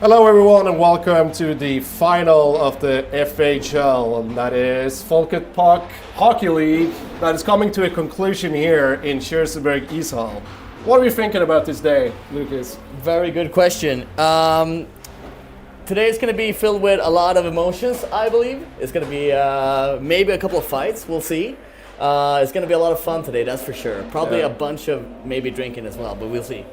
Hello everyone and welcome to the final of the FHL, and that is Folket Puck Hockey League that is coming to a conclusion here in Scherzenberg Ishall. What are we thinking about this day, Lucas? Very good question. Today is going to be filled with a lot of emotions, I believe. It's going to be maybe a couple of fights, we'll see. It's going to be a lot of fun today, that's for sure. Probably a bunch of maybe drinking as well, but we'll see.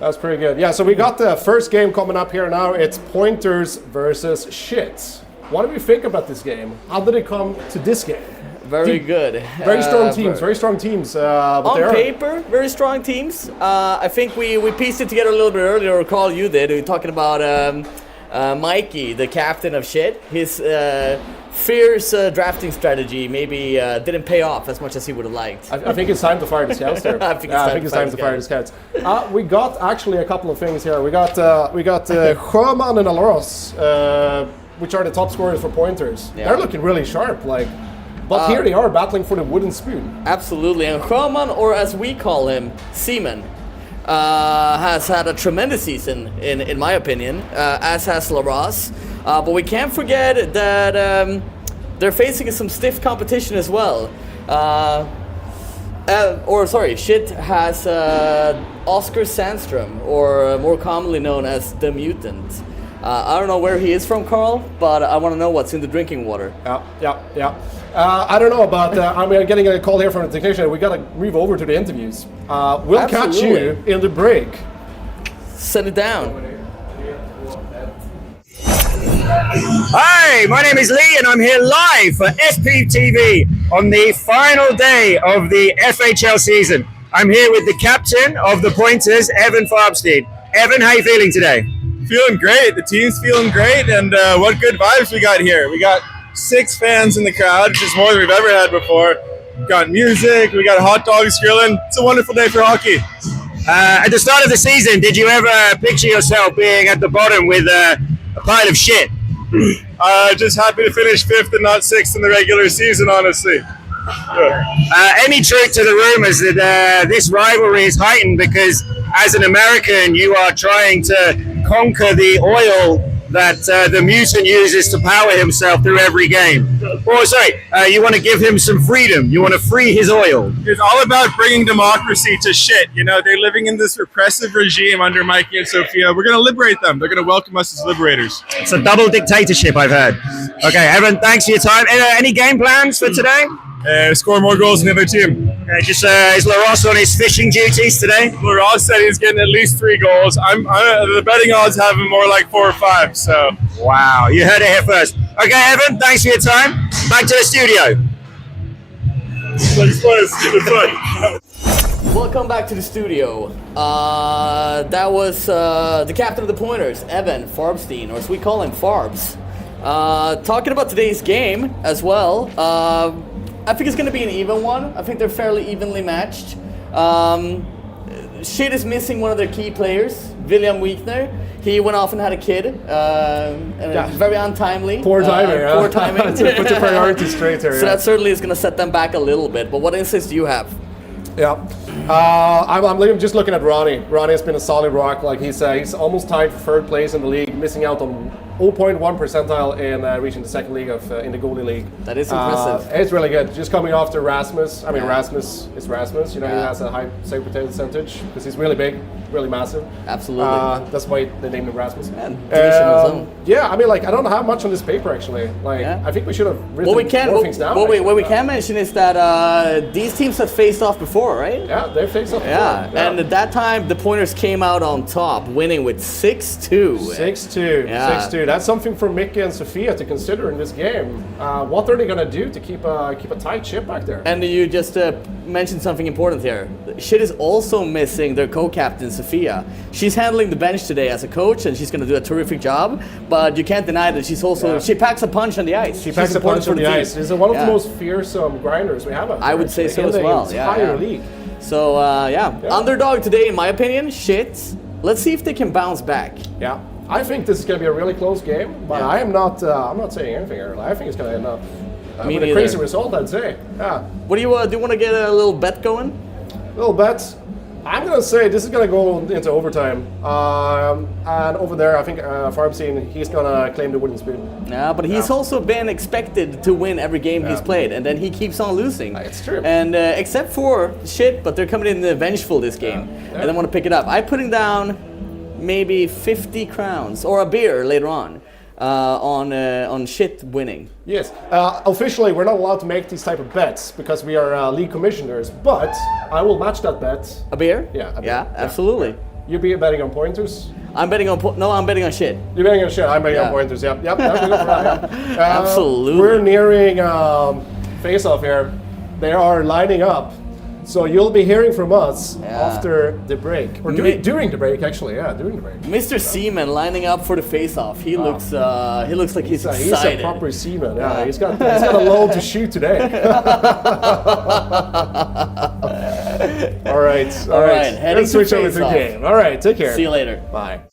That's pretty good. Yeah, so we got the first game coming up here now. It's Pointers versus Shits. What do we think about this game? How did it come to this game? Very good. Very strong teams, very strong teams. On paper, very strong teams. I think we pieced it together a little bit earlier, or Carl, you did. We were talking about Mikey, the captain of Shit. His fierce drafting strategy maybe didn't pay off as much as he would have liked. I think it's time to fire the scouts there. I think it's time to fire the scouts. We got actually a couple of things here. We got Sjöman and Alros, which are the top scorers for Pointers. Yeah. They're looking really sharp, but here they are battling for the wooden spoon. Absolutely, and Sjöman, or as we call him, Seaman, has had a tremendous season, in my opinion, as has Laros. But we can't forget that they're facing some stiff competition as well. Shit has Oscar Sandström, or more commonly known as the Mutant. I don't know where he is from, Carl, but I want to know what's in the drinking water. Yeah. I don't know about I'm getting a call here from the technician. We got to move over to the interviews. We'll catch you in the break. Send it down. Hi, my name is Lee and I'm here live for SPTV on the final day of the FHL season. I'm here with the captain of the Pointers, Evan Farbstein. Evan, how are you feeling today? Feeling great. The team's feeling great, and what good vibes we got here. We got 6 fans in the crowd, which is more than we've ever had before. We've got music, we got hot dogs grilling. It's a wonderful day for hockey. At the start of the season, did you ever picture yourself being at the bottom with a pile of shit? Just happy to finish 5th and not 6th in the regular season, honestly. Any truth to the rumors that this rivalry is heightened because as an American you are trying to conquer the oil that the Mutant uses to power himself through every game? You want to give him some freedom. You want to free his oil. It's all about bringing democracy to Shit. You know, they're living in this repressive regime under Mikey and Sophia. We're going to liberate them. They're going to welcome us as liberators. It's a double dictatorship, I've heard. Okay, Evan, thanks for your time. Any game plans for today? Score more goals than the other team. Is Laros on his fishing duties today? Laros said he's getting at least 3 goals. The betting odds have him more like 4 or 5. So wow, you heard it here first. Okay, Evan, thanks for your time. Back to the studio. Welcome back to the studio. That was the captain of the Pointers, Evan Farbstein, or as we call him, Farbs. Talking about today's game as well. I think it's going to be an even one. I think they're fairly evenly matched. Shit is missing one of their key players, William Wiekner. He went off and had a kid, very untimely. Poor timing. Poor timing. Put the priorities straight here. So that certainly is going to set them back a little bit. But what insights do you have? Yeah, I'm just looking at Ronnie. Ronnie has been a solid rock. He's almost tied for 3rd place in the league, missing out on 0.1 percentile in reaching the 2nd league in the goalie league. That is impressive. It's really good. Just coming off to Rasmus. Rasmus is Rasmus. You know, he has a high save percentage because he's really big, really massive. Absolutely. That's why they named him Rasmus. Yeah, I don't have much on this paper actually. I think we should have written more things down. What we can mention is that these teams have faced off before, right? Yeah, they've faced off before. Yeah, and at that time the Pointers came out on top, winning with 6-2. 6-2. That's something for Mickey and Sophia to consider in this game. What are they going to do to keep a tight ship back there? And you just mentioned something important here. Shit is also missing their co-captain, Sophia. She's handling the bench today as a coach, and she's going to do a terrific job. But you can't deny that she packs a punch on the ice. She packs a punch on the ice. She's one of the most fearsome grinders we have out there. I would say so as well. In the entire league. So underdog today, in my opinion. Shit. Let's see if they can bounce back. Yeah. I think this is going to be a really close game, but I am not. I'm not saying anything early. I think it's going to end up with a crazy result. I'd say. Yeah. What do you want to get a little bet going? Little bet. I'm gonna say this is gonna go into overtime, and over there, I think Farbstein, he's gonna claim the winning speed. Yeah, but he's also been expected to win every game he's played, and then he keeps on losing. It's true. And except for shit, but they're coming in vengeful this game, and they want to pick it up. I'm putting down maybe 50 crowns or a beer later on shit winning. Yes. Officially, we're not allowed to make these type of bets because we are league commissioners. But I will match that bet. A beer? Yeah. A beer. Yeah, absolutely. You be betting on pointers? I'm betting on I'm betting on shit. You're betting on shit. I'm betting on pointers. Yep. We go for that, yeah. Absolutely. We're nearing face-off here. They are lining up. So you'll be hearing from us after the break, or during the break, actually. Yeah, during the break. Mr. Seaman lining up for the face-off. He looks like he's excited. He's a proper Seaman. Yeah, he's got a load to shoot today. All right. Let's switch over to the game. All right, take care. See you later. Bye.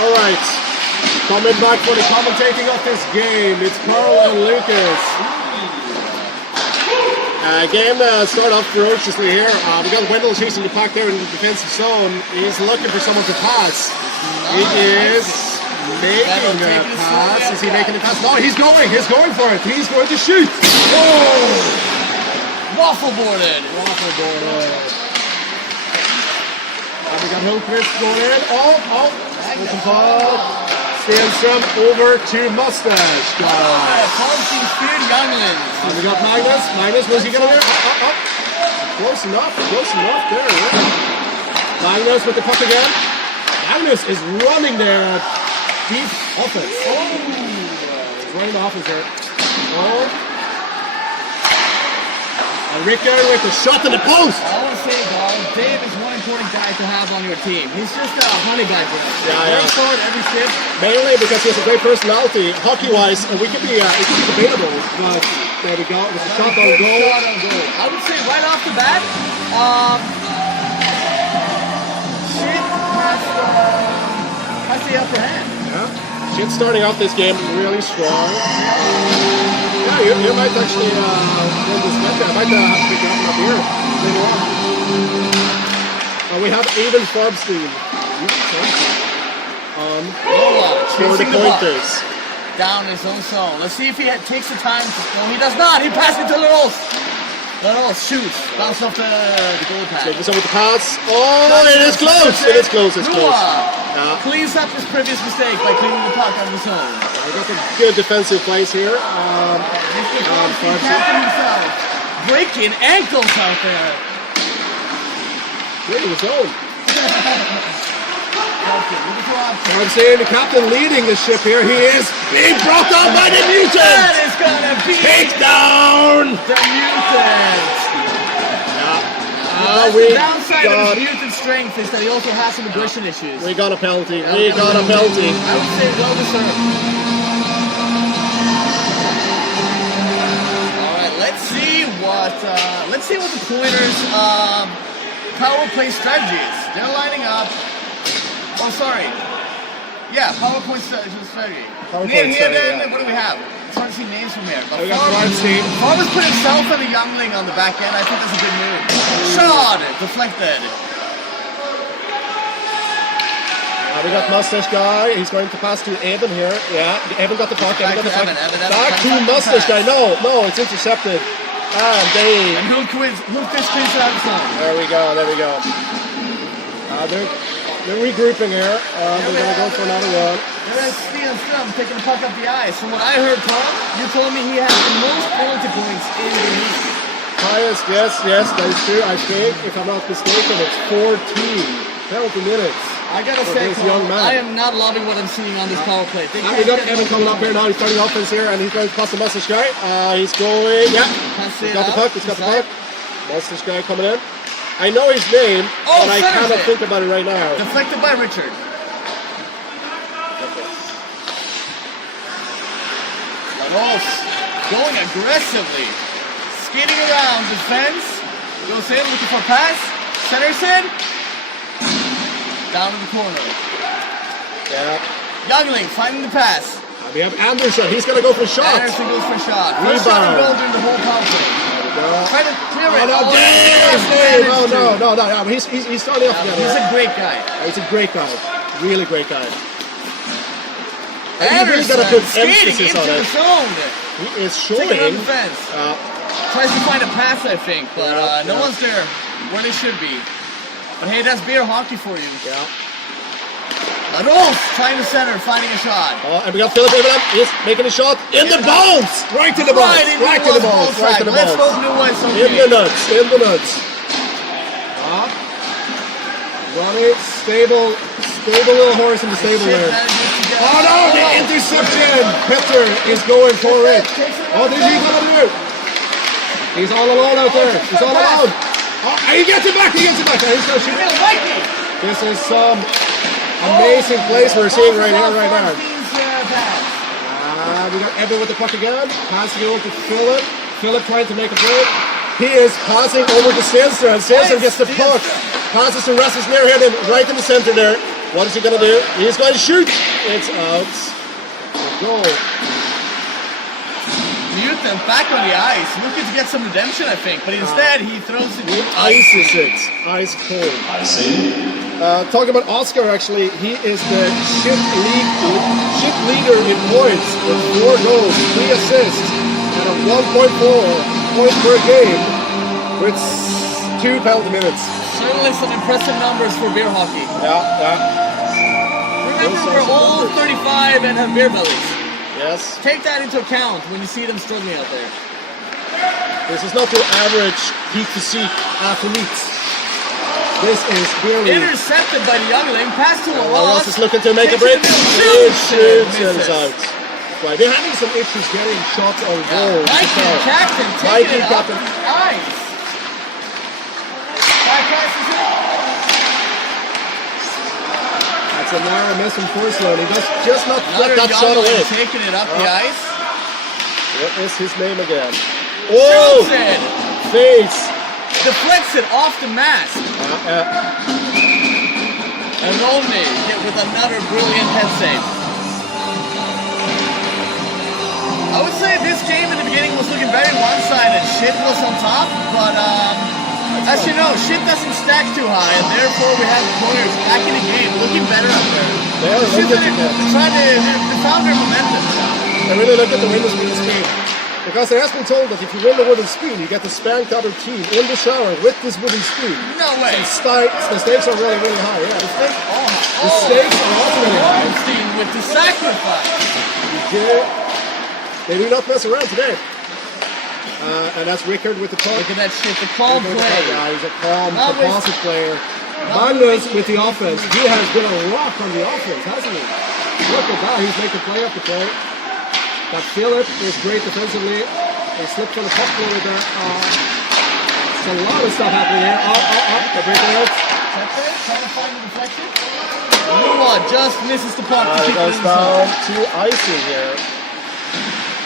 All right, coming back for the commentating of this game, it's Carl and Lucas. Game start off ferociously here. We got Wendell chasing the puck there in the defensive zone. He's looking for someone to pass. He is making a pass. Is he making the pass? No, he's going for it. He's going to shoot. Oh! Waffle boarded. And we got Hillcrest going in. Open ball. Stenström over to Mustache. Thompson speared Youngland. And we got Magnus. Magnus, where's he going there? Up. Close enough there. Yeah. Magnus with the puck again. Magnus is running there. Deep offense. He's running the offense there. And Ricker with the shot in the post. I want to say, Carl, Dave is one important guy to have on your team. He's just a honey badger. Very smart every shift. Mainly because he has a great personality, hockey-wise, and it could be debatable. But there we go. It's a shot on goal. I would say right off the bat, Shit has the upper hand. Yeah. Shit starting out this game really strong. Yeah, you might actually win this match. I might have to pick up here later on. We have Aiden Farbstein for the pointers. Down his own zone. Let's see if he takes the time. No, he does not. He passes it to Little shoots. Bounce off the goal pad. Taking some with the pass. Oh, it is close. It is close. It's close. Cleans up his previous mistake by cleaning the puck out of the zone. We got some good defensive plays here. Breaking ankles out there. Good in the zone. I'm saying the captain leading the ship here. He is being brought down by the mutant. That is The mutant! We The downside of got, his mutant strength is that he also has some aggression issues. we got a penalty. We got a penalty. I would say well deserved. Alright, let's see what the Pointers power play strategy is. They're lining up. Oh sorry. Yeah, power point strategy. Power Near point here strategy, then, yeah. what do we have? It's hard to see names from here. But We got Weinstein. Farmer's put himself and a youngling on the back end. I think that's a good move. Shot! Deflected. We got Mustache Guy. He's going to pass to Evan here. Yeah, Evan got the puck. Evan got the puck. Back to Mustache Guy. No, it's intercepted. And who fish cleans it out of zone? There we go. They're regrouping here. They're going to go for another one. There's Steven Strum taking the puck up the ice. From what I heard, Tom, you told me he has the most penalty points in the league. Highest, yes, that is true. I think, if I'm not mistaken, it's 14 penalty minutes. I gotta for say, this young Tom, man. I am not loving what I'm seeing on this power play. And we got Evan coming up here now. He's starting offense here, and he's going to pass the Mustache Guy. He's going. Yeah, he's got the puck. Mustache Guy coming in. I know his name, but I cannot think about it right now. Deflected by Richard. Laros going aggressively. Skating around defense. Goes in, looking for a pass. Centers in. Down in the corner. Yeah. Youngling finding the pass. We have Anderson. He's going to go for a shot. Anderson goes for a shot. Rebound. First shot and goal during the whole power play. Trying to clear it. No. He's starting off again. He's a great guy. He's a great guy. Really great guy. And he really Anderson got a good skating emphasis into on the it. zone. He is showing. Taking on defense. Tries to find a pass, I think, but no one's there where they should be. But hey, that's beer hockey for you. Yeah. Adolf trying to center, finding a shot. And we got Philip Abraham. He's making a shot in the bones. Right to the bones. Right to the bones. Right to the Let's bones. go Blue White Sox. In the nuts. In the nuts. Running, stable little horse in the stable there. Oh no, the interception! Petter is going for it. What is he gonna do? He's all alone out there. He's all alone. Oh, and he gets it back. He's gonna shoot. This is some amazing plays we're seeing right here, right now. We got Evan with the puck again. Passing it over to Philip. Philip trying to make a play. He is passing over to Sandstrom, and Sandstrom gets the puck. Passes to Rasmus Nearhead right in the center there. What is he going to do? He's going to shoot. It's out. Goal. Mutant back on the ice, looking to get some redemption, I think. But instead, he throws it. He ices it. Ice cold. Talking about Oscar, actually, he is the shift leader in points with 4 goals, 3 assists, and a 1.4 points per game with 2 penalty minutes. Certainly some impressive numbers for beer hockey. Yeah. Remember, we're all 35 and have beer bellies. Yes. Take that into account when you see them struggling out there. This is not your average peak-to-seek athletes. This is really... Intercepted by the youngling, pass to Ross is looking to make a break. Shoots and it's out. Right, they're having some issues getting shots on goal. Mikey Captain taking it up. Nice. That's a narrow miss from Forslow. He does just not let that shot away. Taking it up the ice. What is his name again? Oh! Face. Deflects it off the mask. And Olney hit with another brilliant head save. I would say this game in the beginning was looking very one-sided. Shit was on top, but as you know, shit doesn't stack too high, and therefore we have players back in the game, looking better out there. They found their momentum. I really look at the winners in this game. Because it has been told that if you win the wooden spoon, you get to spank the other team in the shower with this wooden spoon. No way. The stakes are really, really high, yeah. The stakes are also really high. With the sacrifice. They do not mess around today. And that's Rickard with the puck. Look at that shit, the calm play. Yeah, he's a calm, composite player. Magnus with the offense. He has been a rock on the offense, hasn't he? Look at that, he's making play after play. That Philip is great defensively. They slipped on the puck a little bit. There's a lot of stuff happening here. The breakaway. Trying to find the deflection. Noah just misses the puck to It keep goes it down inside. to icing here.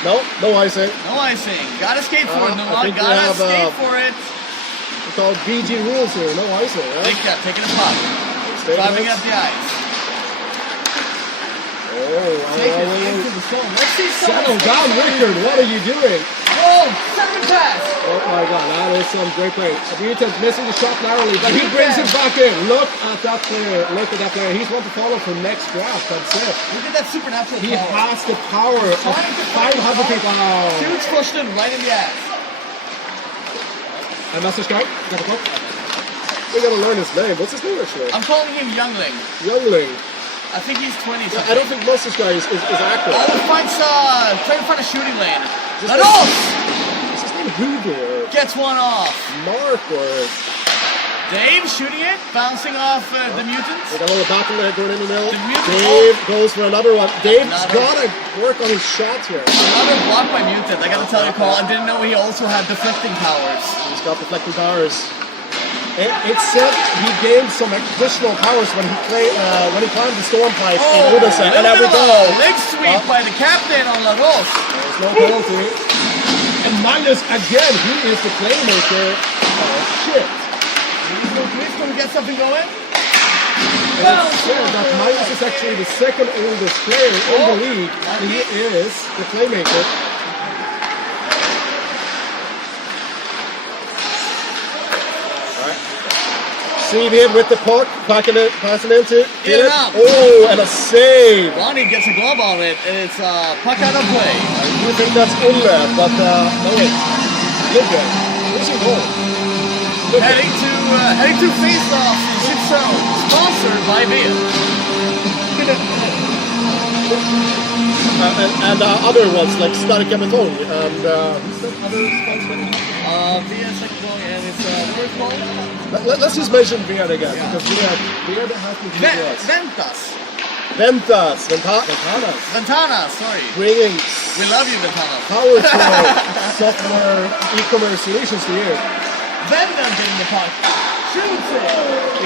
No icing. No icing. Gotta skate for it, I Noah. think we Gotta have, skate for it. It's called BG rules here. No icing, right? Big Cat taking a puck. Driving up the ice. Take it into the zone. Let's see Settle down, Richard. What are you doing? Oh, center pass. Oh my God, that is some great play. Abute's missing the shot narrowly, but he brings it back in. Look at that player. Look at that player. He's one to follow for next draft. That's it. Look at that supernatural He power. has the power of 500 people. Oh. Shoots Fushton right in the ass. And that's a strike. Got the puck. We gotta learn his name. What's his name actually? I'm calling him Youngling. Youngling. I think he's 20 Yeah, something. I don't think most of this guy is accurate. Oh, trying to find a shooting lane. Just Let like- off! Is his name Hugo or Gets one off. Mark or... Dave shooting it, bouncing off the mutants. We got a little battle there going in the middle. The mutant- Dave goes for another one. Dave's Another- gotta work on his shots here. Another block by mutant. I gotta tell you, Carl, I didn't know he also had deflecting powers. He's got deflecting powers. It said he gained some additional powers when he climbed the storm pipe in Odyssey, and there we go. Leg sweep by the captain on La Rose. There's no penalty. And Magnus again, he is the playmaker. Oh shit! He's gonna get something going. And it said that Magnus is actually the second oldest player in the league. He is the playmaker. Seabeard with the puck, passing into Get it out. Oh, and a save. Ronnie gets a glove on it, and it's puck out of play. I think that's Ulle, but no, it's good guy. Where's he going? Heading to face-off in Ship Zone, sponsored by Via. And other ones like Stark Capiton and who's that other sponsor? Via second goal, and it's first goal. Let's just mention Via again, because Via has to do us. Ventas. Ventana, sorry. bringing We love you, Ventana. powerful software e-commerce solutions to you. Vendel getting the puck. Shoots it.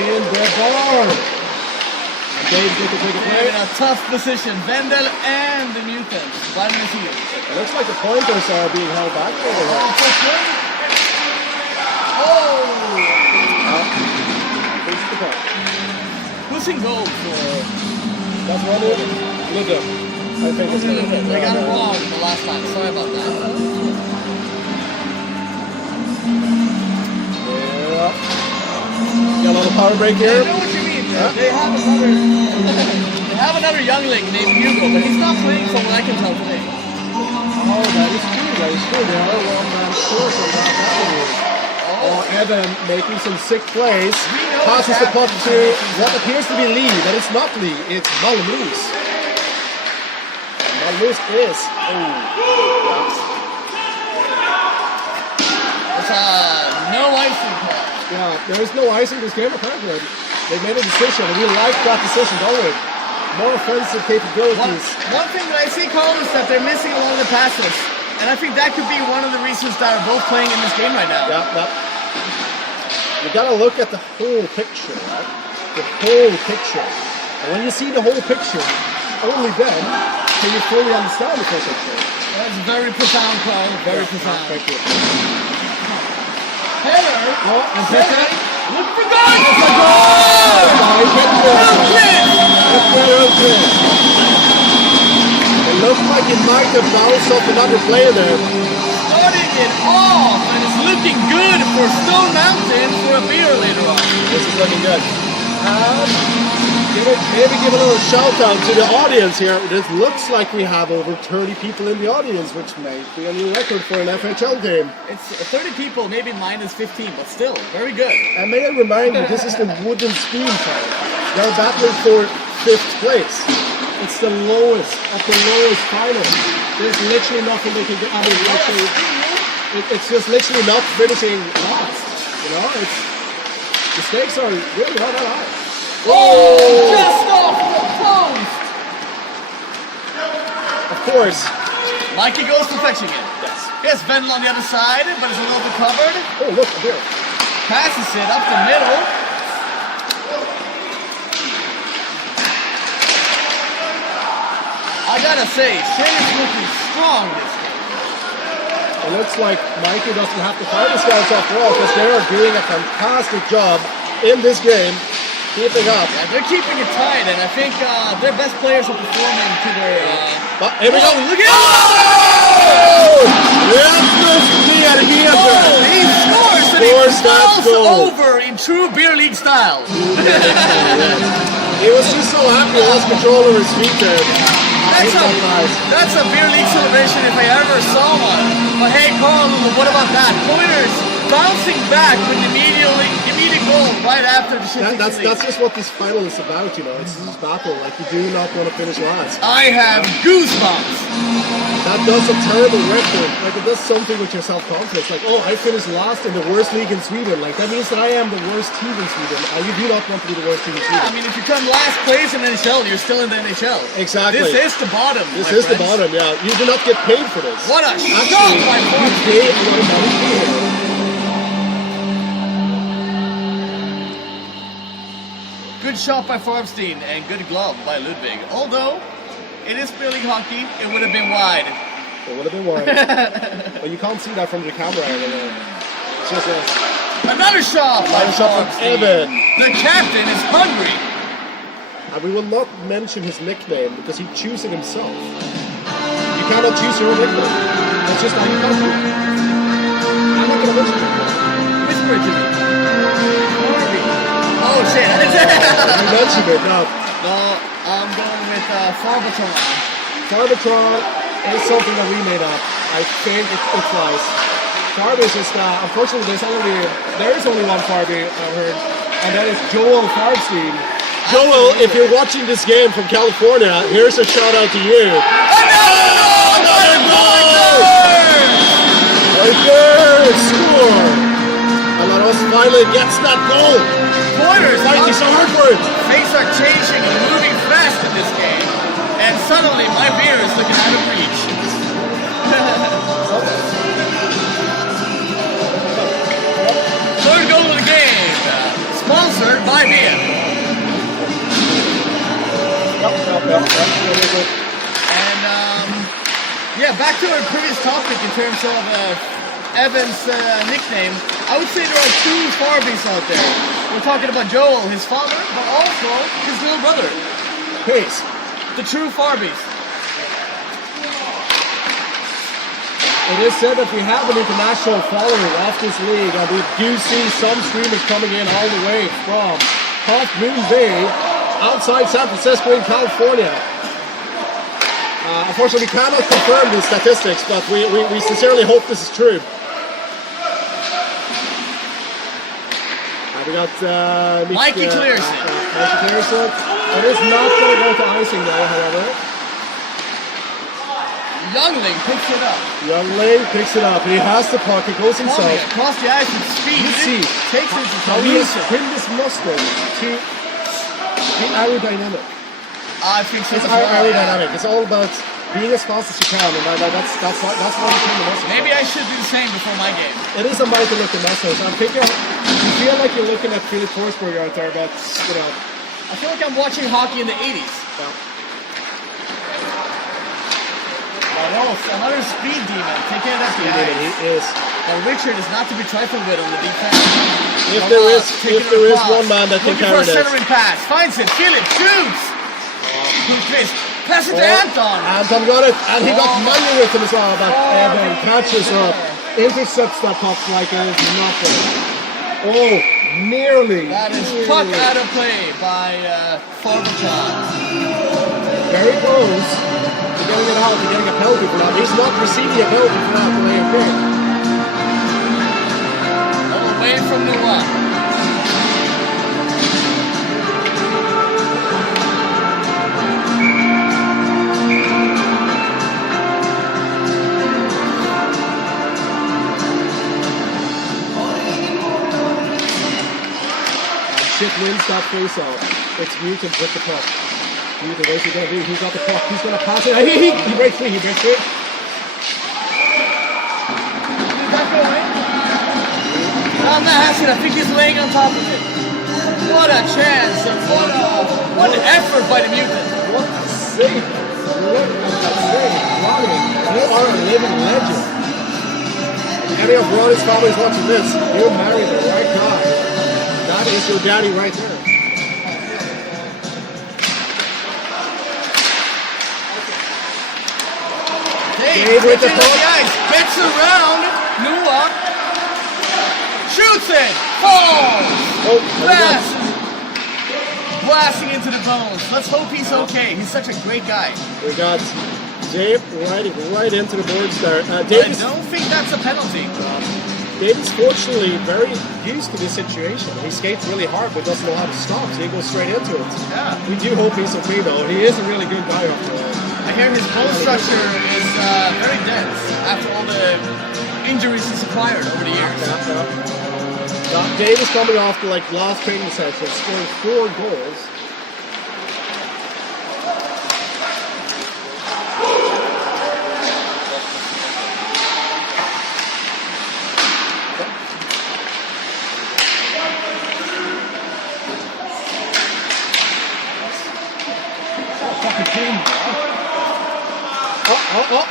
In the bar. And Dave's going to take a play. In a tough position. Vendel and the mutants. Right in the field. It looks like the pointers are being held back over here. Oh! Who's the puck? Who's in goal for... That's one in. Look up. I think it's They got it wrong the last time. Sorry about that. Yeah. Got a little power break here. I know what you mean. They have another youngling named Hugo, but he's not playing from what I can tell today. Oh, that is true. That is true. They are one man short on that happening. Oh, Evan making some sick plays. Passes the puck to what appears to be Lee, but it's not Lee. It's Malmus. Malmus is. It's no icing call. Yeah, there is no ice in this game apparently. They made a decision. We like that decision, don't we? More offensive capabilities. One thing that I see, Colin, is that they're missing a lot of the passes. And I think that could be one of the reasons that are both playing in this game right now. Yeah. You gotta look at the whole picture, right? The whole picture. And when you see the whole picture, only then can you fully understand the whole picture. That's very profound, Colin. Very profound. Thank you. Header. Oh, and Peter. Look for goal! It's a goal! By Peter. It looks like it might have bounced off another player there. Starting it off, and it's looking good for Stone Mountain for a beer later on. This is looking good. Maybe give a little shout out to the audience here. It looks like we have over 30 people in the audience, which may be a new record for an FHL game. It's 30 people, maybe minus 15, but still, very good. And may I remind you, this is the wooden spoon final. They're battling for 5th place. It's the lowest of the lowest final. There's literally nothing they can do. I mean, actually, it's just literally not finishing last. You know, the stakes are really not that high. Oh, just off the post! Of course, Mikey goes for fetching it. Yes. Yes, Vendel on the other side, but it's a little bit covered. Oh, look, here. Passes it up the middle. I gotta say, Shane is looking strong this game. It looks like Mikey doesn't have to fight the scouts after all, because they are doing a fantastic job in this game, keeping up. Yeah, they're keeping it tight, and I think their best players are performing to their... But here we go. Look at he scores, and he falls over in true beer league style. He was just so happy he lost control over his feet there. That's a beer league celebration if I ever saw one. But hey, Carl, what about that? Pointers bouncing back with the immediate goal right after the shit. That's just what this final is about, you know. It's this battle. Like, you do not want to finish last. I have goosebumps. That does a terrible record. Like, it does something with your self-confidence. Like, oh, I finished last in the worst league in Sweden. Like, that means that I am the worst team in Sweden. You do not want to be the worst team in Sweden. Yeah, I mean, if you come last place in NHL, you're still in the NHL. Exactly. This is the bottom. This is the bottom, yeah. You do not get paid for this. What a shot by you pay a lot of money for it. Good shot by Farbstein and good glove by Ludwig. Although, it is Beer League hockey, it would have been wide. It would have been wide. But you can't see that from the camera anymore. It's just another shot by Farbstein. Evan. The captain is hungry. And we will not mention his nickname because he's choosing himself. You cannot choose your own nickname. That's just how you can't do it. I'm not going to mention it. Whisper it to me. Harvey. Oh shit. You mentioned it, no. No, I'm going with Farbatron. Farbatron is something that we made up. I think it flies. Farby is just, unfortunately, there is only one Farby, I've heard, and that is Joel Farbstein. Joel, if you're watching this game from California, here's a shout out to you. Another goal! Right there, score! And Laros finally gets that goal. Pointers, fighting so hard for it. Things are changing and moving fast in this game, and suddenly my beer is looking out of reach. Third goal of the game, sponsored by beer. And yeah, back to our previous topic in terms of Evan's nickname. I would say there are two Farbies out there. We're talking about Joel, his father, but also his little brother. Peace. The true Farbies. It is said that we have an international following of this league, and we do see some streamers coming in all the way from Half Moon Bay, outside San Francisco in California. Unfortunately, we cannot confirm these statistics, but we sincerely hope this is true. We got Mikey clears it. Mikey clears it. It is not going to go to icing though, however. Youngling picks it up. Youngling picks it up. He has the puck. He goes himself. Across the ice with speed. You see, takes it to how he has trimmed his mustache to be aerodynamic. I think so. It's aerodynamic. It's all about being as fast as you can, and that's why you trim the mustache. Maybe I should do the same before my game. It is a mighty looking mustache. I'm thinking, you feel like you're looking at Philip Forsberg out there, but you know. I feel like I'm watching hockey in the 80s. Yeah. Another speed demon taking it up the ice. He is. And Richard is not to be trifled with on the defense. If there is one man that can carry this. Looking for a centering pass. Finds it. Philip shoots. Who's pass it to Anton. Anton got it. And he got money with him as well. But Evan catches up. Intercepts that puck like it is nothing. Oh, nearly. That is puck out of play by Farbatron. Very close. Getting it out, getting a penalty for that. He's not receiving a penalty for that way of being. Away from the run. And Chip wins that face-off. It's Mutant with the puck. What's he going to do? He's got the puck. He's going to pass it. He breaks free. on that has it. I think he's laying on top of it. What a chance. What an effort by the mutant. What a save. What a save. Ronnie, you are a living legend. Any of Ronnie's families watching this, you married the right guy. That is your daddy right there. Dave with the ice, gets around, Nua, shoots it, falls, blasting into the bones. Let's hope he's okay. He's such a great guy. We got Dave riding right into the boards there. I don't think that's a penalty. Dave is fortunately very used to this situation. He skates really hard but doesn't know how to stop, so he goes straight into it. Yeah. We do hope he's okay though. He is a really good guy after all. I hear his bone structure is very dense after all the injuries he's acquired over the years. Dave is coming off the last training session, scoring 4 goals.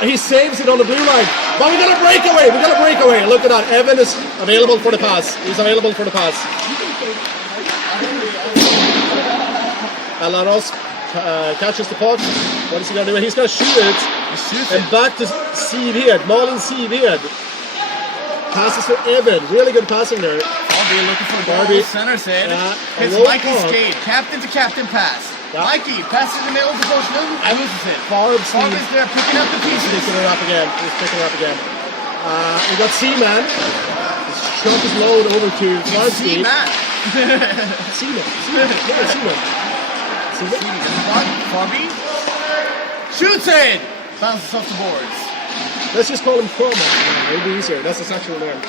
He saves it on the blue line. But we got a breakaway. Look at that. Evan is available for the pass. He's available for the pass. Alaros catches the puck. What is he going to do? He's going to shoot it. And back to Sivid. Malin Sivid. Passes to Evan. Really good passing there. Barbie looking for Barbie. goal. Center's head. It's Mikey's skate. Captain to captain pass. Yeah. Mikey passes in the middle of the post. Loses it. Barb's there picking up the pieces. He's picking it up again. We got Seaman. His shot is lowered over to Barbie. Seaman. Barbie shoots it. Bounces off the boards. Let's just call him Croman. It'll be easier. That's his actual name.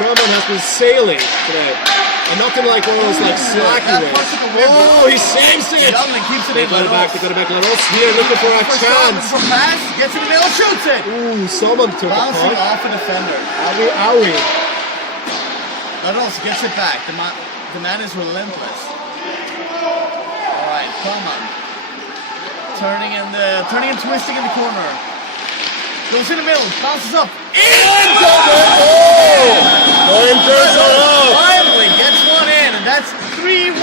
Croman has been sailing today. And nothing like one of those slacky ways. Oh, he saves it! Youngling keeps it in. They got it back. Laros here looking for a chance. Pass, gets in the middle, shoots it! Ooh, someone took a bouncing puck. off a defender. Owie. Laros gets it back. The man is relentless. Alright, come on. Turning and twisting in the corner. Goes in the middle, bounces up. Finally gets one in, and that's 3-1.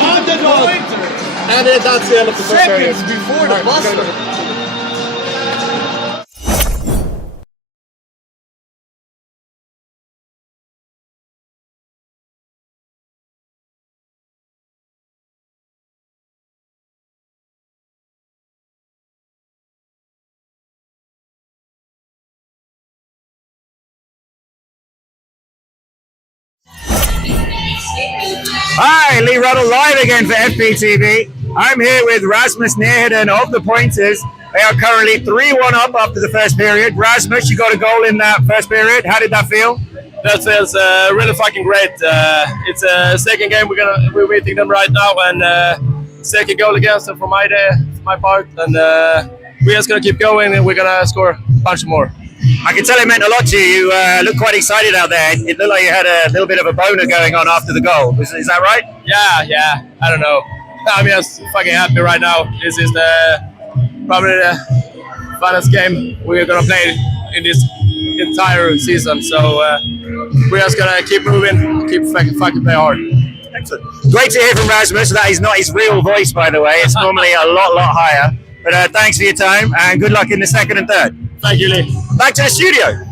Underdog. And then that's the end of the first period. Seconds before the buzzer. Hi, Lee Ruddle live again for FPTV. I'm here with Rasmus Neheden of the Pointers. They are currently 3-1 up after the first period. Rasmus, you got a goal in that first period. How did that feel? That feels really fucking great. It's a second game we're meeting them right now, and second goal against them for my part. And we're just gonna keep going, and we're gonna score a bunch more. I can tell it meant a lot to you. You look quite excited out there. It looked like you had a little bit of a boner going on after the goal. Is that right? Yeah. I don't know. I'm just fucking happy right now. This is probably the funnest game we're gonna play in this entire season. So we're just gonna keep moving, keep fucking play hard. Excellent. Great to hear from Rasmus. That is not his real voice, by the way. It's normally a lot higher. But thanks for your time, and good luck in the second and third. Thank you, Lee. Back to the studio.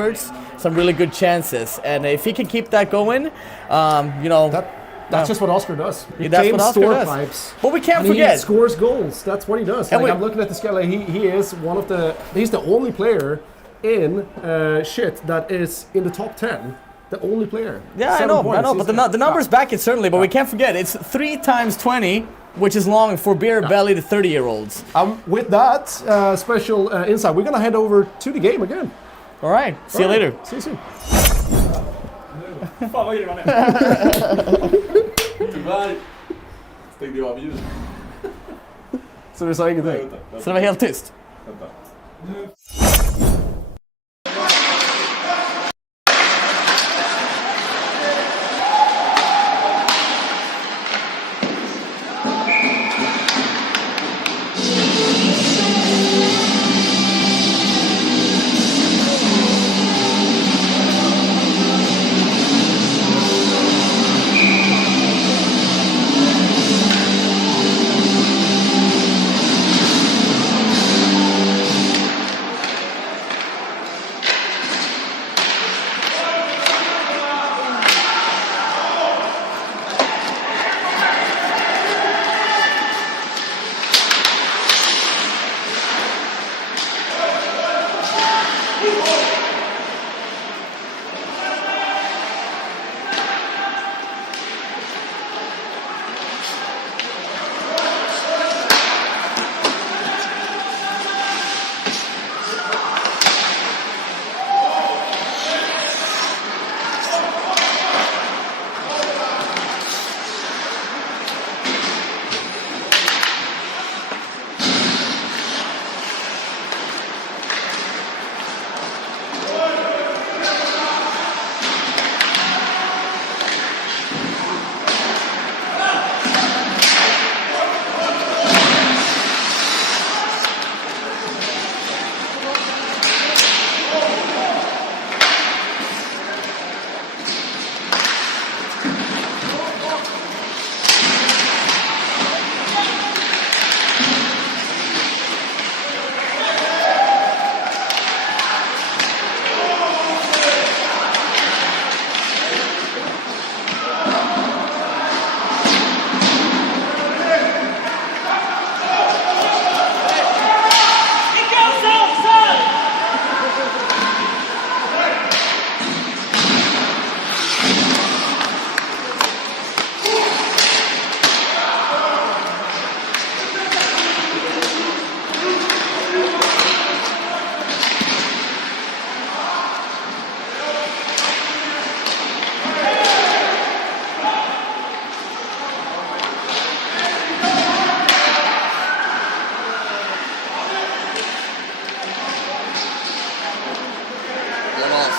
efforts, some really good chances. And if he can keep that going, you know... That's just what Oscar does. He That's what claims Oscar store does. pipes. But we can't and forget. He scores goals. That's what he does. And Like, I'm looking at the scale. Like, he is one of the... He's the only player in that is in the top 10. The only player. Yeah, 7 I points. know. But the numbers back it certainly. But we can't forget, it's 3 times 20, which is long for beer-bellied 30-year-olds. With that special insight, we're going to head over to the game again. All right. See you later. See you soon. Tyvärr stängde jag av ljudet. Så du sa ingenting? Så det var helt tyst?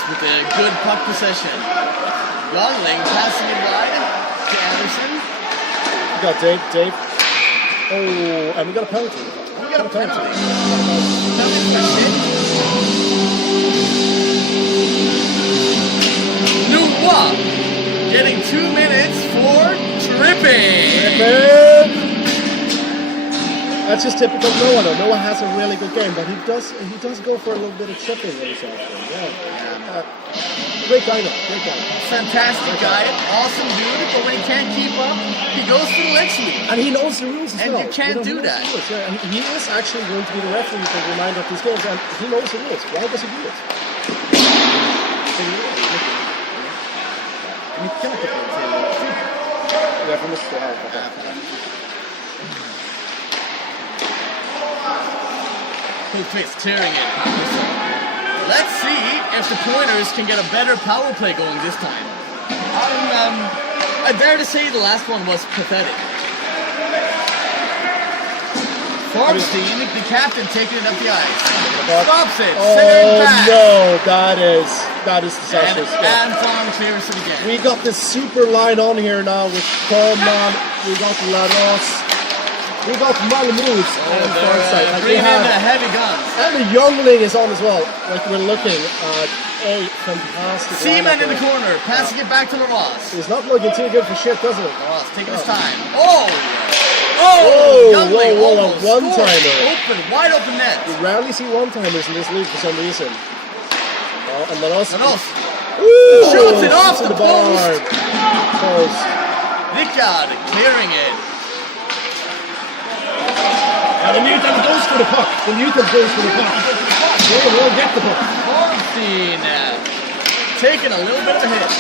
With a good puck possession. Gongling passing it wide to Anderson. We got Dave. Oh, and we got a penalty. We got a penalty. Noah getting 2 minutes for tripping. That's just typical Noah though. Noah has a really good game, but he does go for a little bit of tripping when he's out there. Yeah. Great guy though. Great guy. Fantastic guy. Awesome dude, but when he can't keep up, he goes for the leg sweep. And he knows the rules as And well. you can't do that. Yeah, and he is actually going to be the referee for the remainder of these games, and he knows the rules. Why does he do it? Twist tearing it. Let's see if the Pointers can get a better power play going this time. I dare to say the last one was pathetic. Farbstein, the captain, taking it up the ice. Stops it. Oh no, that is disastrous. And Anton clears it again. We got the super line on here now with Coleman, we got Laros, we got Malmros on the far side. Like bringing in the heavy guns. And the Youngling is on as well. Like we're looking at a fantastic Seaman in the corner, passing it back to LaRosse. It's not looking too good for shit, does it? LaRosse taking his time. Whoa, Youngling a almost one-timer. Open, wide open net. You rarely see one-timers in this league for some reason. Oh, and Lanos. Shoots it off the post. Rickard clearing it. And the Newton goes for the puck. The Newton goes for the puck. They will get the puck. Ornstein taking a little bit of a hit.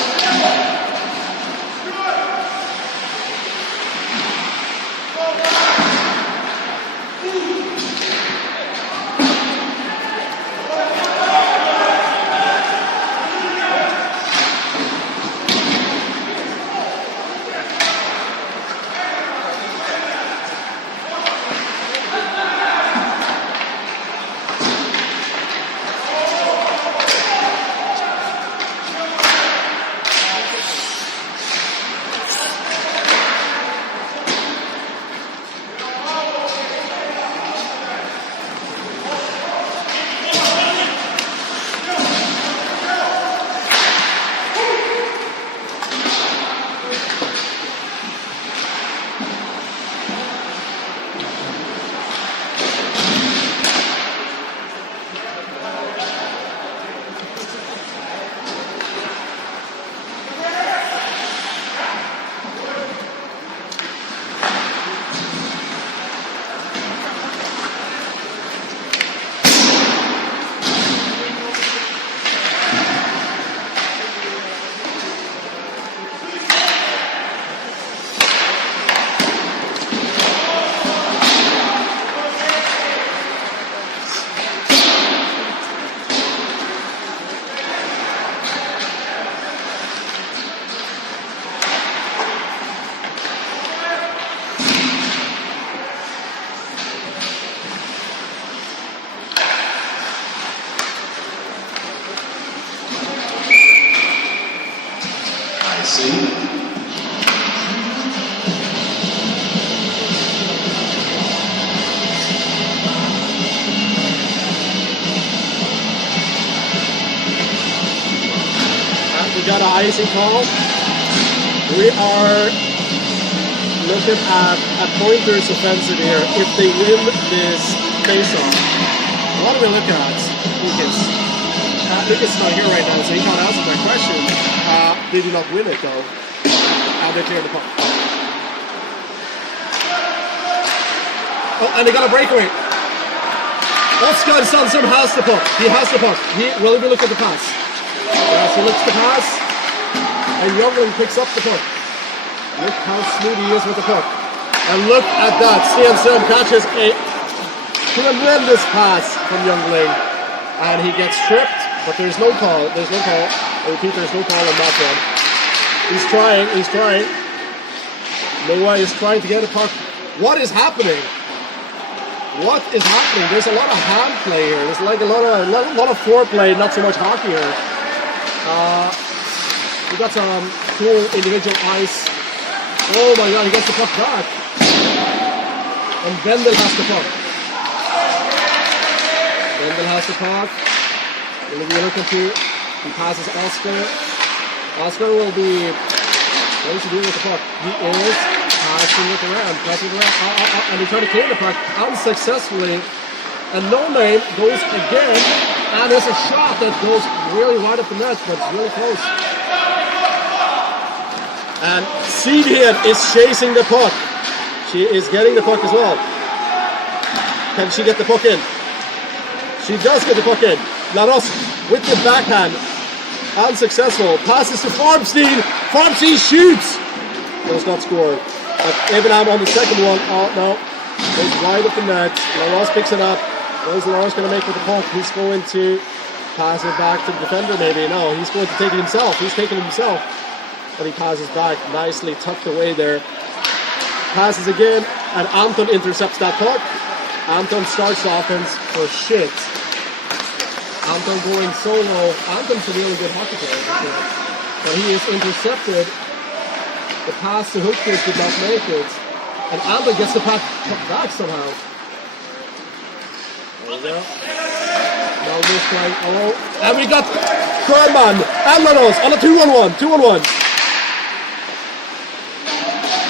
We got an icing call. We are looking at a pointers offensive here if they win this face-off. What are we looking at? Lucas. Lucas is not here right now, so he can't answer my question. They do not win it though. And they clear the puck. Oh, and they got a breakaway. Oskar Sandström has the puck. He has the puck. Will we look at the pass? Yes, he looks the pass. And Youngling picks up the puck. Look how smooth he is with the puck. And look at that. Sandström catches a tremendous pass from Youngling. And he gets tripped, but there's no call. There's no call. I repeat, there's no call on that one. He's trying. He's trying. Noah is trying to get a puck. What is happening? What is happening? There's a lot of hand play here. There's like a lot of foreplay, not so much hockey here. We got some cool individual ice. Oh my god, he gets the puck back. And Bendel has the puck. Bendel has the puck. We're looking to. He passes Oskar. Oskar will be. What is he doing with the puck? He is passing it around. And he's trying to clear the puck unsuccessfully. And No Name goes again. And there's a shot that goes really wide up the net, but it's really close. And Seedhead is chasing the puck. She is getting the puck as well. Can she get the puck in? She does get the puck in. Laros with the backhand. Unsuccessful. Passes to Farmstein. Farmstein shoots. Does not score. But Ebenham on the second one. Oh no. Goes wide up the net. Laros picks it up. What is Laros going to make with the puck? He's going to pass it back to the defender maybe. No, he's going to take it himself. He's taking it himself. But he passes back. Nicely tucked away there. Passes again. And Anton intercepts that puck. Anton starts the offense for shit. Anton going solo. Anton's a really good hockey player. But he is intercepted. The pass to Hookfish did not make it. And Anton gets the puck back somehow. There we go. Now this guy. Oh. And we got Kerman and Lanos on a 2-on-1. 2-on-1.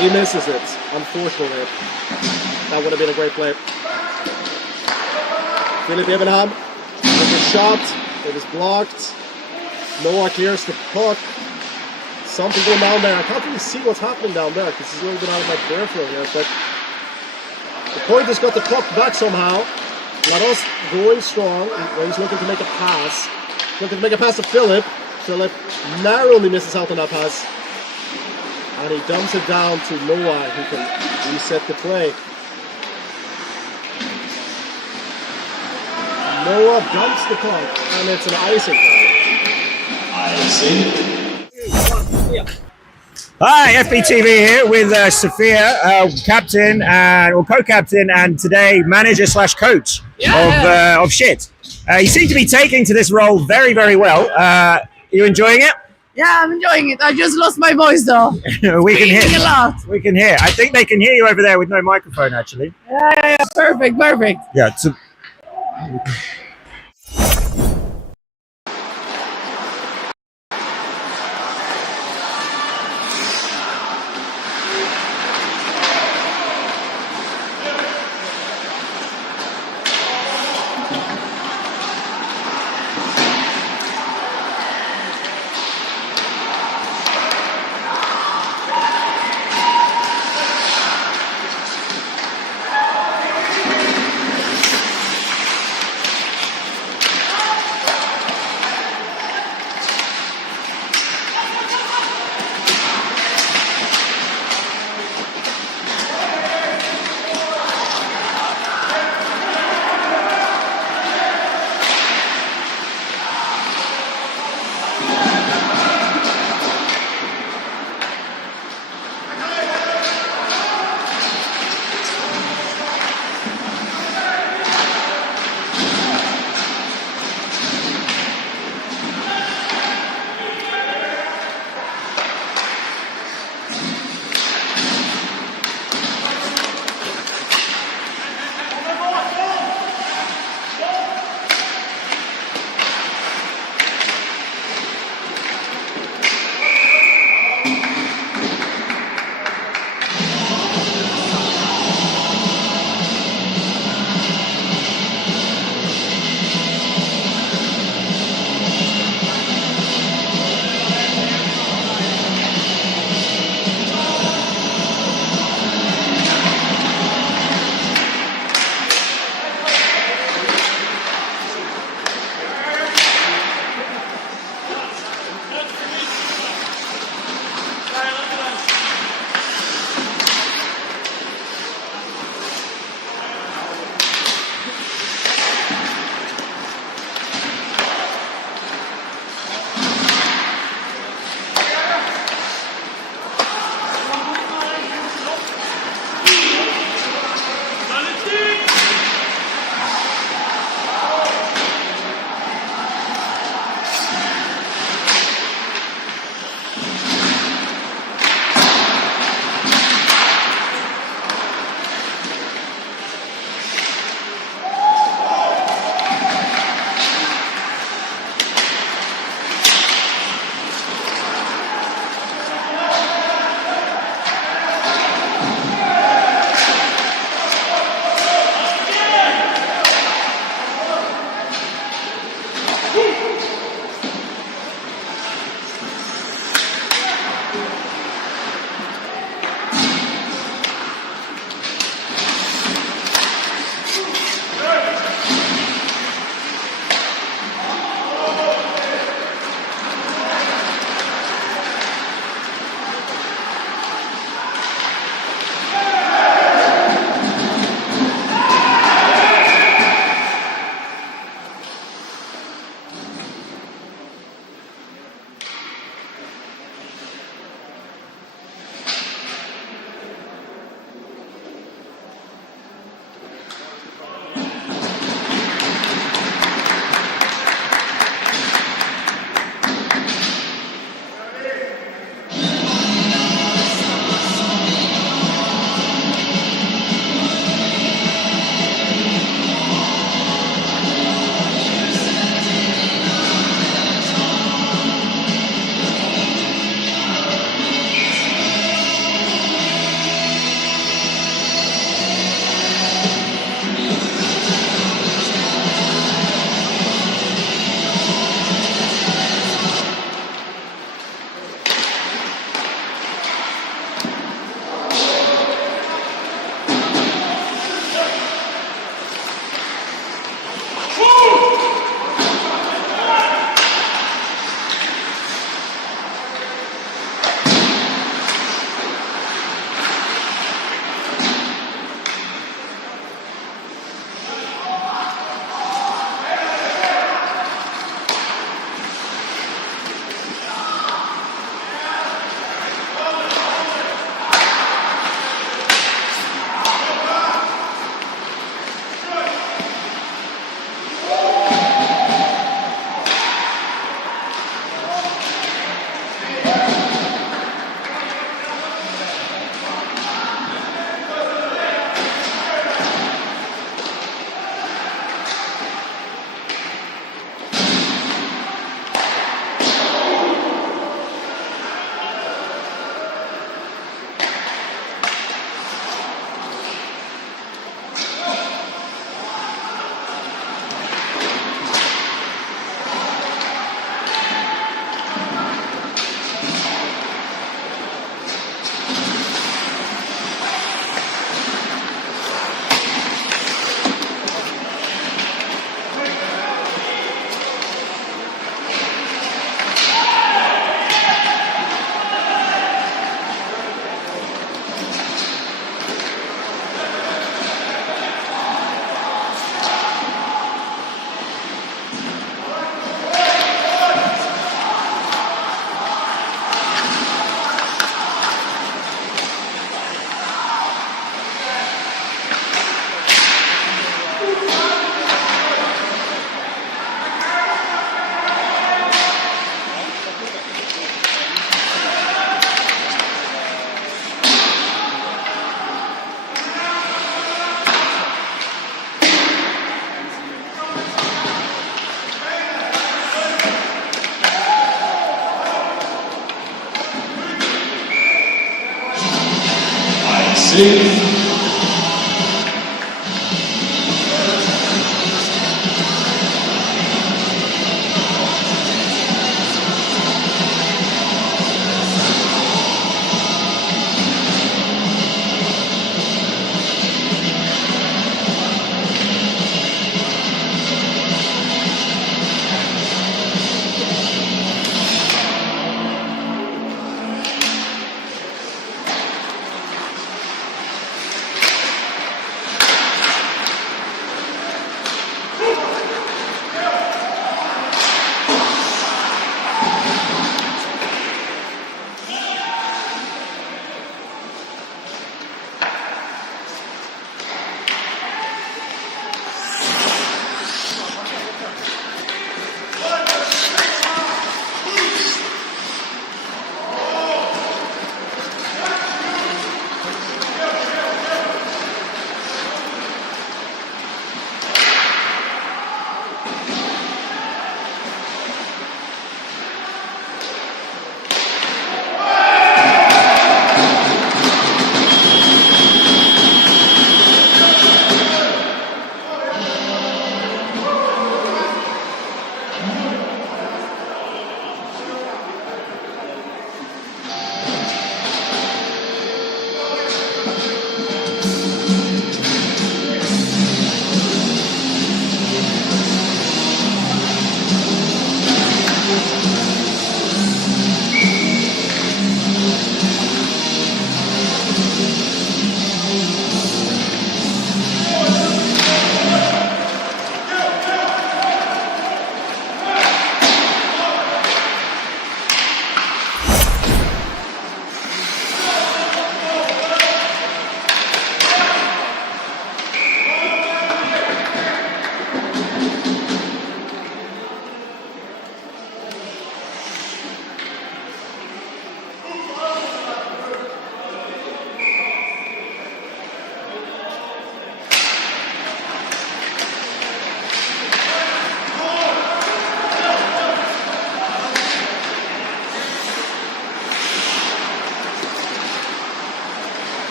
He misses it, unfortunately. That would have been a great play. Philip Ebenham with a shot. It is blocked. Noah clears the puck. Something going down there. I can't really see what's happening down there because it's a little bit out of my peripheral here, but the point has got the puck back somehow. Lados going strong. He's looking to make a pass. Looking to make a pass to Philip. Philip narrowly misses out on that pass. And he dumps it down to Noah, who can reset the play. Noah dumps the puck, and it's an icing foul. Hi, FBTV here with Sophia, captain or co-captain, and today manager / coach of Shit. You seem to be taking to this role very, very well. Are you enjoying it? Yeah, I'm enjoying it. I just lost my voice though. We can hear a lot. We can hear. I think they can hear you over there with no microphone, actually. Yeah. Perfect. Yeah.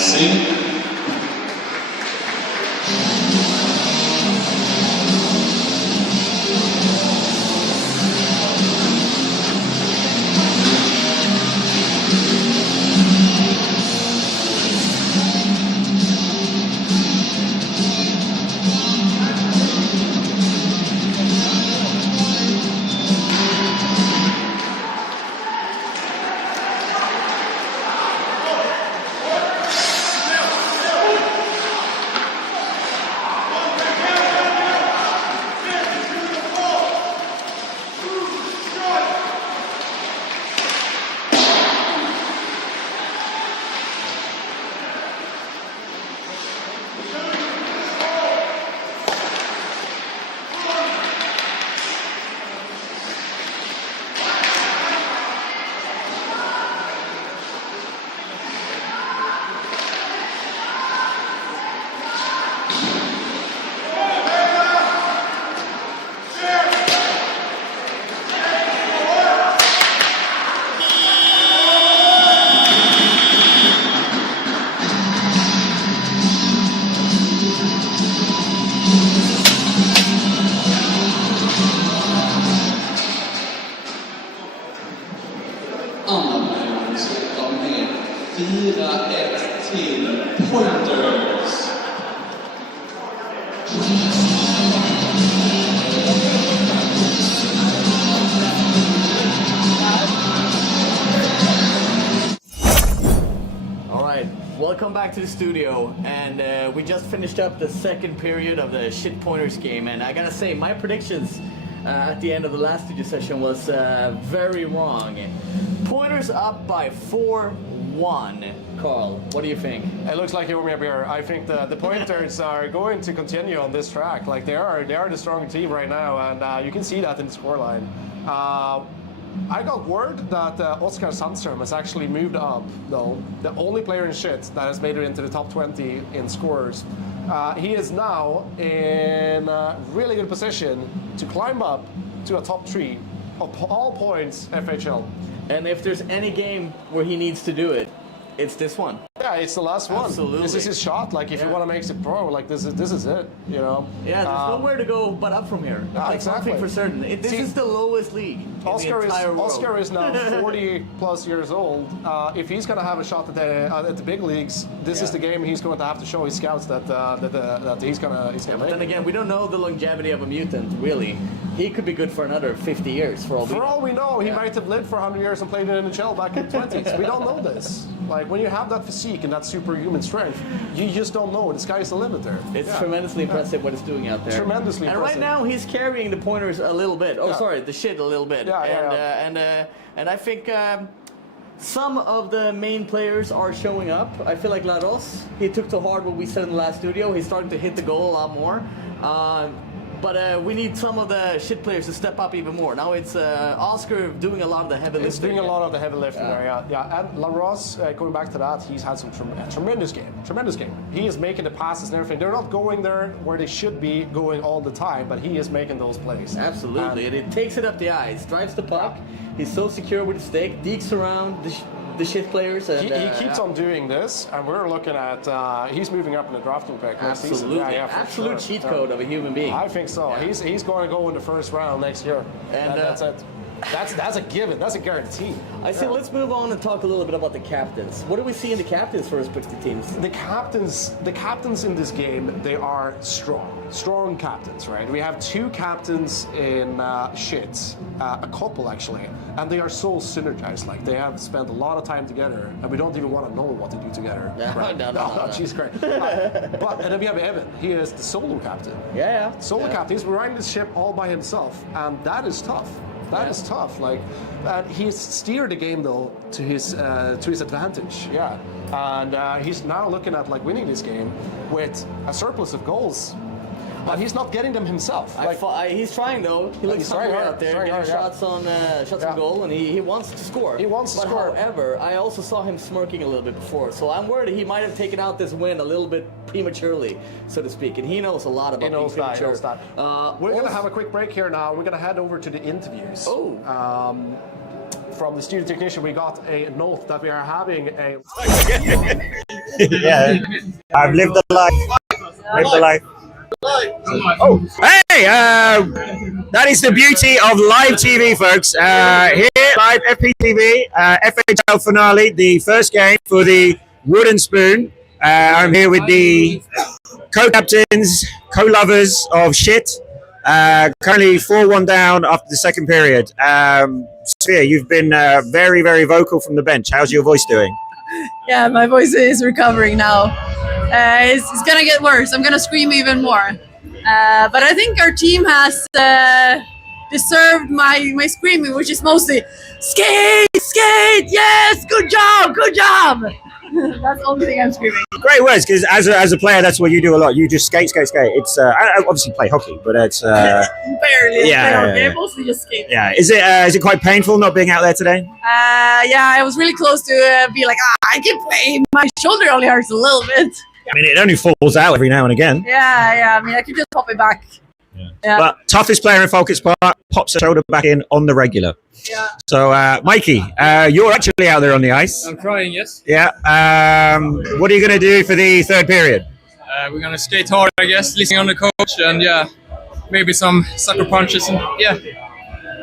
icing. Pointers. All right, welcome back to the studio, and we just finished up the second period of the Shit Pointers game, and I gotta say, my predictions at the end of the last studio session was very wrong. Pointers up by 4-1. Carl, what do you think? It looks like you're here. I think the Pointers are going to continue on this track. Like they are the strong team right now, and you can see that in the scoreline. I got word that Oskar Sandström has actually moved up, though. The only player in shit that has made it into the top 20 in scores. He is now in a really good position to climb up to a top 3 of all points FHL. And if there's any game where he needs to do it, it's this one. Yeah, it's the last one. Absolutely. This is his shot. Like, if you want to make it pro, like this is it. You know. Yeah, there's nowhere to go but up from here. That's exactly. one thing for certain. This is the lowest league in the entire world. Oscar is now 40 plus years old. If he's going to have a shot at the big leagues, this is the game he's going to have to show his scouts that he's gonna But make. then again, we don't know the longevity of a mutant. Really, he could be good for another 50 years for all we know. For all we know, he might have lived for 100 years and played in the NHL back in the 20s. We don't know this. Like, when you have that physique and that superhuman strength, you just don't know. The sky's the limit there. It's tremendously impressive what he's doing out there. Tremendously and impressive. right now, he's carrying the Pointers a little bit. Oh, sorry, the shit a little bit. And I think some of the main players are showing up. I feel like Laros, he took to heart what we said in the last studio. He's starting to hit the goal a lot more. But we need some of the shit players to step up even more. Now it's Oscar doing a lot of the heavy lifting. He's doing a lot of the heavy lifting there, yeah. And LaRosse, going back to that, he's had some tremendous game. He is making the passes and everything. They're not going there where they should be going all the time, but he is making those plays. Absolutely, and it takes it up the ice, drives the puck. He's so secure with the stick, dekes around the shit players. And, he keeps on doing this, and we're looking at he's moving up in the drafting pick next season. Absolutely, absolute cheat code of a human being. I think so. Yeah. He's going to go in the first round next year, and that's it. That's a given. That's a guarantee. I say let's move on and talk a little bit about the captains. What do we see in the captains for respective teams? The captains in this game, they are strong captains, right? We have 2 captains in shit, a couple actually, and they are so synergized. Like they have spent a lot of time together, and we don't even want to know what they do together. No, Jesus Christ. But and then we have Evan. He is the solo captain. Solo captain. He's riding this ship all by himself, and that is tough. That is tough. Like, he's steered the game though to his advantage. Yeah, and he's now looking at like winning this game with a surplus of goals. But he's not getting them himself. He's trying though. He looks hungry out there, getting shots on goal, and he wants to score. However, I also saw him smirking a little bit before, so I'm worried he might have taken out this win a little bit prematurely, so to speak. And he knows a lot about being premature. He knows that. We're going to have a quick break here now. We're going to head over to the interviews. from the studio technician, we got a note that we are having a... Yeah, I've lived the life. Lived the life. Oh, hey! That is the beauty of live TV, folks. Here, live FPTV, FHL Finale, the first game for the Wooden Spoon. I'm here with the co-captains, co-lovers of shit. Currently 4-1 down after the second period. Sphere, you've been very, very vocal from the bench. How's your voice doing? Yeah, my voice is recovering now. It's gonna get worse. I'm gonna scream even more. But I think our team has deserved my screaming, which is mostly skate, skate, yes, good job, good job. That's the only thing I'm screaming. Great words, because as a player, that's what you do a lot. You just skate, skate, skate. It's I obviously play hockey, but it's Barely. Yeah, I mostly just skate. yeah. Is it quite painful not being out there today? Yeah, I was really close to be like, I can play. My shoulder only hurts a little bit. I mean, it only falls out every now and again. Yeah. I mean, I could just pop it back. Yeah. But toughest player in Falkets Park pops a shoulder back in on the regular. Yeah. So, Mikey, you're actually out there on the ice. I'm trying, yes. Yeah. What are you going to do for the third period? We're gonna skate hard, I guess, listening on the coach, and maybe some sucker punches, and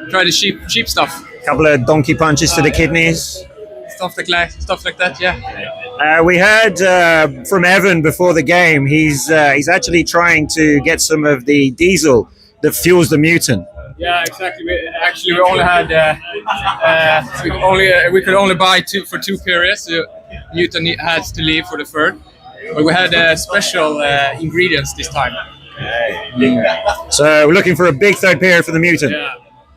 try the cheap stuff. Couple of donkey punches to the kidneys. Stuff like that, yeah. We heard from Evan before the game. He's actually trying to get some of the diesel that fuels the mutant. Yeah, exactly. We only had we could only buy for 2 periods. So Newton had to leave for the third, but we had special ingredients this time. So we're looking for a big third period for the mutant.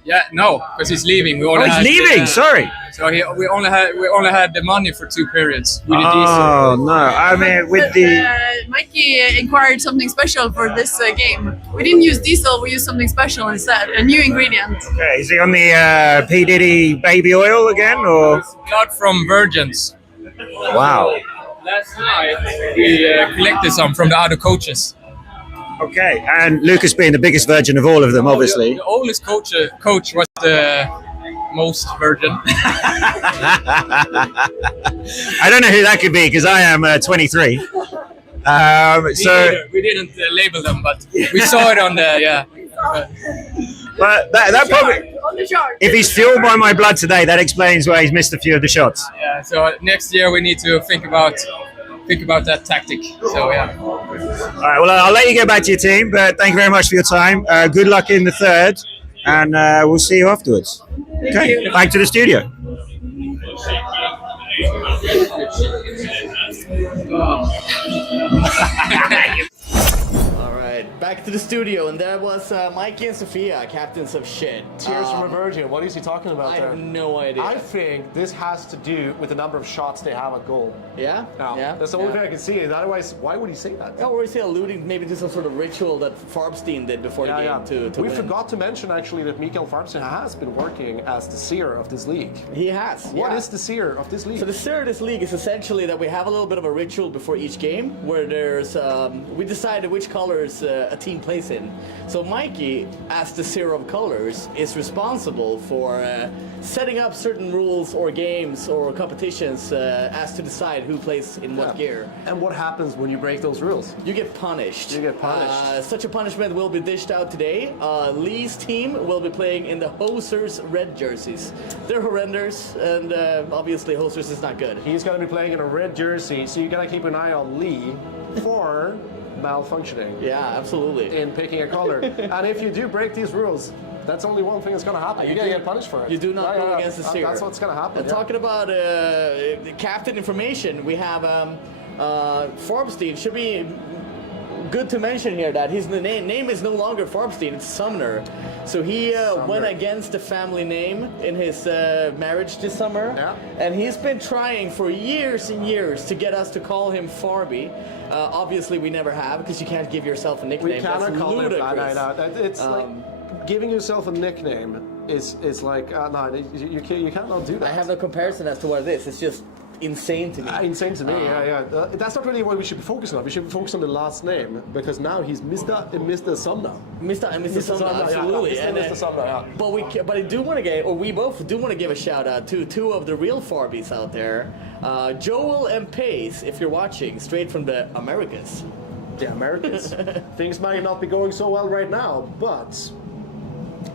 Yeah, no, because he's leaving. We only he's leaving. Sorry. So we only had the money for 2 periods. With the Oh diesel. no! I mean, with the Mikey inquired something special for this game. We didn't use diesel, we used something special instead, a new ingredient. okay, is he on the P Diddy baby oil again, or? It's blood from virgins. Wow. Last night we collected some from the other coaches. Okay, and Lucas being the biggest virgin of all of them, obviously. The oldest coach was the most virgin. I don't know who that could be because I am 23. So, we didn't label them, but we saw it on the but that probably, On the chart. if he's fueled by my blood today, that explains why he's missed a few of the shots. Yeah. So next year we need to think about that tactic. So yeah. All right, well, I'll let you get back to your team, but thank you very much for your time. Good luck in the third, and we'll see you afterwards. Okay, back to the studio. All right, back to the studio, and that was Mikey and Sophia, captains of shit. Tears from a virgin. What is he talking about I there? have no idea. I think this has to do with the number of shots they have at goal. Yeah? Now, Yeah? that's the only thing I can see. Otherwise, why would he say that? Yeah, or is he alluding maybe to some sort of ritual that Farbstein did before the game to We win? forgot to mention actually that Mikael Farbstein has been working as the seer of this league. He has. What yeah. is the seer of this league? So the seer of this league is essentially that we have a little bit of a ritual before each game where there's we decided which colors a team plays in. So Mikey, as the seer of colors, is responsible for setting up certain rules or games or competitions as to decide who plays in what gear. And what happens when you break those rules? You get punished. You get punished. Such a punishment will be dished out today. Lee's team will be playing in the Hosers red jerseys. They're horrendous, and obviously Hosers is not good. He's going to be playing in a red jersey, so you got to keep an eye on Lee for malfunctioning Yeah, absolutely. in picking a color. And if you do break these rules, that's only one thing that's going to happen. You're going to get punished for it. You do not go against the seer. That's what's going to happen. And talking about captain information, we have Farbstein. Should be good to mention here that his name is no longer Farbstein, it's Sumner. So he went against the family name in his marriage this summer. Yeah. And he's been trying for years and years to get us to call him Farby. Obviously, we never have, because you can't give yourself a nickname. We cannot That's call him ludicrous. that. It's like giving yourself a nickname is like, no, you cannot do that. I have no comparison as to what it is. It's just insane to me. Insane to me, yeah. That's not really what we should be focusing on. We should be focused on the last name, because now he's Mr. and Mr. Sumner. Mr. Sumner, absolutely. Yeah, Mr. Sumner, yeah. But I do want to get, or we both do want to give a shout out to two of the real Farbies out there, Joel and Pace, if you're watching, straight from the Americas. The Americans. Things might not be going so well right now, but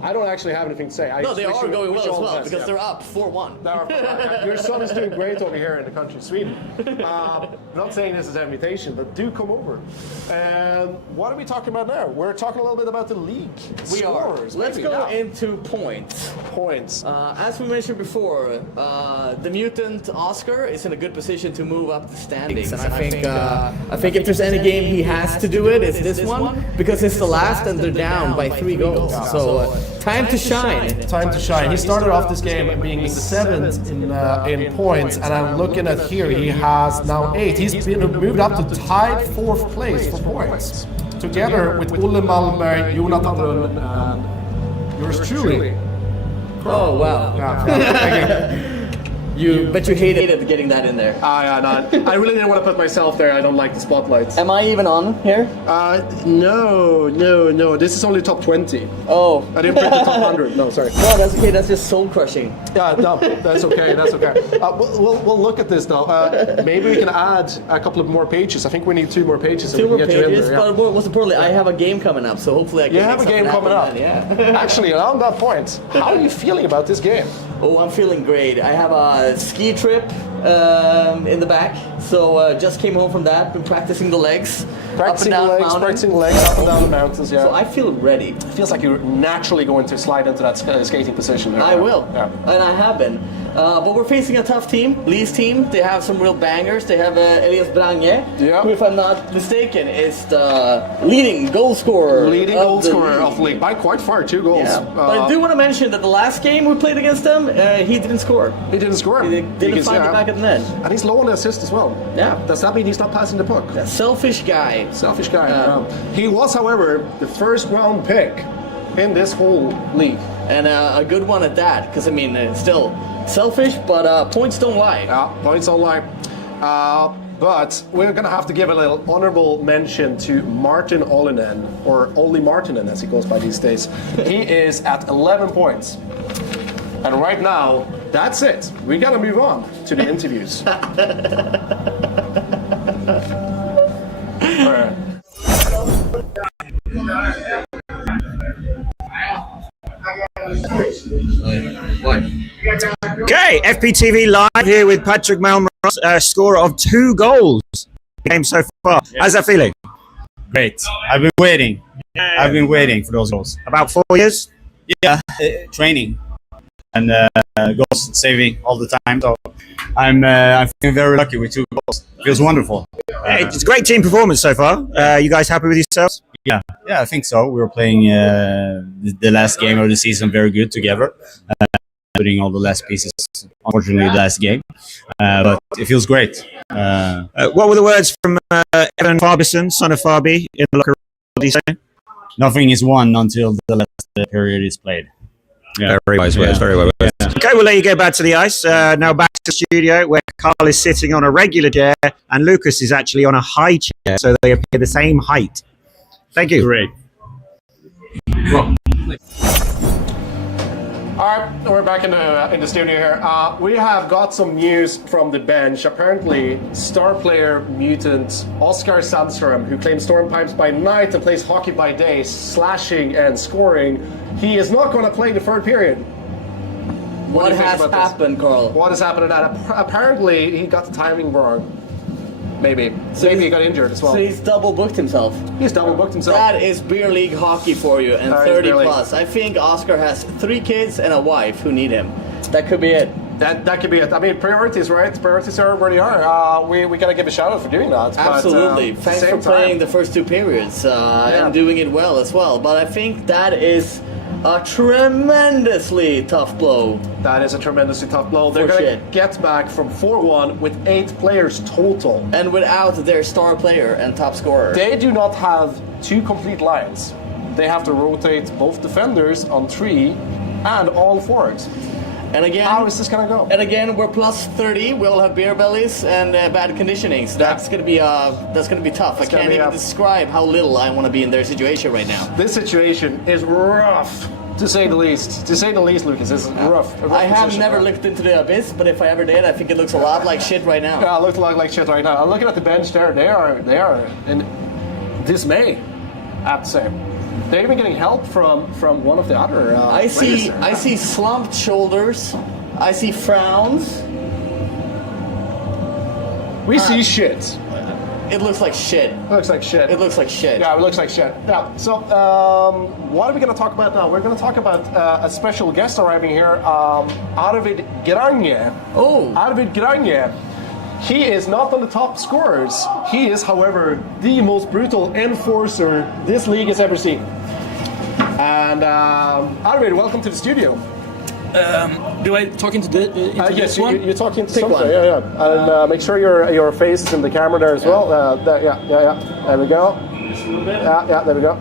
I don't actually have anything to say. No, they are going well as well, because they're up 4-1. Your son is doing great over here in the country of Sweden. Not saying this is an invitation, but do come over. And what are we talking about now? We're talking a little bit about the league. We scores, are. Let's maybe. go into points. As we mentioned before, the mutant Oscar is in a good position to move up the standings, and I think if there's any game he has to do it, it's this one, because it's the last and they're down by 3 goals. So time to shine. Time to shine. He started off this game being 7th in points, and I'm looking at here, he has now 8. He's been moved up to tied 4th place for points, together with Olle Malmberg, Jonathan Rönn, and yours truly. Oh, wow. Yeah. Bet you hated getting that in there. Yeah, no, I really didn't want to put myself there. I don't like the spotlights. Am I even on here? No. This is only top 20. Oh. I didn't print the top 100. No, sorry. No, that's okay. That's just soul crushing. Yeah, no, that's okay. We'll look at this though. Maybe we can add a couple of more pages. I think we need 2 more pages. So 2 more we can get pages, you in there, but most importantly, I have a game coming up, so hopefully I can. You have a game coming up. Yeah. Actually, on that point, how are you feeling about this game? Oh, I'm feeling great. I have a ski trip in the back, so just came home from that. Been practicing the legs, Practicing up and down the legs up and down the mountains. Yeah. So I feel ready. It feels like you're naturally going to slide into that skating position. There. I will, yeah. and I have been. But we're facing a tough team, Lee's team. They have some real bangers. They have Elias Brange, who, if I'm not mistaken, is the leading goal scorer. Of the league by quite far, 2 goals. Yeah. But I do want to mention that the last game we played against them, he didn't score. He didn't score. He didn't find it back at the net. And he's low on the assist as well. Yeah. Does that mean he's not passing the puck? A selfish guy. Selfish guy. He was, however, the 1st round pick in this whole league. And a good one at that, because I mean, still selfish, but points don't lie. Yeah, points don't lie. But we're going to have to give a little honorable mention to Martin Ollinen, or Olli Martinen as he goes by these days. He is at 11 points. And right now, that's it. We got to move on to the interviews. All right. Okay, FPTV live here with Patrick Malmros, scorer of 2 goals in the game so far. How's that feeling? Great. I've been waiting. I've been waiting for those goals. About 4 years? Yeah, training and goals saving all the time. So I'm feeling very lucky with 2 goals. Feels wonderful. It's a great team performance so far. You guys happy with yourselves? Yeah, I think so. We were playing the last game of the season very good together. Putting all the last pieces, unfortunately, the last game. But it feels great. What were the words from Evan Farbison, son of Farby, in the locker room? What did he say? Nothing is won until the last period is played. Yeah. Very wise words, very wise words. Yeah. Okay, we'll let you go back to the ice. Now back to the studio where Carl is sitting on a regular chair and Lucas is actually on a high chair, so they appear the same height. Thank you. Great. Well. All right, we're back in the studio here. We have got some news from the bench. Apparently, star player mutant Oskar Sandström, who claims stormpipes by night and plays hockey by day, slashing and scoring, he is not going to play the 3rd period. What has happened, Carl? What has happened to that? Apparently, he got the timing wrong. Maybe he got injured as well. So he's double booked himself. He's double booked himself. That is beer league hockey for you, and 30 plus. I think Oscar has 3 kids and a wife who need him. That could be it. That could be it. I mean, priorities, right? Priorities are where they are. We gotta give a shout out for doing that. Absolutely. But, thanks for playing the first 2 periods and doing it well as well. But I think that is a tremendously tough blow. That is a tremendously tough blow. They're going to get back from 4-1 with 8 players total. And without their star player and top scorer. They do not have 2 complete lines. They have to rotate both defenders on 3 and all forwards. And again, How is this gonna go? And again, we're plus 30. We all have beer bellies and bad conditioning. So that's gonna be tough. I can't even describe how little I want to be in their situation right now. This situation is rough, to say the least. To say the least, Lucas, this is rough. I have never looked into the abyss, but if I ever did, I think it looks a lot like shit right now. Yeah, it looks a lot like shit right now. I'm looking at the bench there. They are in dismay, I have to say. They're even getting help from one of the other. I see slumped shoulders. I see frowns. We see shit. It looks like shit. It looks like shit. It looks like shit. Yeah, it looks like shit. Yeah. So, what are we going to talk about now? We're going to talk about a special guest arriving here, Arvid Granje. Oh. Arvid Granje. He is not on the top scorers. He is, however, the most brutal enforcer this league has ever seen. And Arvid, welcome to the studio. Do I talk into Yes, this one? you're talking to Pick something. one. Yeah. And make sure your face is in the camera there as well. Yeah. There we go. Yeah, there we go.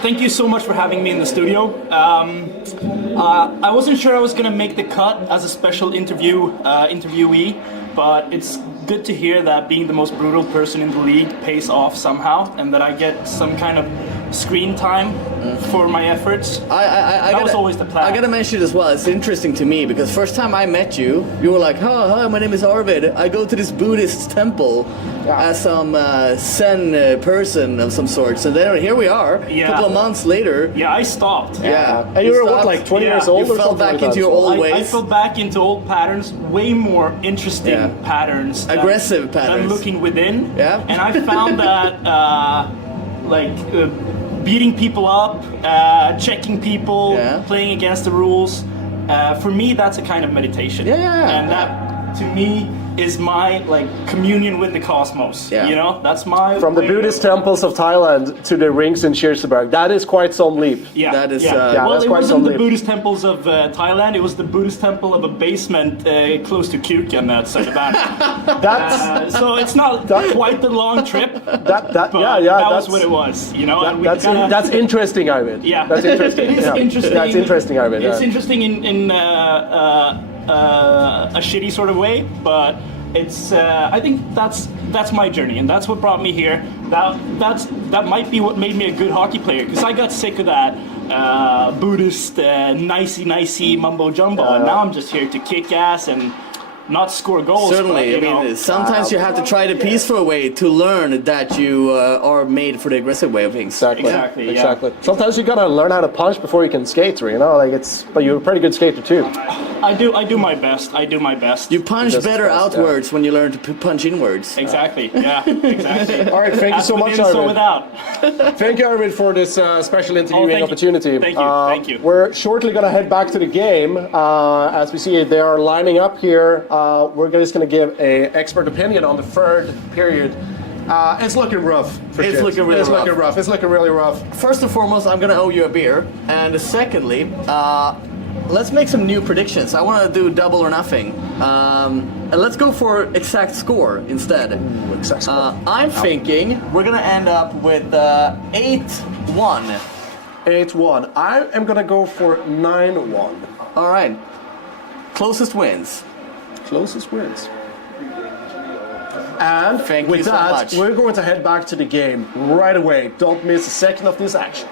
Thank you so much for having me in the studio. I wasn't sure I was going to make the cut as a special interviewee, but it's good to hear that being the most brutal person in the league pays off somehow, and that I get some kind of screen time for my efforts. That was always the plan. I gotta mention it as well. It's interesting to me because first time I met you, you were like, "Hi, my name is Arvid. I go to this Buddhist temple as some Zen person of some sort." So then here we are, a couple of months later. Yeah, I stopped. Yeah, And you were what, like 20 years old you or fell something back like into that? your old ways. I fell back into old patterns, way more interesting patterns. Aggressive patterns. Than looking within. Yeah. And I found that beating people up, checking people, playing against the rules, for me that's a kind of meditation. Yeah. And that, to me, is my communion with the cosmos. Yeah. You know, that's my From the way Buddhist of- temples of Thailand to the rings in Kirseberg. That is quite some leap. Yeah, That is, yeah. yeah, Well, that's it quite wasn't the some Buddhist temples of Thailand. It was the Buddhist temple of a basement close to Kuken at Söderberg. That's So it's not quite the long trip. that But yeah. that That's was what it was. You know, and we that's interesting, Arvid. Yeah, That's interesting. It is Yeah. interesting. That's interesting, Arvid. It's Yeah. interesting in a shitty sort of way, but it's. I think that's my journey, and that's what brought me here. That might be what made me a good hockey player, because I got sick of that Buddhist nicey mumbo jumbo, and now I'm just here to kick ass and not score goals. Certainly, but, you know, sometimes you have to try the peaceful way to learn that you are made for the aggressive way of things. Exactly. yeah. Sometimes you gotta learn how to punch before you can skate, you know. But you're a pretty good skater too. I do my best. You punch Just better fast, outwards when you learn to punch inwards. Exactly. Yeah. Exactly. All right, thank you As so much, within, so Arvid. without. Thank you, Arvid, for this special interviewing thank you. opportunity. Thank you. We're shortly going to head back to the game. As we see, they are lining up here. We're just going to give an expert opinion on the third period. It's looking rough. It's looking really rough. It's looking really rough. First and foremost, I'm gonna owe you a beer, and secondly, let's make some new predictions. I want to do double or nothing, and let's go for exact score instead. Exact score. I'm thinking we're gonna end up with 8-1. 8-1. I am going to go for 9-1. All right, closest wins. Closest wins. And Thank with you so that, much. we're going to head back to the game right away. Don't miss a second of this action.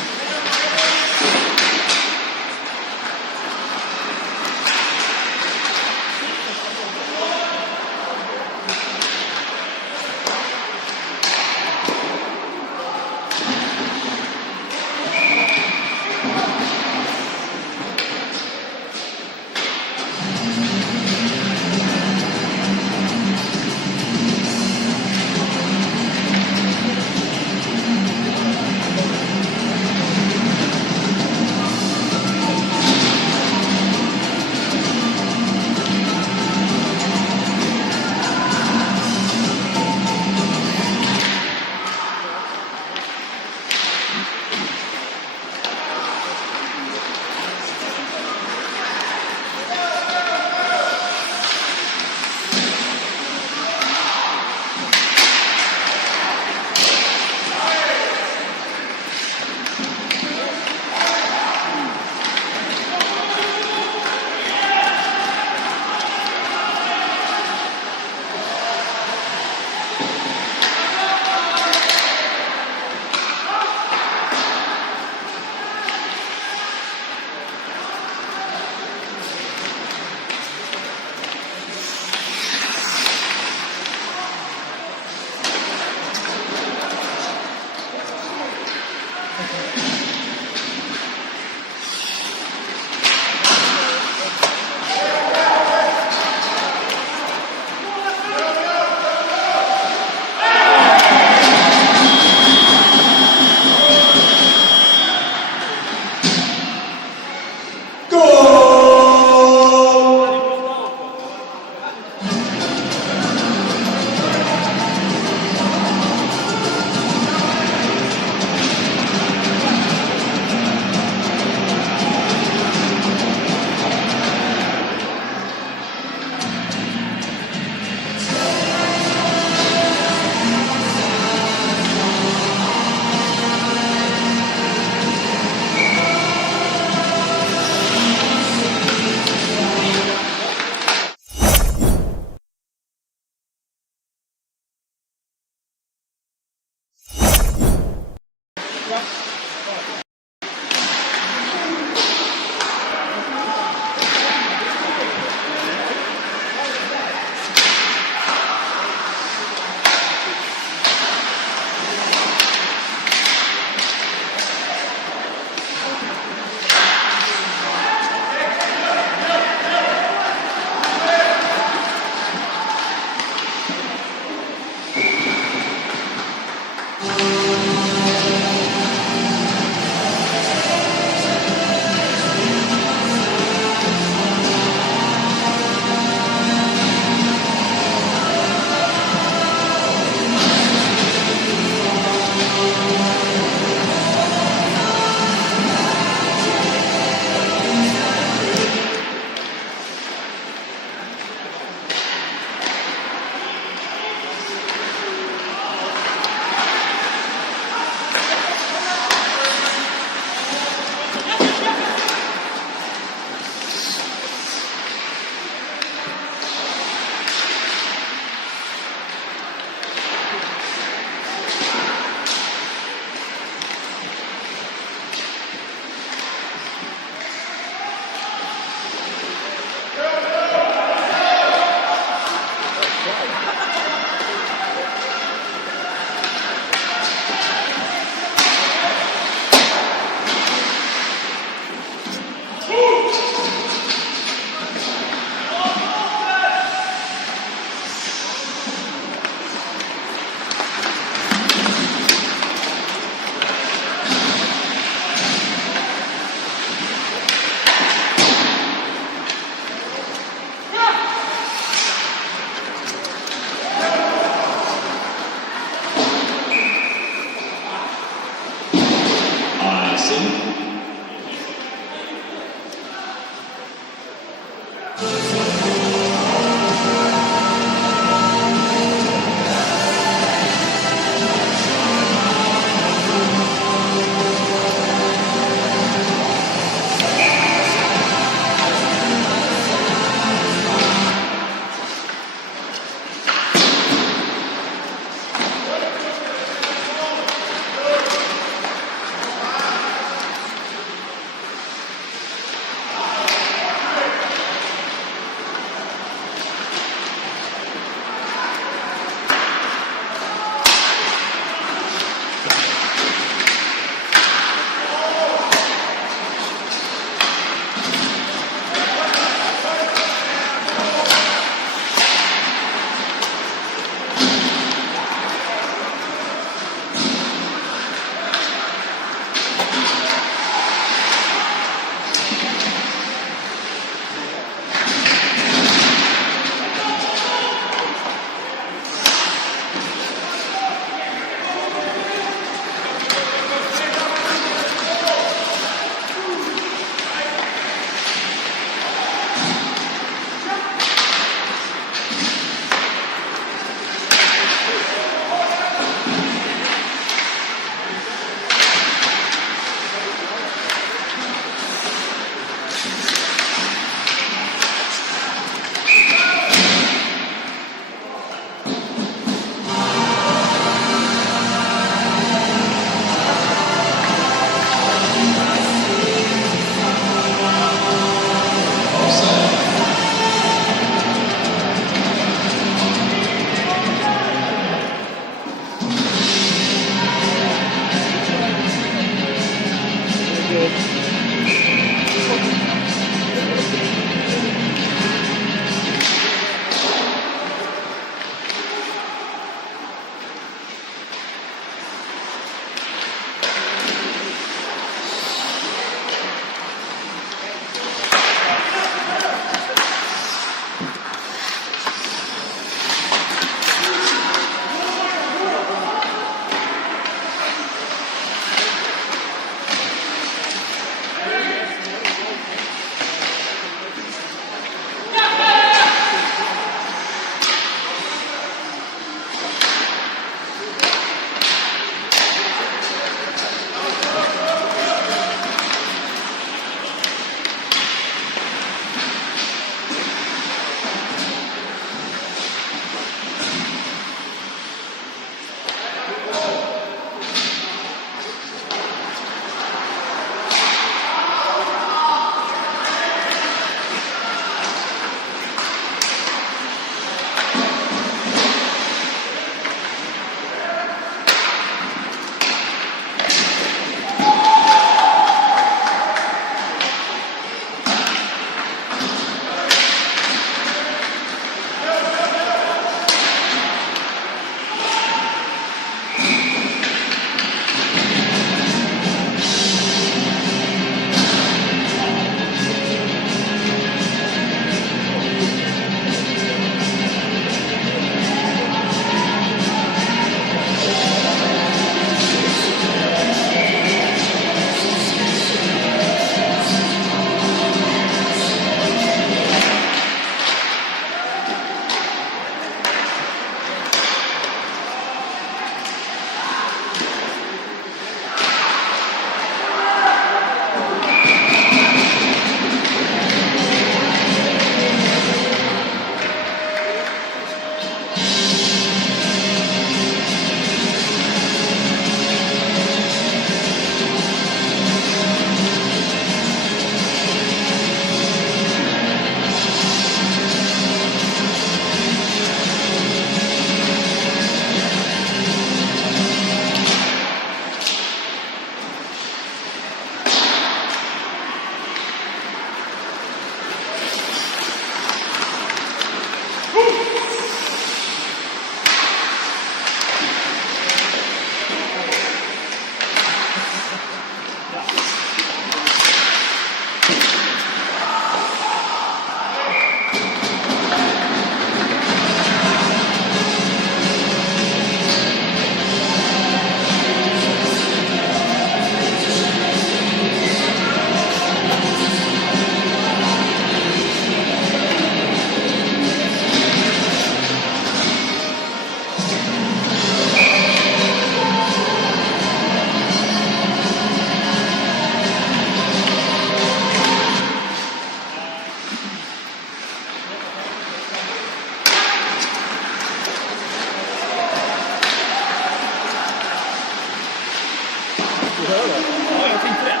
waiting for that.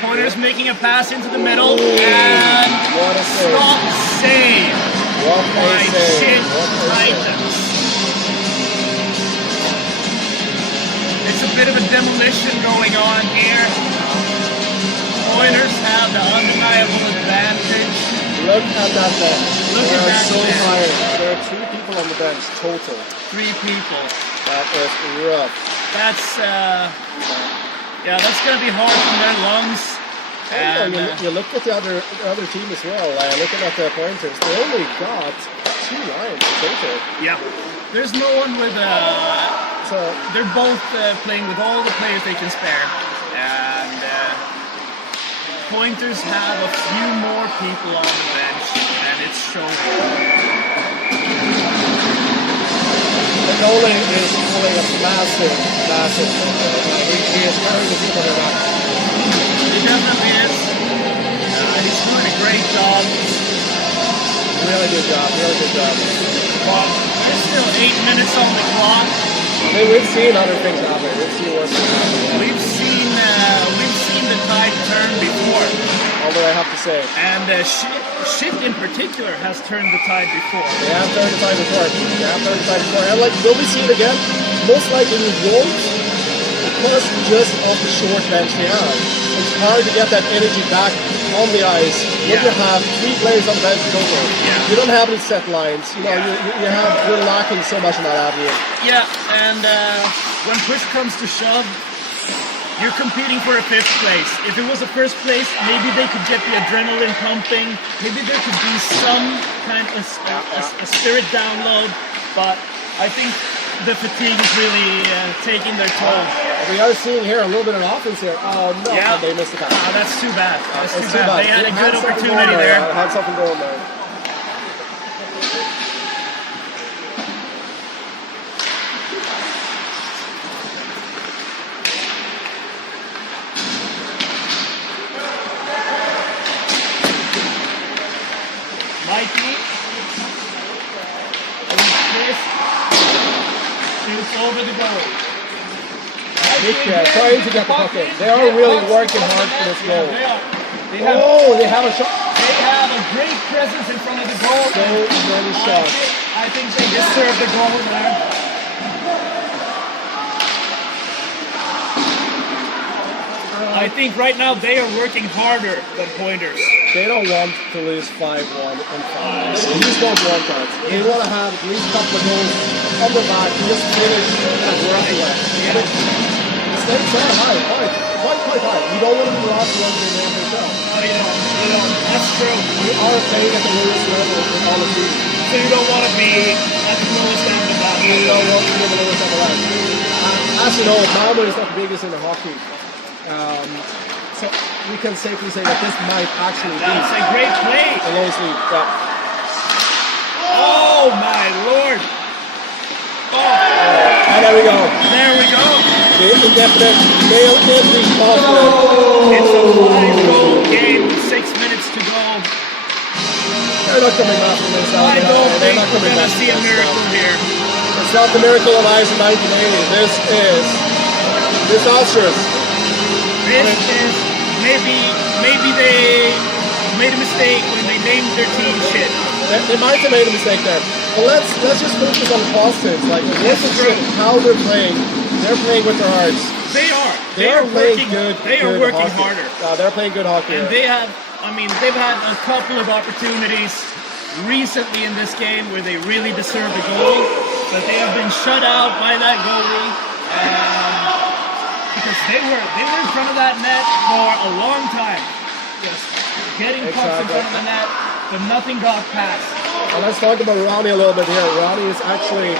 Pointer's making a pass into the middle, and What a save. stop save What a by save. Shit What a save. Titans. It's a bit of a demolition going on here. Pointers have the undeniable advantage. Look at that bench. Look They at are that so bench. tired. There are 3 people on the bench total. 3 people. That is rough. That's that's gonna be hard on their lungs. And you look at the other team as well. Looking at the pointers, they only got 2 lines total. yeah, there's no one with. So They're both playing with all the players they can spare, and Pointers have a few more people on the bench, and it's showing. the goalie is pulling a massive. He is carrying the team on their back. He definitely is. He's doing a great job. Really good job. But there's still 8 minutes on the clock. I mean, we've seen other things happen. We've seen worse things happen. We've seen the tide turn before, Although I have to say, and shit in particular has turned the tide before. they have 35 before. And like, will we see it again? Most likely we won't, because just of the short bench they have. It's hard to get that energy back on the ice when Yeah. you have 3 players on the bench total. Yeah. You don't have any set lines. You know, you're lacking so much in that avenue. Yeah, and when push comes to shove, you're competing for a 5th place. If it was a 1st place, maybe they could get the adrenaline pumping. Maybe there could be some kind of a spirit download. But I think the fatigue is really taking their toll. We are seeing here a little bit of offense here. Oh no, Yeah. they missed the pass. Oh, that's too bad. That's It's too bad. They had a good something opportunity going there. Had something going there. Mikey. Chris. Shoots over the goal. Trying to get the puck in. They are really working hard for this goal. They are. They have a shot. They have a great presence in front of the goal. So many shots. I think they deserve the goal there. I think right now they are working harder than Pointers. They don't want to lose 5-1 and 5. They just don't want that. They want to have at least a couple of goals on the back, just finish and work away. The stakes are high, quite high. You don't want to be the last one in the FHL. Oh, you don't. That's true. We are playing at the lowest level in all of these. So you don't want to be at the lowest end of that. You don't want to be the lowest level. As you know, Malmö is not the biggest in the hockey. So we can safely say that this might actually be That's a great play. the lowest league. Yeah. Oh my lord. Oh, And there we go. there we go. The indefinite male in the confident. It's a 5-goal game with 6 minutes to go. They're not coming back from this. I don't They're think not we're coming going back to see a from this. miracle here. It's not the miracle of ice in 1980. This is disastrous. This is maybe they made a mistake when they named their team shit. They might have made a mistake there. But let's just focus on positives. Like, look at how they're playing. They're playing with their hearts. They are. They are working. playing good. They are good working hockey. harder. They're playing good hockey. And they have. I mean, they've had a couple of opportunities recently in this game where they really deserved a goal, but they have been shut out by that goalie. Because they were in front of that net for a long time, just getting pucks in front of the net, but nothing got past. And let's talk about Ronnie a little bit here. Ronnie is actually,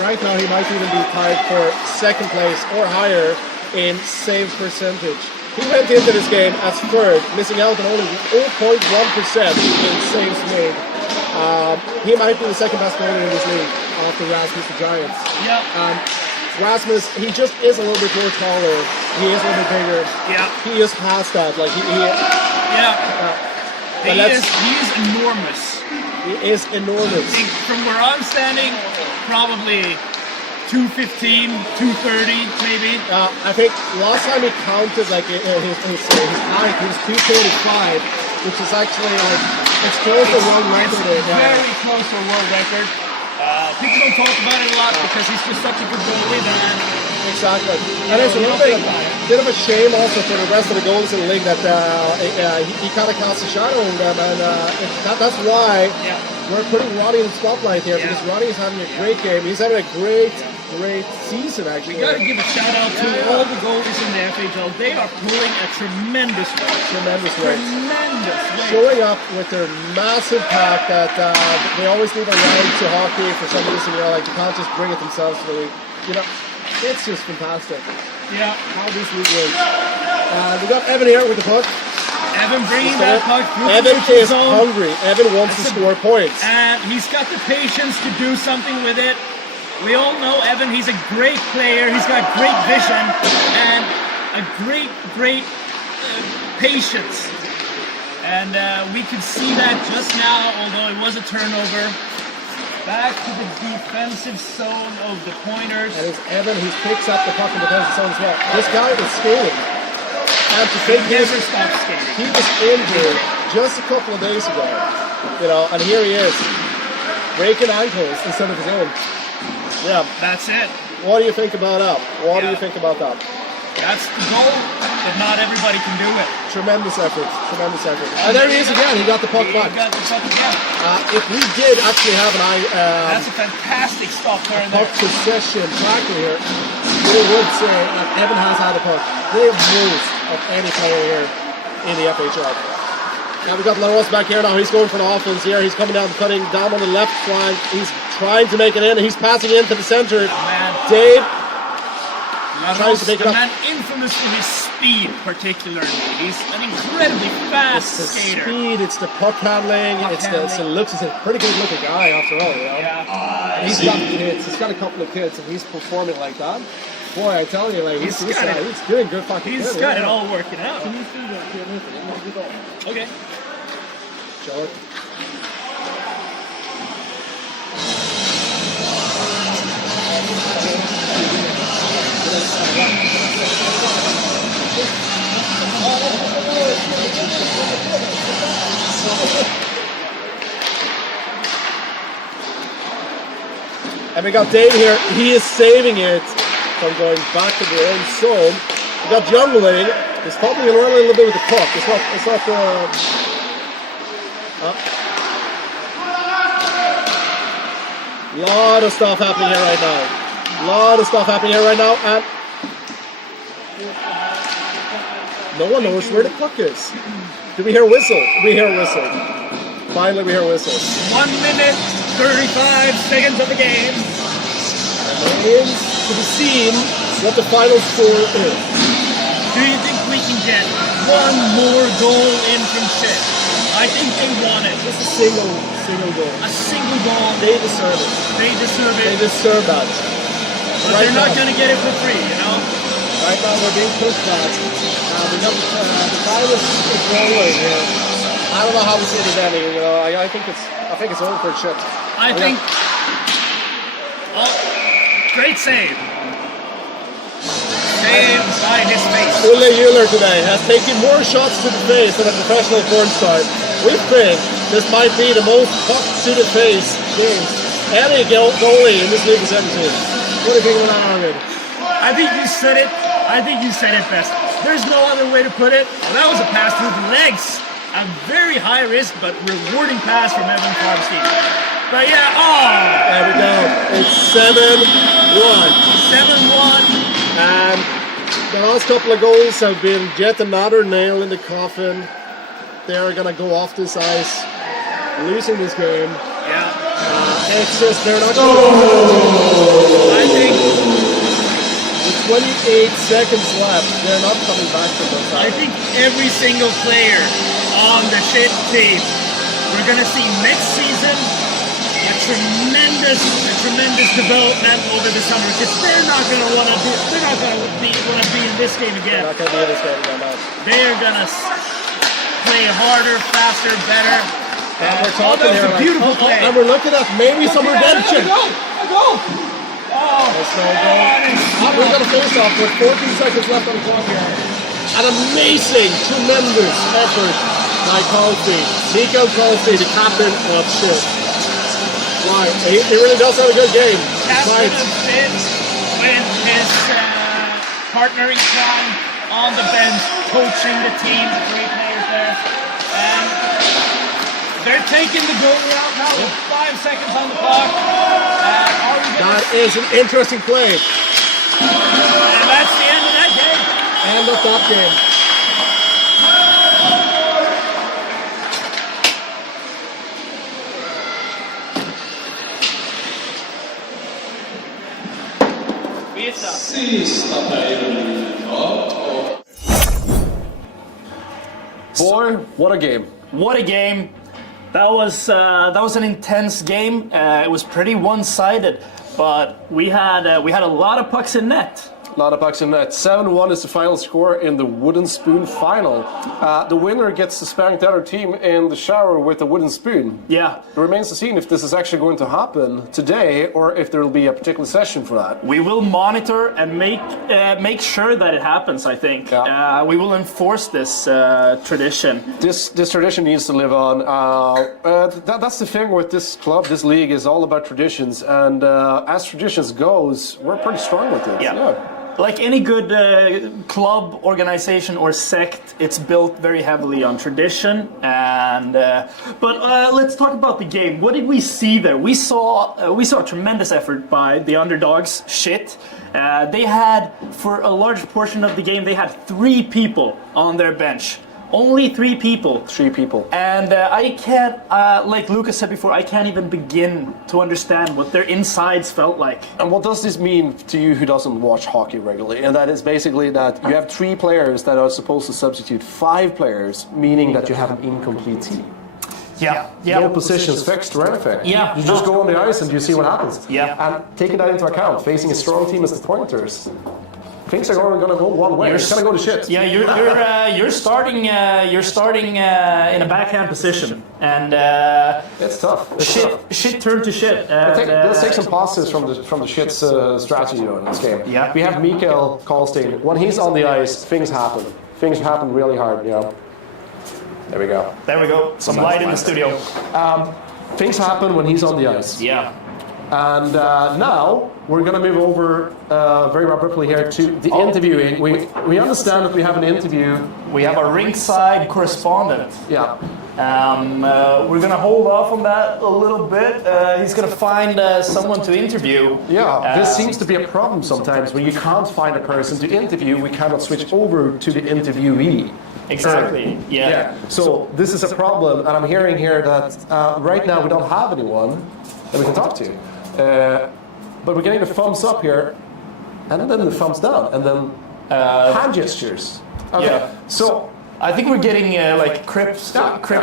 right now, he might even be tied for 2nd place or higher in save percentage. He went into this game as 3rd, missing out on only 0.1% in saves made. He might be the 2nd best goalie in this league after Rasmus the Giants. Yeah. Rasmus, he just is a little bit more taller. He is a little bit bigger. Yeah. He just has that. Like Yeah. but He is enormous. he is enormous. I think from where I'm standing, probably 215, 230, maybe. I think last time he counted like his height, he was 245, which is actually like it's close to world record. It's very close to a world record. People don't talk about it a lot because he's just such a good goalie. Exactly, and it's a little bit of a shame also for the rest of the goalies in the league that he kind of casts a shadow on them, and that's why we're putting Ronnie in the spotlight here because Ronnie is having a great game. He's having a great season actually. We got to give a shout out to all the goalies in the FHL. They are pulling a tremendous way. Showing up with their massive pack that they always need a ride to hockey for some reason. You know, like they can't just bring it themselves to the league. You know. It's just fantastic. Yeah. How this league works. We got Evan here with the puck. Evan bringing that puck through Evan the is zone. hungry. Evan wants to score points. And he's got the patience to do something with it. We all know Evan, he's a great player. He's got great vision and a great patience. And we could see that just now, although it was a turnover. Back to the defensive zone of the Pointers. And it's Evan who picks up the puck in the defensive zone as well. This guy is skating. And to think he never stops skating. He was injured just a couple of days ago. You know, and here he is. Breaking ankles instead of his own. Yeah. That's it. What do you think about that? What do you think about that? That's the goal, but not everybody can do it. Tremendous effort. And there he is again. He got the puck back. He got the puck again. If we did actually have that's a fantastic stop there. Puck possession tracker here, we would say that Evan has had a puck the most of any player here in the FHL. Now we've got LaRose back here now. He's going for the offense here. He's coming down, cutting down on the left flank. He's trying to make it in. He's passing into the center. Dave tries to make it up. Man, infamous for his speed, particularly. He's an incredibly fast skater. It's the speed, it's the puck handling, it's the looks. He's a pretty good looking guy after all, you know? Yeah. He's got kids. He's got a couple of kids, and he's performing like that. Boy, I tell you, like he's doing good fucking. He's got it all working out. Okay. Show it. And we got Dave here. He is saving it from going back to their own zone. We got Jungling. He's probably going to run a little bit with the puck. It's not lot of stuff happening here right now. And no one knows where the puck is. Do we hear a whistle? We hear a whistle. Finally, we hear a whistle. 1 minute, 35 seconds of the game. Remains to be seen what the final score is. Do you think we can get one more goal in from Shit? I think they want it. Just a single goal. A single goal. They deserve it. They deserve it. They deserve that. But they're not going to get it for free, you know? Right now we're being pushed back. The time is rolling here. I don't know how this is ending. You know, I think it's over for Shit. I think. Oh, great save. Save by his face. Ulle Euler today has taken more shots to the face than a professional porn star. We think this might be the most puck to the face games any goalie in this league has ever seen. What do you think of that, Arvid? I think you said it. Best. There's no other way to put it. Well, that was a pass through the legs. A very high risk but rewarding pass from Evan Farmstein. But yeah, there we go. It's 7-1. 7-1. And the last couple of goals have been yet another nail in the coffin. They're gonna go off this ice, losing this game. Yeah. It's just they're not gonna I think with 28 seconds left, they're not coming back from this. I think every single player on the Shit team, we're gonna see next season a tremendous development over the summer because they're not gonna want to be in this game again. They're not gonna be in this game again. No. They're gonna play harder, faster, better. And we're talking here, beautiful play. And we're looking at maybe some redemption. Go! We're going to finish off with 14 seconds left on the clock here. An amazing, tremendous effort by Colsey. Nico Colsey, the captain of Shit. Right, he really does have a good game. Captain of Shit with his partnering time on the bench, coaching the team, great players there. And they're taking the goalie out now with 5 seconds on the clock. That is an interesting play. And that's the end of that game. End of that game. Boy, what a game. What a game. That was an intense game. It was pretty one-sided, but we had a lot of pucks in net. A lot of pucks in net. 7-1 is the final score in the wooden spoon final. The winner gets to spank the other team in the shower with a wooden spoon. Yeah. It remains to see if this is actually going to happen today or if there will be a particular session for that. We will monitor and make sure that it happens, I think. Yeah. We will enforce this tradition. This tradition needs to live on. That's the thing with this club, this league is all about traditions, and as traditions goes, we're pretty strong with it. Yeah. Like any good club, organization, or sect, it's built very heavily on tradition. And but let's talk about the game. What did we see there? We saw a tremendous effort by the underdogs. Shit, they had, for a large portion of the game, they had 3 people on their bench. Only 3 people. 3 people. And I can't, like Lucas said before, I can't even begin to understand what their insides felt like. And what does this mean to you who doesn't watch hockey regularly? And that is basically that you have 3 players that are supposed to substitute 5 players, meaning that you have an incomplete team. Yeah. No positions fixed or anything. Yeah. You just go on the ice and you see what happens. Yeah. And taking that into account, facing a strong team as the Pointers, things are only going to go one way. It's going to go to shit. Yeah, you're starting in a backhand position, and it's tough. Shit turned to shit. Let's take some positives from the shit's strategy in this game. Yeah. We have Mikael Karlstein. When he's on the ice, things happen. Things happen really hard. You know. There we go. There we go. Some light in the studio. Things happen when he's on the ice. Yeah. And now we're going to move over very abruptly here to the interviewing. We understand that we have an interview. We have a ringside correspondent. Yeah. We're going to hold off on that a little bit. He's going to find someone to interview. Yeah, this seems to be a problem sometimes. When you can't find a person to interview, we cannot switch over to the interviewee. Exactly. Yeah. So this is a problem, and I'm hearing here that right now we don't have anyone that we can talk to. But we're getting the thumbs up here, and then the thumbs down, and then hand gestures. Okay. Yeah. So I think we're getting like Crip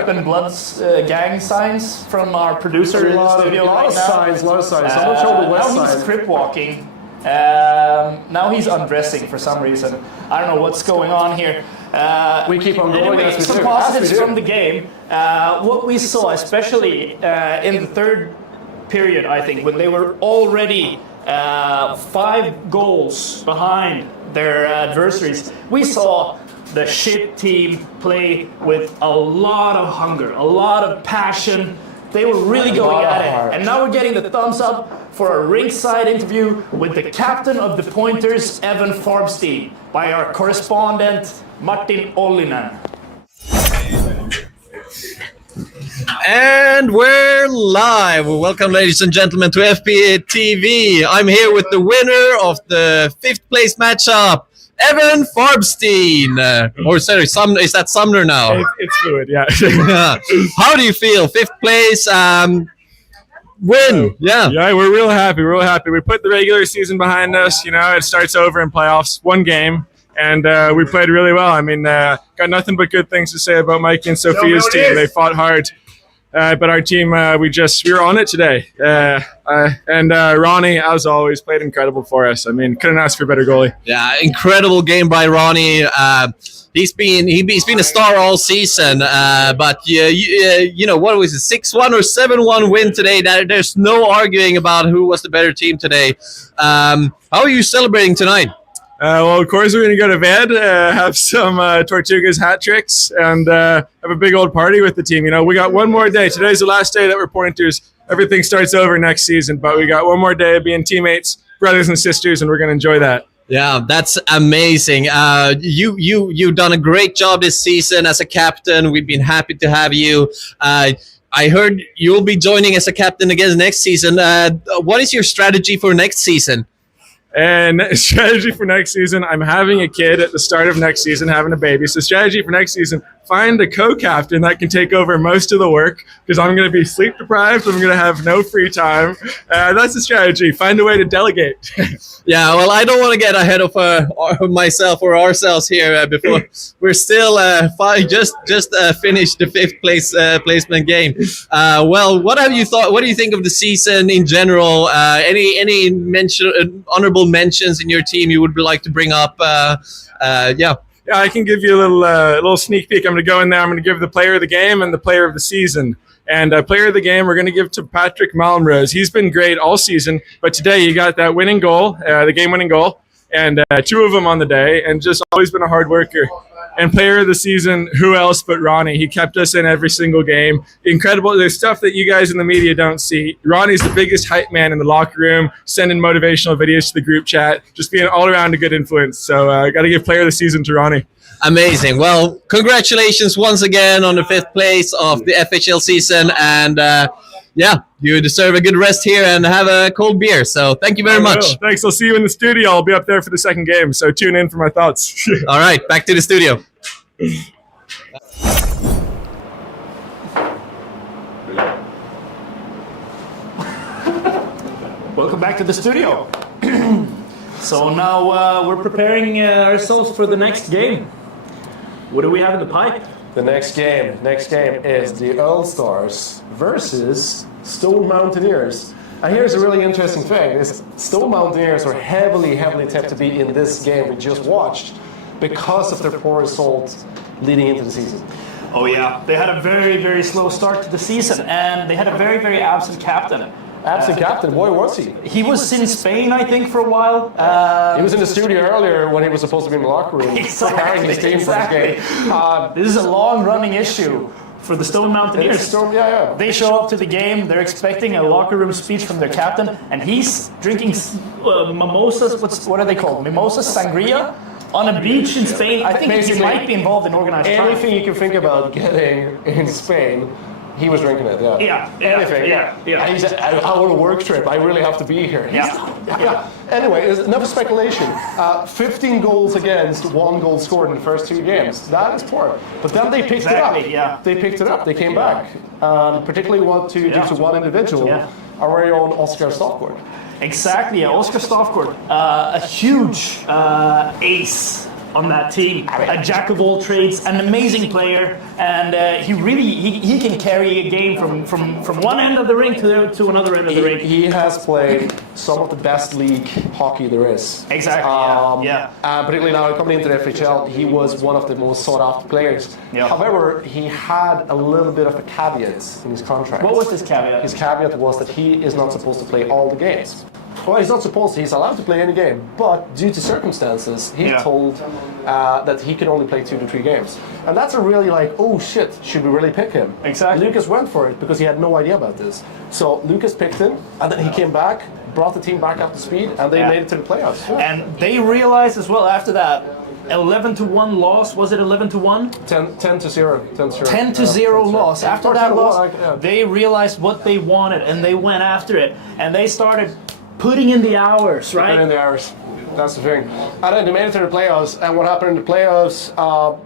and Blood's gang signs from our producer in the studio right now. A lot of signs. I'm not sure the west now side. he's Crip walking. Now he's undressing for some reason. I don't know what's going on here. We keep on going. Anyway, some positives from the game. What we saw, especially in the third period, I think, when they were already 5 goals behind their adversaries, we saw the shit team play with a lot of hunger, a lot of passion. They were really going at it. And now we're getting the thumbs up for a ringside interview with the captain of the Pointers, Evan Farbstein, by our correspondent, Martin Ollinen. And we're live. Welcome, ladies and gentlemen, to FPA TV. I'm here with the winner of the 5th place matchup, Evan Farbstein. Is that Sumner now? It's fluid, yeah. How do you feel? 5th place, win. Yeah, we're real happy. We put the regular season behind us. You know, it starts over in playoffs. 1 game. And we played really well. I mean, got nothing but good things to say about Mikey and Sophia's team. They fought hard. But our team, we were on it today. And Ronnie, as always, played incredible for us. I mean, couldn't ask for a better goalie. Yeah, incredible game by Ronnie. He's been a star all season, but you know what was it, 6-1 or 7-1 win today? There's no arguing about who was the better team today. How are you celebrating tonight? Well, of course, we're going to go to bed, have some Tortugas hat tricks, and have a big old party with the team. You know, we got one more day. Today's the last day that we're pointers. Everything starts over next season, but we got one more day of being teammates, brothers and sisters, and we're going to enjoy that. Yeah, that's amazing. You've done a great job this season as a captain. We've been happy to have you. I heard you'll be joining as a captain again next season. What is your strategy for next season? And strategy for next season, I'm having a kid at the start of next season, having a baby. So strategy for next season, find a co-captain that can take over most of the work, because I'm going to be sleep deprived. I'm going to have no free time. That's the strategy. Find a way to delegate. Yeah, well, I don't want to get ahead of myself or ourselves here before we're still just finished the fifth placement game. Well, what have you thought? What do you think of the season in general? Any honorable mentions in your team you would like to bring up? Yeah, I can give you a little sneak peek. I'm going to go in there. I'm going to give the player of the game and the player of the season. And player of the game, we're going to give to Patrick Malmrose. He's been great all season, but today he got that winning goal, the game-winning goal, and two of them on the day, and just always been a hard worker. And player of the season, who else but Ronnie? He kept us in every single game. Incredible. There's stuff that you guys in the media don't see. Ronnie's the biggest hype man in the locker room, sending motivational videos to the group chat, just being all around a good influence. So I got to give player of the season to Ronnie. Amazing. Well, congratulations once again on the 5th place of the FHL season. And yeah, you deserve a good rest here and have a cold beer. So thank you very much. Thanks. I'll see you in the studio. I'll be up there for the second game. So tune in for my thoughts. All right, back to the studio. Welcome back to the studio. So now we're preparing ourselves for the next game. What do we have in the pipe? The next game is the All Stars versus Stone Mountaineers. And here's a really interesting thing: is Stone Mountaineers are heavily tipped to be in this game we just watched because of their poor result leading into the season. Oh yeah, they had a very slow start to the season, and they had a very absent captain. Absent captain, where was he? He was in Spain, I think, for a while. He was in the studio earlier when he was supposed to be in the locker room preparing his team for this game. This is a long-running issue for the Stone Mountaineers. They show up to the game, they're expecting a locker room speech from their captain, and he's drinking mimosas. What are they called? Mimosas, sangria? On a beach in Spain. I think he might be involved in organized crime. Anything you can think about getting in Spain, he was drinking it, anything. And he said, I want a work trip, I really have to be here. Anyway, enough speculation. 15 goals against, 1 goal scored in the first 2 games. That is poor. But then they picked it up. They picked it up, they came back. Particularly due to one individual, our very own Oscar Stoffgård. Exactly, Oscar Stoffgård, a huge ace on that team, a jack of all trades, an amazing player, and he can carry a game from one end of the rink to another end of the rink. He has played some of the best league hockey there is. Exactly. Particularly now coming into the FHL, he was one of the most sought after players. However, he had a little bit of a caveat in his contract. What was his caveat? His caveat was that he is not supposed to play all the games. Well, he's not supposed to. He's allowed to play any game, but due to circumstances, he's told that he can only play 2 to 3 games. And that's a really oh shit, should we really pick him? Exactly. Lucas went for it because he had no idea about this. So Lucas picked him, and then he came back, brought the team back up to speed, and they made it to the playoffs. And they realized as well after that, 11-1 loss. Was it 11-1? 10-0. 10-0 loss. After that loss, they realized what they wanted, and they went after it, and they started putting in the hours, right? Putting in the hours. That's the thing. And then they made it to the playoffs, and what happened in the playoffs,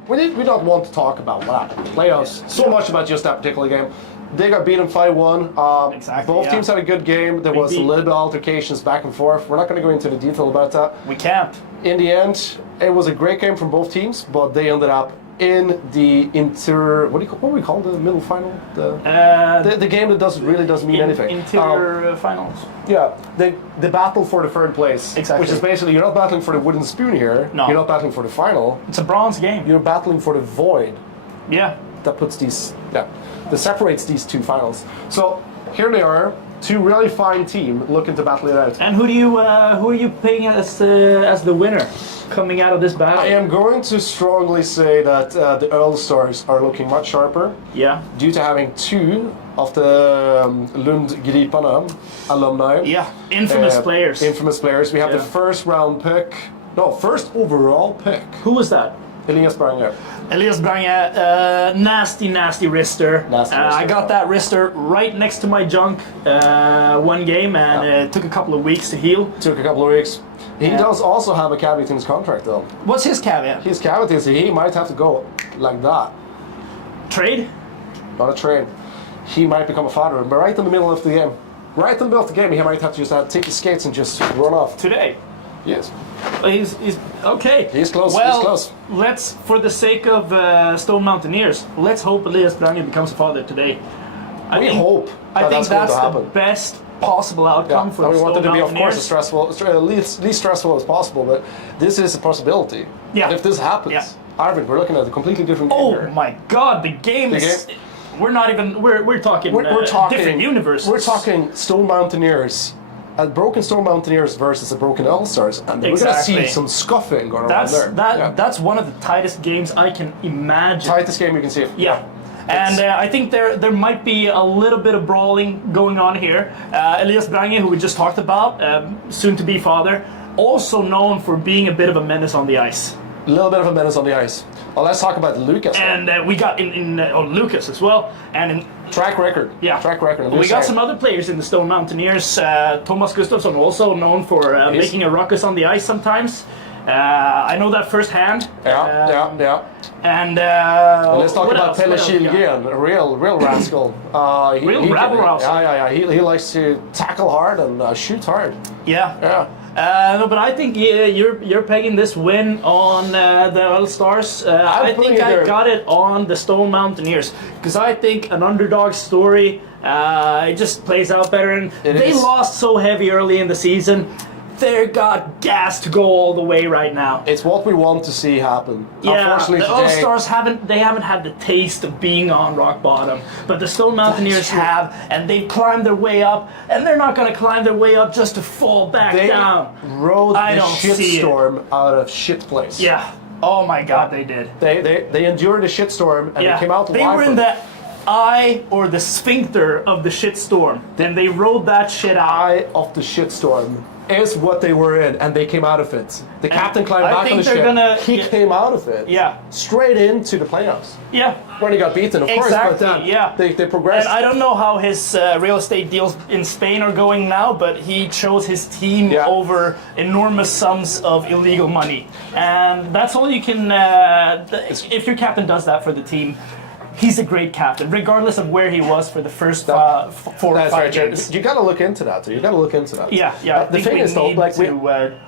we don't want to talk about what happened in the playoffs so much about just that particular game. They got beaten 5-1. Both teams had a good game. There was a little bit of altercations back and forth. We're not going to go into the detail about that. We can't. In the end, it was a great game from both teams, but they ended up in the what do we call the middle final? The game that really doesn't mean anything. Interior finals. Yeah, the battle for the third place. Exactly. Which is basically you're not battling for the wooden spoon here. No. You're not battling for the final. It's a bronze game. You're battling for the void. Yeah. That separates these two finals. So here they are, two really fine team looking to battle it out. And who are you picking as the winner coming out of this battle? I am going to strongly say that the Earl Stars are looking much sharper. Yeah. Due to having two of the Lund Griparna alumni. Yeah, infamous players. Infamous players. We have the first overall pick. Who was that? Elias Branger. Elias Branger, nasty wrister. I got that wrister right next to my junk one game, and it took a couple of weeks to heal. Took a couple of weeks. He does also have a caveat in his contract, though. What's his caveat? His caveat is he might have to go like that. Trade? Not a trade. He might become a father, but right in the middle of the game. Right in the middle of the game, he might have to just take his skates and just run off. Today? Yes. He's okay. He's close. Well, he's close. Let's, for the sake of Stone Mountaineers, let's hope Elias Branger becomes a father today. I think that's the best possible outcome for the Stone Mountaineers. We want it to be, of course, least stressful as possible, but this is a possibility. Yeah. And if this happens, Arvid, we're looking at a completely different game here. Oh my God, the game is. We're not even. We're talking. We're talking different universes. We're talking Stone Mountaineers. A broken Stone Mountaineers versus a broken All-Stars, and we're gonna see some scuffing going on there. That's one of the tightest games I can imagine. Tightest game you can see. Yeah. And I think there might be a little bit of brawling going on here. Elias Branger, who we just talked about, soon to be father, also known for being a bit of a menace on the ice. A little bit of a menace on the ice. Well, let's talk about Lucas. And we got in Lucas as well, and in track record. Yeah, track record. We got some other players in the Stone Mountaineers. Thomas Gustafsson, also known for making a ruckus on the ice sometimes. I know that firsthand. Yeah. And let's talk about Pelle Kielgren, a real rascal. Real rabble-rouser. Yeah. He likes to tackle hard and shoot hard. Yeah. No, but I think you're pegging this win on the All Stars. I think I got it on the Stone Mountaineers because I think an underdog story it just plays out better. And they lost so heavy early in the season. They got gas to go all the way right now. It's what we want to see happen. Yeah, unfortunately, the All Stars haven't had the taste of being on rock bottom, but the Stone Mountaineers have, and they've climbed their way up, and they're not going to climb their way up just to fall back down. They rode the shitstorm out of shit place. Yeah. Oh my God, they did. They endured the shitstorm, and they came out. They were in the eye or the sphincter of the shitstorm, and they rode that shit out. Eye of the shitstorm is what they were in, and they came out of it. The captain climbed back on the ship. He came out of it. Yeah. Straight into the playoffs. Yeah. When he got beaten, of course, but they progressed. And I don't know how his real estate deals in Spain are going now, but he chose his team over enormous sums of illegal money. And that's all you can, if your captain does that for the team, he's a great captain, regardless of where he was for the first 4 or 5 years. You got to look into that. You got to look into that. Yeah. The thing is, though,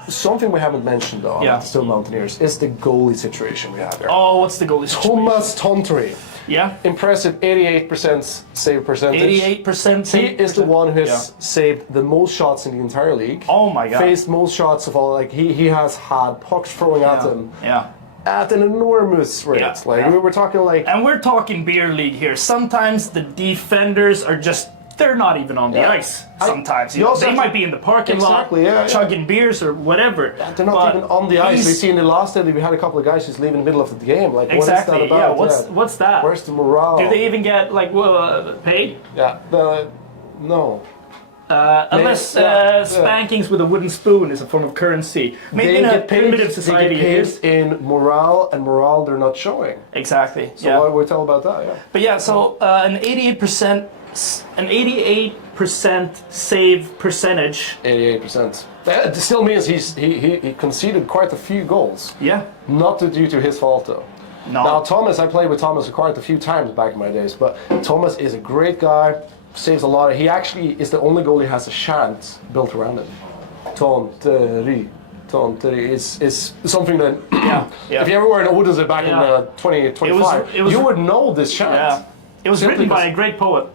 something we haven't mentioned though, on the Stone Mountaineers is the goalie situation we have here. Oh, what's the goalie situation? Thomas Tontori. Yeah. Impressive 88% save percentage. 88% save. He is the one who has saved the most shots in the entire league. Oh my God. Faced most shots of all. Like he has had pucks throwing at him. Yeah. At an enormous rate. We're talking And we're talking beer league here. Sometimes the defenders are just, they're not even on the ice. Sometimes. They might be in the parking lot, chugging beers or whatever. They're not even on the ice. We see in the last day we had a couple of guys just leaving in the middle of the game. Like, what is that about? Yeah, what's that? Where's the morale? Do they even get, paid? Yeah. No. Unless spankings with a wooden spoon is a form of currency. Maybe in a primitive society it is. In morale, and morale they're not showing. Exactly. So why would we tell about that? Yeah. But yeah, so an 88% save percentage. 88%. That still means he conceded quite a few goals. Yeah. Not due to his fault though. No. Now Thomas, I played with Thomas quite a few times back in my days, but Thomas is a great guy. Saves a lot. He actually is the only goalie who has a chant built around him. Tontori. is something that Yeah. if you ever were in Odense back in Yeah. 2025, It was- you would know this chant. Yeah. It was Simply written by because- a great poet.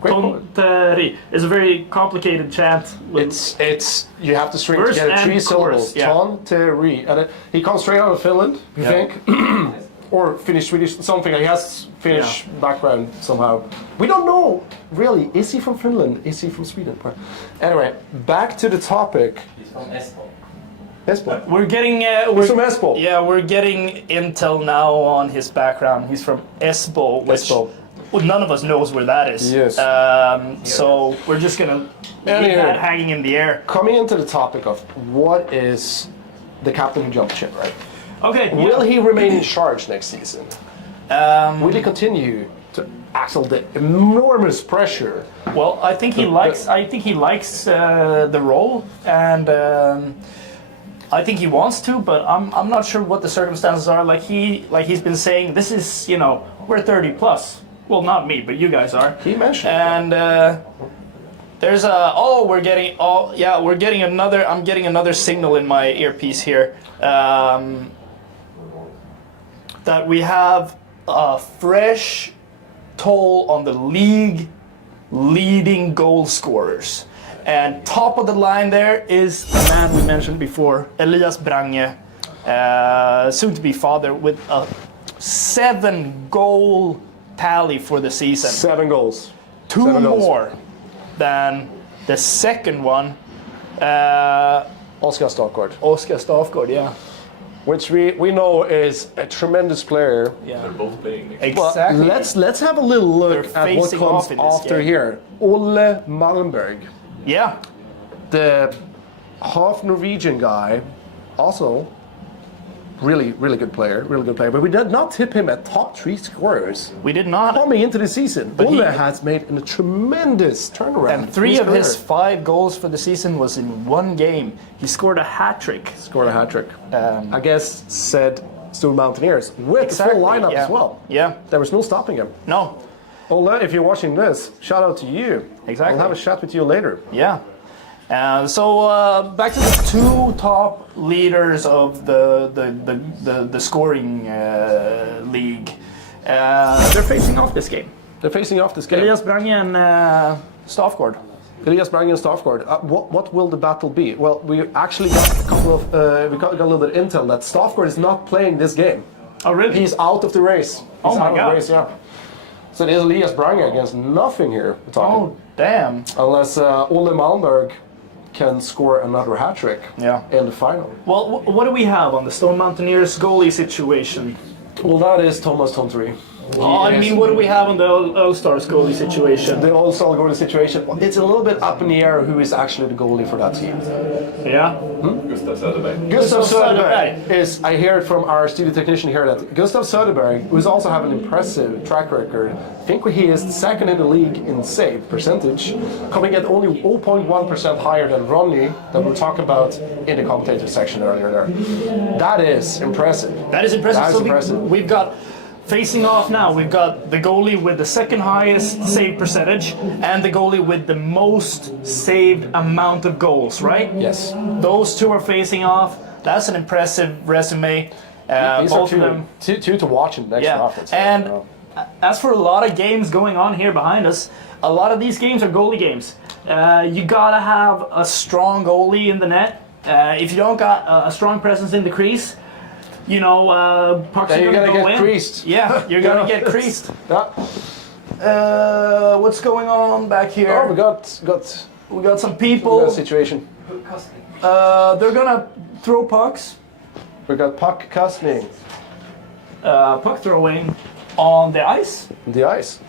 Great poet. Tonteri. It's a very complicated chant. It's you have to string Verse together and 3 syllables. chorus, yeah. Tonteri, and he comes straight out of Finland, I think, or Finnish Swedish, something. He has Finnish background somehow. We don't know really. Is he from Finland? Is he from Sweden? Anyway, back to the topic. He's from Espoo. Espoo. We're getting He's from Espoo. Yeah, we're getting intel now on his background. He's from Espoo, which Espoo. well, none of us knows where that is. Yes. So we're just gonna leave that hanging in the air. Coming into the topic of what is the captain who jumped ship, right? Okay. Will he remain in charge next season? Will he continue to axle the enormous pressure? Well, I think he likes. I think he likes the role, and I think he wants to. But I'm not sure what the circumstances are. He's been saying, this is, we're 30 plus. Well, not me, but you guys are. He mentioned. And there's I'm getting another signal in my earpiece here. That we have a fresh toll on the league leading goal scorers. And top of the line there is the man we mentioned before, Elias Brange, soon to be father, with a 7-goal tally for the season. 7 goals. 2 7 goals. more than the second one. Oscar Stockgård. Oscar Stockgård, yeah. Which we know is a tremendous player. Yeah. They're both playing next Exactly. Well, let's have a little look They're at what facing comes off in this after game. here. Ole Malmberg, Yeah. the half Norwegian guy, also really good player, But we did not tip him at top 3 scorers. We did not. Coming into the season, But Ole he- has made a tremendous turnaround. And 3 of his 5 goals for the season was in 1 game. He scored a hat trick. Scored a hat trick. I guess said Stone Mountaineers with the full lineup yeah. as well. Yeah. There was no stopping him. No. Ole, if you're watching this, shout out to you. Exactly. I'll have a chat with you later. Yeah. So back to the 2 top leaders of the scoring league. They're facing off this game. They're facing off this game. Elias Brange and Stockgård. Elias Brange and Stockgård. What will the battle be? Well, we actually got a couple of got a little bit of intel that Stockgård is not playing this game. Oh really? He's out of the race. Oh He's my out of God. the race, yeah. So there's Elias Brange against nothing here. We're talking. Oh damn. Unless Ole Malmberg can score another hat trick in the final. Well, what do we have on the Stone Mountaineers goalie situation? Well, that is Thomas Tonteri. I mean, what do we have on the All-Stars goalie situation? The All-Star goalie situation, it's a little bit up in the air who is actually the goalie for that team. Yeah? Gustav Söderberg. Gustav Söderberg is, I hear it from our studio technician here, that Gustav Söderberg, who's also have an impressive track record, I think he is second in the league in save percentage, coming at only 0.1% higher than Ronny, that we were talking about in the commentator section earlier there. That is impressive. That is impressive. That is So impressive. we've got, facing off now, we've got the goalie with the second highest save percentage and the goalie with the most saved amount of goals, right? Yes. Those 2 are facing off. That's an impressive resume. These Both are of them. two to watch in the next draft. And as for a lot of games going on here behind us, a lot of these games are goalie games. You gotta have a strong goalie in the net. If you don't got a strong presence in the crease, pucks Then are you're gonna gonna go get in. creased. Yeah, you're gonna get creased. Yeah. What's going on back here? Oh, we got some we people. got a situation. They're gonna throw pucks. We got puck casting. Puck throwing on the ice. The ice.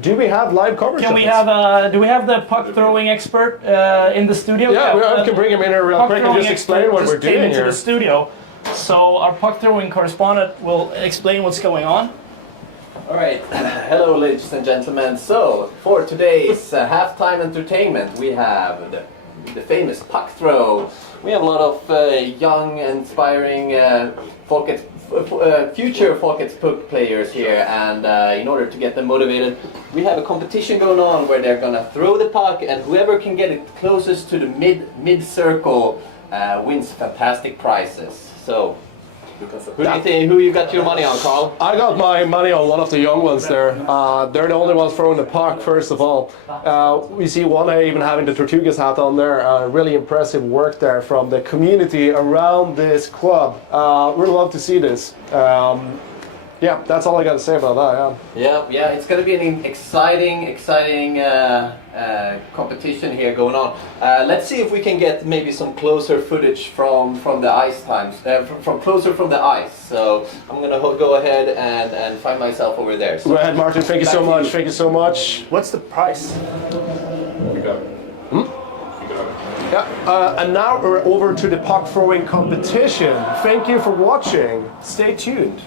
Do we have live coverage? Can of we this? have do we have the puck throwing expert in the studio? Yeah, we can bring him in here real puck quick and throwing just explain expert what just we're came doing into here. the studio. So our puck throwing correspondent will explain what's going on. All right, hello ladies and gentlemen. So for today's halftime entertainment, we have the famous puck throw. We have a lot of young, inspiring future Folkets Puck players here, and in order to get them motivated, we have a competition going on where they're gonna throw the puck, and whoever can get it closest to the mid circle wins fantastic prizes. So, who you got your money on, Carl? I got my money on one of the young ones there. They're the only ones throwing the puck, first of all. We see one even having the Tortugas hat on there. Really impressive work there from the community around this club. Really love to see this. Yeah, that's all I got to say about that. Yeah, it's going to be an exciting competition here going on. Let's see if we can get maybe some closer footage from the ice times, from closer from the ice. So I'm going to go ahead and find myself over there. So go ahead, Martin. Thank you so much. Thank you so much. What's the price? You got it. Yeah, and now we're over to the puck throwing competition. Thank you for watching. Stay tuned.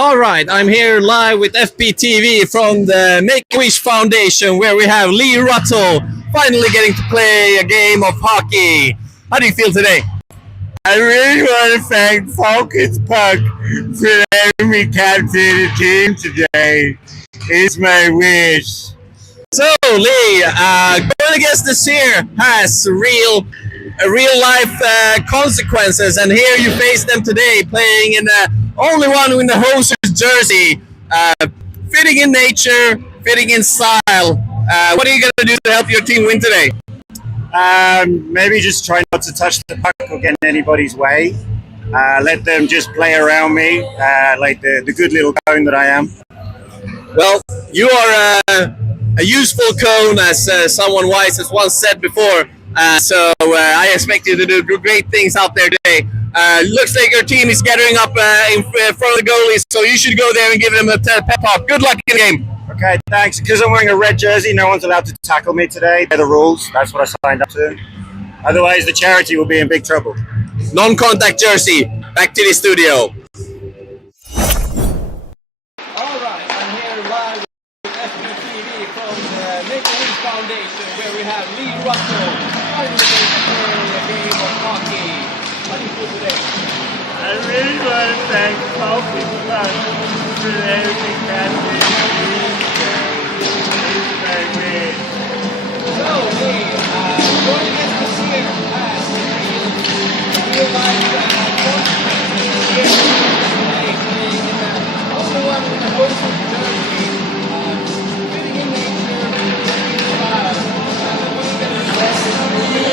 All right, I'm here live with FPTV from the Make-A-Wish Foundation, where we have Lee Russell finally getting to play a game of hockey. How do you feel today? I really want to thank Focus Puck for letting me captain the team today. It's my wish. So, Lee, going against the Seer has real life consequences, and here you face them today, playing in the only one in the hoster's jersey, fitting in nature, fitting in style. What are you going to do to help your team win today? Maybe just try not to touch the puck or get in anybody's way. Let them just play around me, like the good little cone that I am. Well, you are a useful cone, as someone wise has once said before. So I expect you to do great things out there today. Looks like your team is gathering up in front of the goalies, so you should go there and give them a pep talk. Good luck in the game. Okay, thanks. Because I'm wearing a red jersey, no one's allowed to tackle me today. They're the rules. That's what I signed up to. Otherwise, the charity will be in big trouble. Non-contact jersey. Back to the studio. All right, I'm here live with FPTV from the Make-A-Wish Foundation, where we have Lee Russell finally playing a game of hockey. How do you feel today? I really want to thank Focus Puck for letting me captain the team today. It's my wish. So, Lee, going against the Seer has real life consequences here today, playing in the only one in the host jersey, fitting in nature, fitting in style. What are you going to do?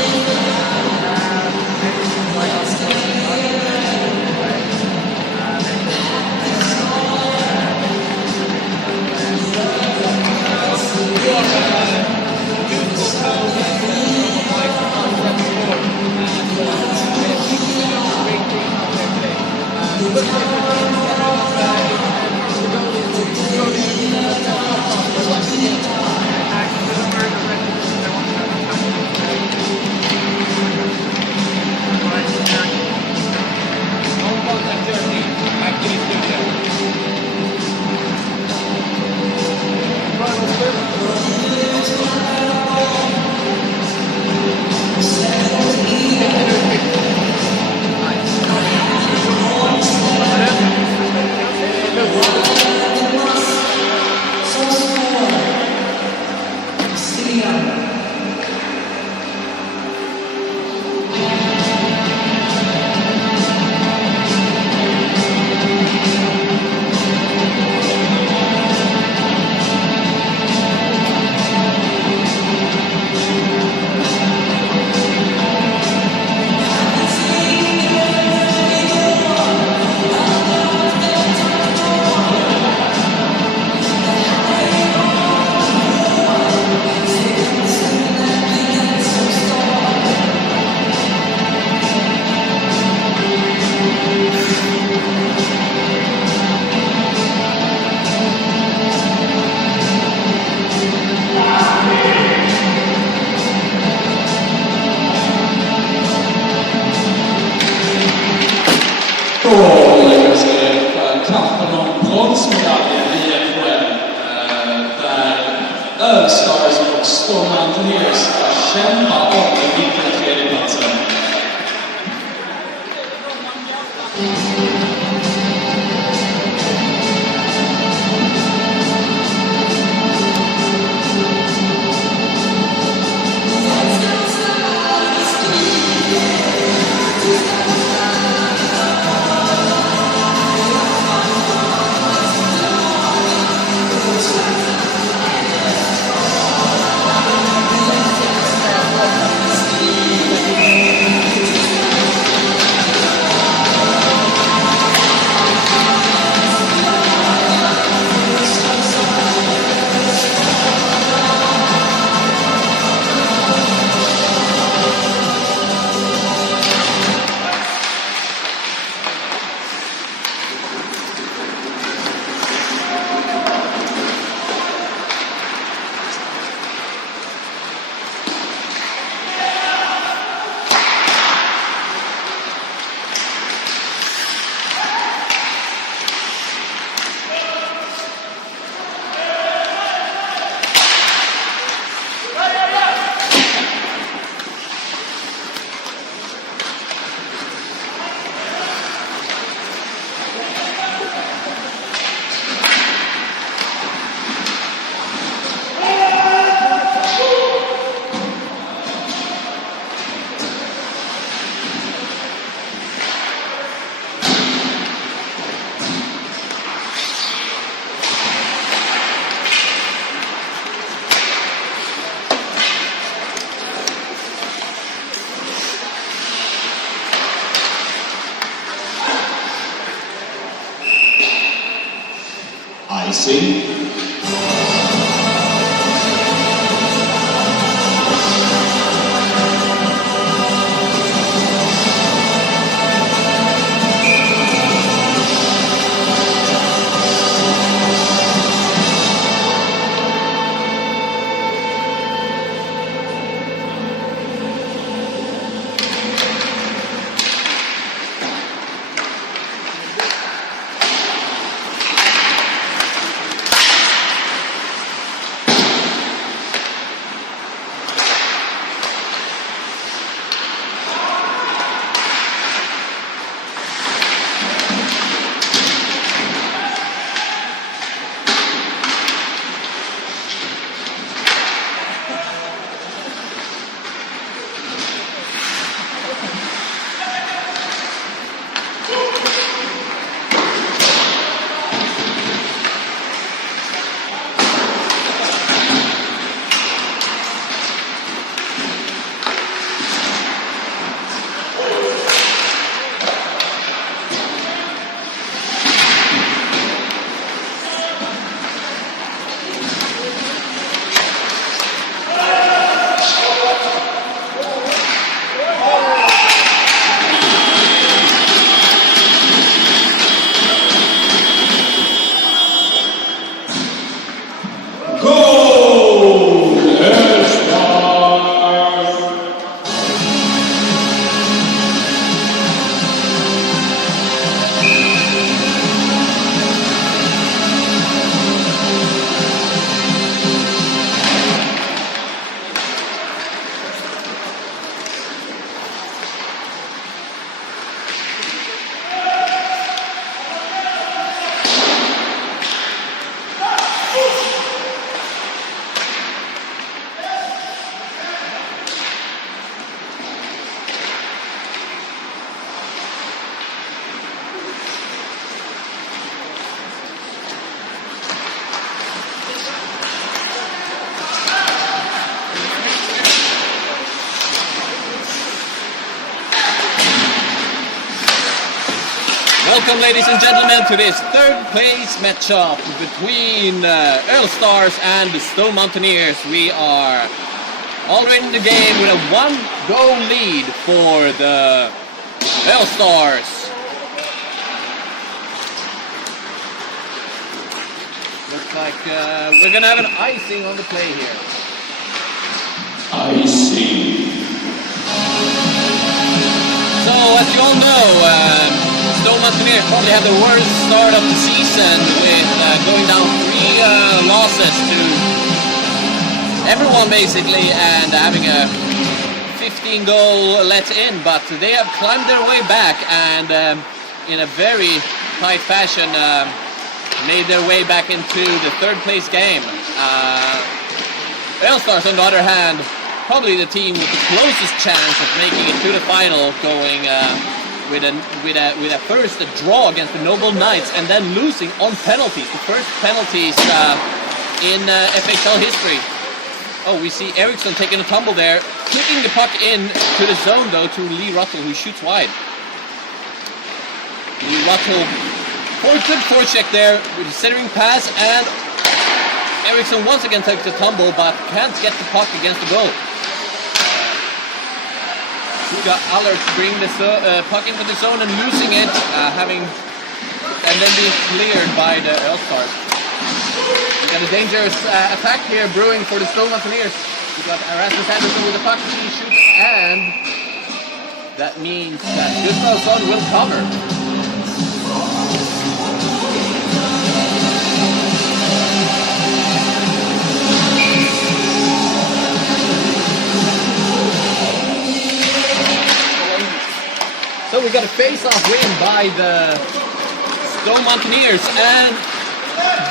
Stars och Storm Mountaineers ska kämpa om den viktiga tredjeplatsen. welcome, ladies and gentlemen, to this third place matchup between Earl Stars and the Stone Mountaineers. We are already in the game with a 1-goal lead for the Earl Stars. Looks like we're gonna have an icing on the play here. Icing. So, as you all know, Stone Mountaineers probably had the worst start of the season with going down 3 losses to everyone basically and having a 15-goal let in, but they have climbed their way back and in a very tight fashion made their way back into the third place game. Earl Stars, on the other hand, probably the team with the closest chance of making it to the final, going with a first draw against the Noble Knights and then losing on penalties, the first penalties in FHL history. Oh, we see Eriksson taking a tumble there, flicking the puck in to the zone though to Lee Russell, who shoots wide. Lee Russell, good forecheck there with a centering pass, and Eriksson once again takes the tumble but can't get the puck against the goal. Got Allard bringing the puck into the zone and losing it, and then being cleared by the Earl Stars. We got a dangerous attack here brewing for the Stone Mountaineers. We got Rasmus Anderson with the puck, he shoots, and that means that Gustafsson will cover. So we got a face-off win by the Stone Mountaineers,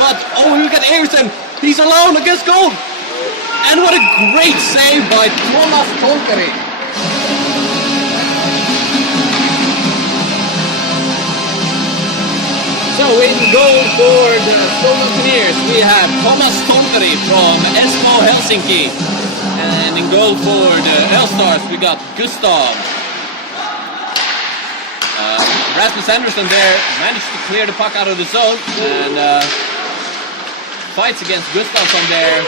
but look at Eriksson, he's alone against goal, and what a great save by Thomas Tolkari. So in goal for the Stone Mountaineers we have Thomas Tolkari from Espoo Helsinki, and in goal for the Earl Stars we got Gustav. Rasmus Anderson there managed to clear the puck out of the zone and fights against Gustafsson there.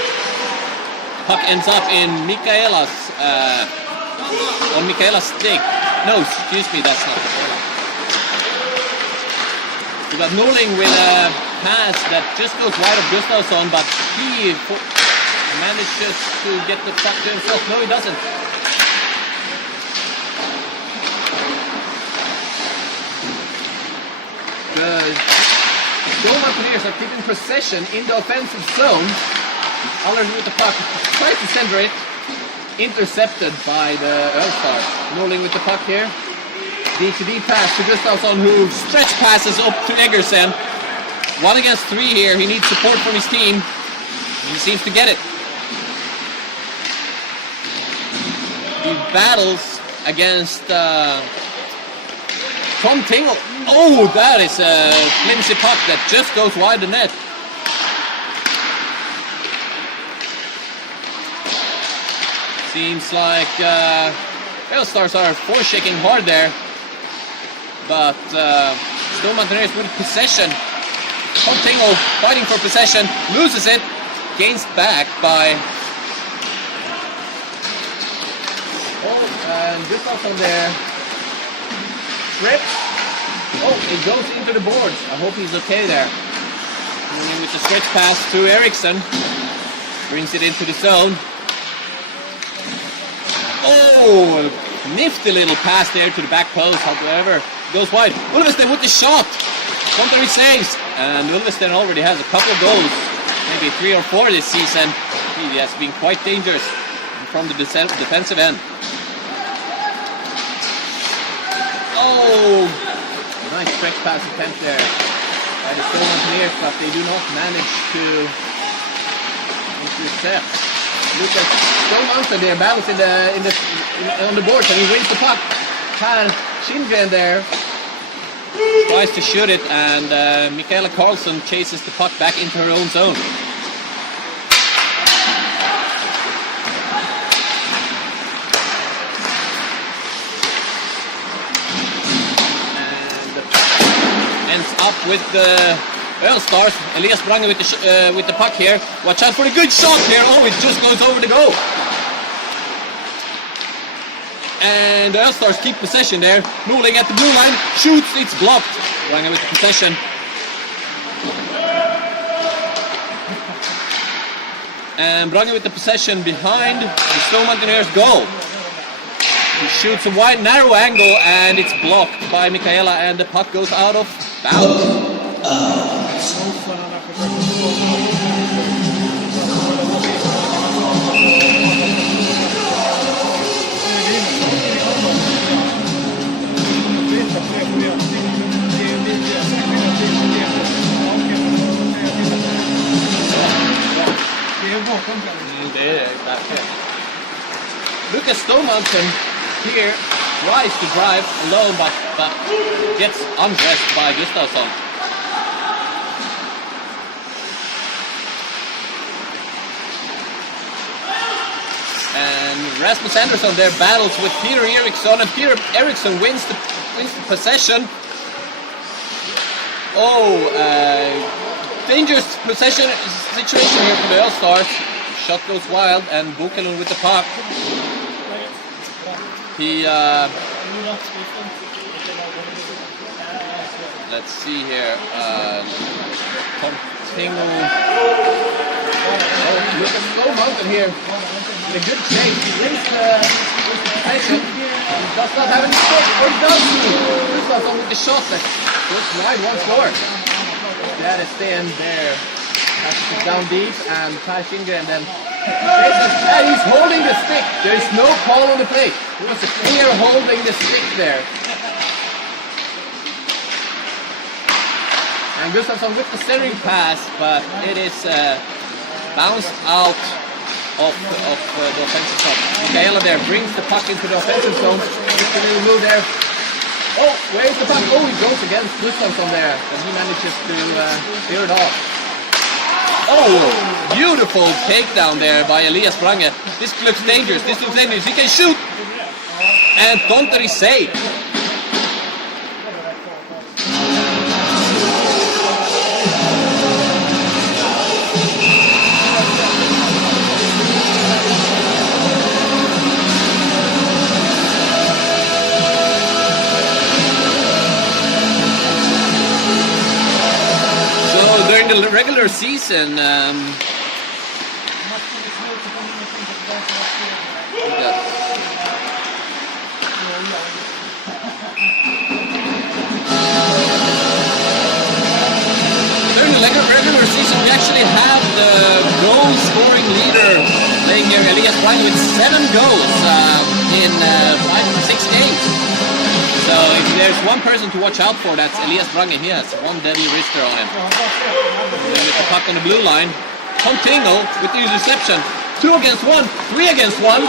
Puck ends up in Mikaela's on Mikaela's stick. No, excuse me, that's not Mikaela. We got Norling with a pass that just goes wide of Gustafsson, but he manages to get the puck to himself. No, he doesn't. The Stone Mountaineers are keeping possession in the offensive zone. Allard with the puck, tries to center it, intercepted by the Earl Stars. Norling with the puck here. D2D pass to Gustafsson, who stretch passes up to Eggersen. 1 against 3 here, he needs support from his team. He seems to get it. He battles against Tom Tingle. Oh, that is a flimsy puck that just goes wide the net. Seems like Earl Stars are foreshaking hard there, but Stone Mountaineers with possession. Tom Tingle fighting for possession, loses it, gains back by. Oh, and Gustafsson there. Trips. Oh, it goes into the boards. I hope he's okay there. And with the stretch pass to Eriksson. Brings it into the zone. Oh, nifty little pass there to the back post. However, goes wide. Ulvestein with the shot. Contrary saves. And Ulvestein already has a couple of goals. Maybe 3 or 4 this season. He has been quite dangerous from the defensive end. Oh, nice stretch pass attempt there by the Stone Mountaineers, but they do not manage to intercept. Look at Stone Mountain there, battles on the boards, and he wins the puck. Had Shingren there, tries to shoot it, and Michaela Karlsson chases the puck back into her own zone. with the Well Stars. Elias Brange with the puck here. Watch out for the good shot here. Oh, it just goes over the goal. And the Stars keep possession there. Norling at the blue line. Shoots. It's blocked. Brange with the possession. And Brange with the possession behind the Snow Mountaineers goal. He shoots a wide, narrow angle, and it's blocked by Michaela, and the puck goes out of bounds. Lucas Stonemountain here tries to drive alone, but gets undressed by Gustafsson. And Rasmus Andersson there battles with Peter Eriksson, and Peter Eriksson wins the possession. Oh, dangerous possession situation here for the All-Stars. Shot goes wild, and Bukelund with the puck. He, let's see here, continue. Lucas Stonemountain here, in a good shape. He wins the possession. He does not have any stick, or he does. Gustafsson with the shot that goes wide once more. That is staying there. Passes it down deep, and Ty Schindgren then and he's holding the stick. There is no call on the play. It was a clear holding the stick there. And Gustafsson with the centering pass, but it is bounced out of the offensive zone. Michaela there brings the puck into the offensive zone. Just a little move there. Oh, where's the puck? Oh, he goes against Gustafsson there, and he manages to clear it off. Oh, beautiful takedown there by Elias Brange. This looks dangerous. He can shoot. And Tonteri saved. During the regular season, we actually have the goal scoring leader playing here, Elias Brange, with 7 goals in 5 or 6 games. So if there's one person to watch out for, that's Elias Brange. He has one deadly wrister on him. With the puck on the blue line. Tom Tingle with the reception. 2 against 1, 3 against 1.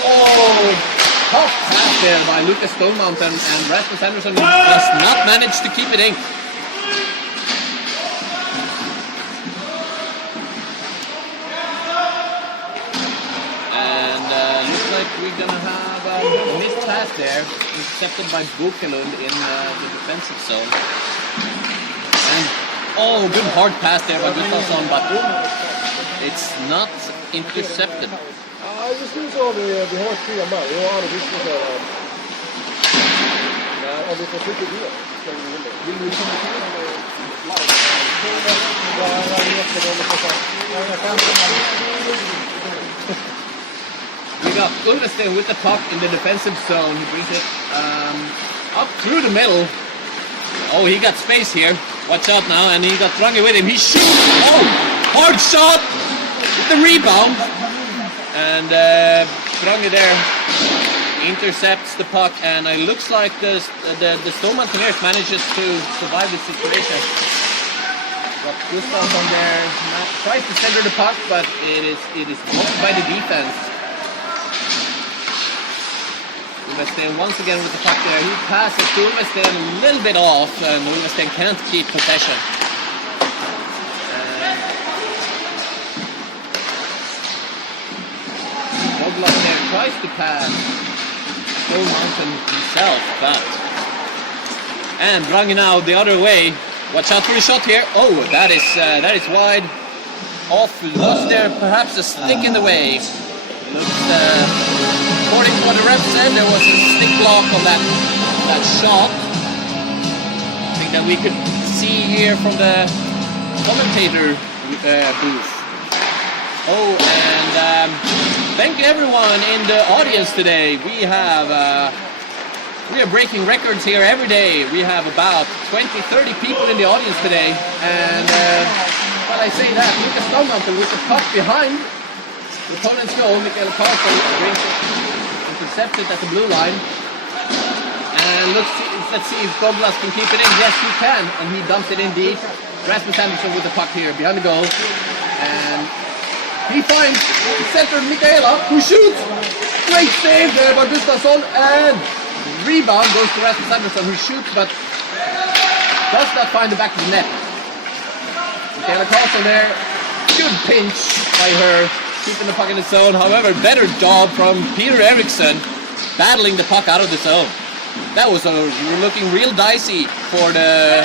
Oh, tough pass there by Lucas Stonemountain, and Rasmus Andersson does not manage to keep it in. We're gonna have a missed pass there, intercepted by Bukelund in the defensive zone. And oh, good hard pass there by Gustafsson, but it's not intercepted. We got Ulvestein with the puck in the defensive zone. He brings it up through the middle. Oh, he got space here. Watch out now, and he got Brange with him. He shoots. Oh, hard shot with the rebound. And Brange there intercepts the puck, and it looks like the Snow Mountaineers manages to survive the situation. Got Gustafsson there, tries to center the puck, but it is blocked by the defense. Ulvestein once again with the puck there. He passes to Ulvestein a little bit off, and Ulvestein can't keep possession. Oblak there tries to pass Snow Mountain himself, but And Brange now the other way. Watch out for the shot here. Oh, that is wide. Off. Was there perhaps a stick in the way? Looks, according to what the ref said, there was a stick block on that shot. I think that we could see here from the commentator booth. Oh, and thank you everyone in the audience today. We are breaking records here every day. We have about 20-30 people in the audience today. And while I say that, Lucas Stormantel with the puck behind the opponent's goal. Mikael Karlsson brings it, intercepts it at the blue line. And let's see if Douglas can keep it in. Yes, he can. And he dumps it in deep. Rasmus Andersson with the puck here behind the goal. And he finds the center Mikaela, who shoots. Great save there by Gustafsson. And rebound goes to Rasmus Andersson, who shoots but does not find the back of the net. Mikaela Karlsson there. Good pinch by her, keeping the puck in the zone. However, better job from Peter Eriksson battling the puck out of the zone. That was looking real dicey for the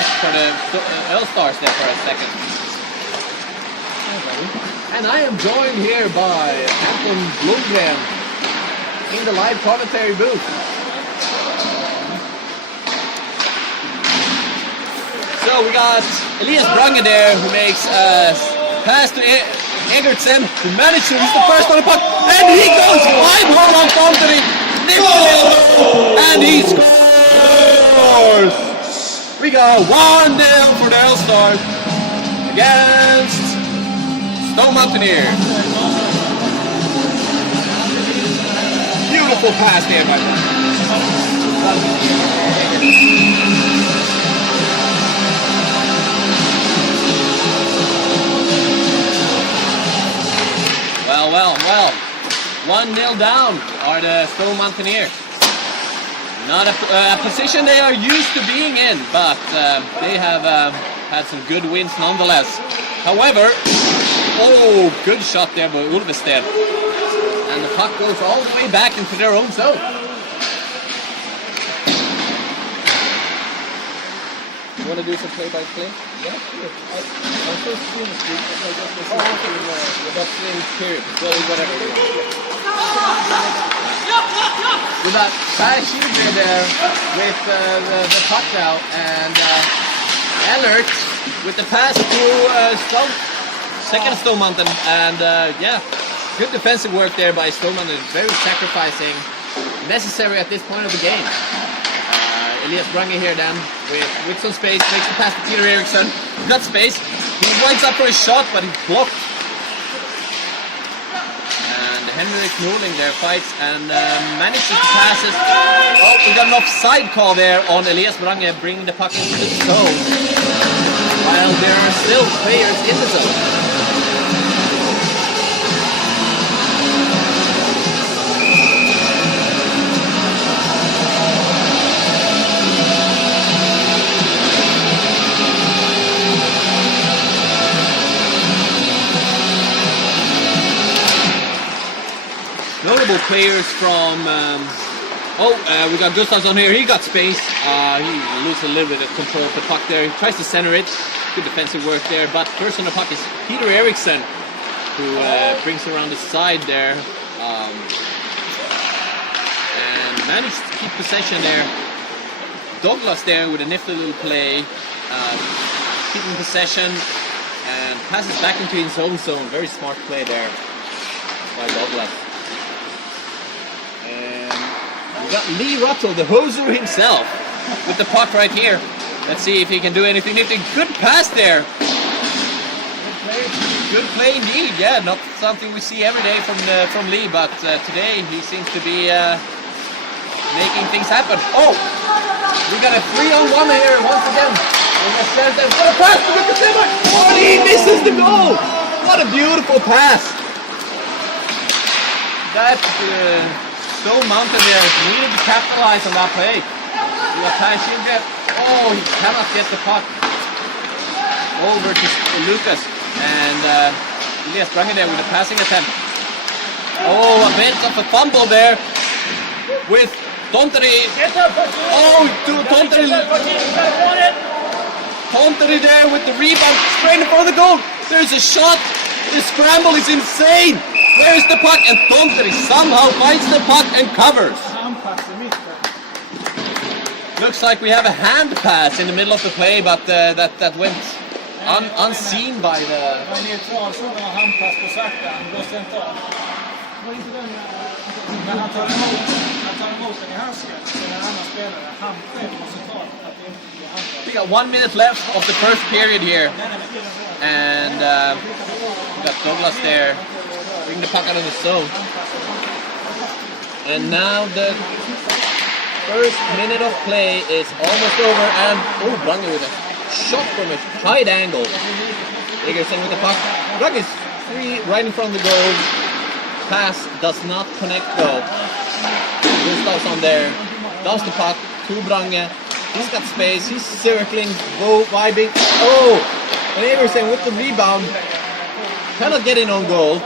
L-Stars there for a second. And I am joined here by Anton Blomgren in the live commentary booth. So we got Elias Brange there, who makes a pass to Egertsen, who managed to, he's the first on the puck, and he goes wide on Anthony, and he scores! We got 1-0 for the L-Stars against Stone Mountaineers. Beautiful pass there by them. Well. 1-0 down are the Stone Mountaineers. Not a position they are used to being in, but they have had some good wins nonetheless. However, oh, good shot there by Ulvested. And the puck goes all the way back into their own zone. You want to do some play-by-play? Yeah, sure. I'm so stream street. Oh, okay. That's in period. Whatever. With that fast shooter there with the puck now, and Ellert with the pass to second Stone Mountain, and yeah, good defensive work there by Stone Mountain. Very sacrificing, necessary at this point of the game. Elias Brange here then with some space, makes the pass to Peter Eriksson. Got space, he winds up for a shot, but he's blocked. And Henrik Norling there fights and manages to pass it. Oh, we got an offside call there on Elias Brange, bringing the puck into the zone, while there are still players in the zone. Notable players from, we got Gustafsson here, he got space, he loses a little bit of control of the puck there, he tries to center it, good defensive work there, but first on the puck is Peter Eriksson, who brings around the side there, and managed to keep possession there. Douglas there with a nifty little play, keeping possession, and passes back into his own zone, very smart play there by Douglas. We got Lee Russell, the hoser himself, with the puck right here. Let's see if he can do anything nifty. Good pass there. Good play indeed. Yeah, not something we see every day from Lee, but today he seems to be making things happen. Oh, we got a 3-on-1 here once again. What a pass to Lucas Silva! Oh, he misses the goal! What a beautiful pass! That Stone Mountain there needed to capitalize on that play. We got Ty Schindler. Oh, he cannot get the puck over to Lucas. And Elias Brange there with a passing attempt. Oh, a bit of a fumble there with Tonteri. Oh, Tonteri. Tonteri there with the rebound, straight in front of the goal. There's a shot. The scramble is insane. Where is the puck? And Tonteri somehow finds the puck and covers. Looks like we have a hand pass in the middle of the play, but that went unseen by the... We got 1 minute left of the first period here, and we got Douglas there, bring the puck out of the zone. And now the first minute of play is almost over, and Brange with a shot from a tight angle. Igerson with the puck. Brange is free right in front of the goal. Pass does not connect though. Gustavsson there, does the puck to Brange. He's got space, he's circling, vibing. Oh! And Iversen with the rebound. Cannot get in on goal.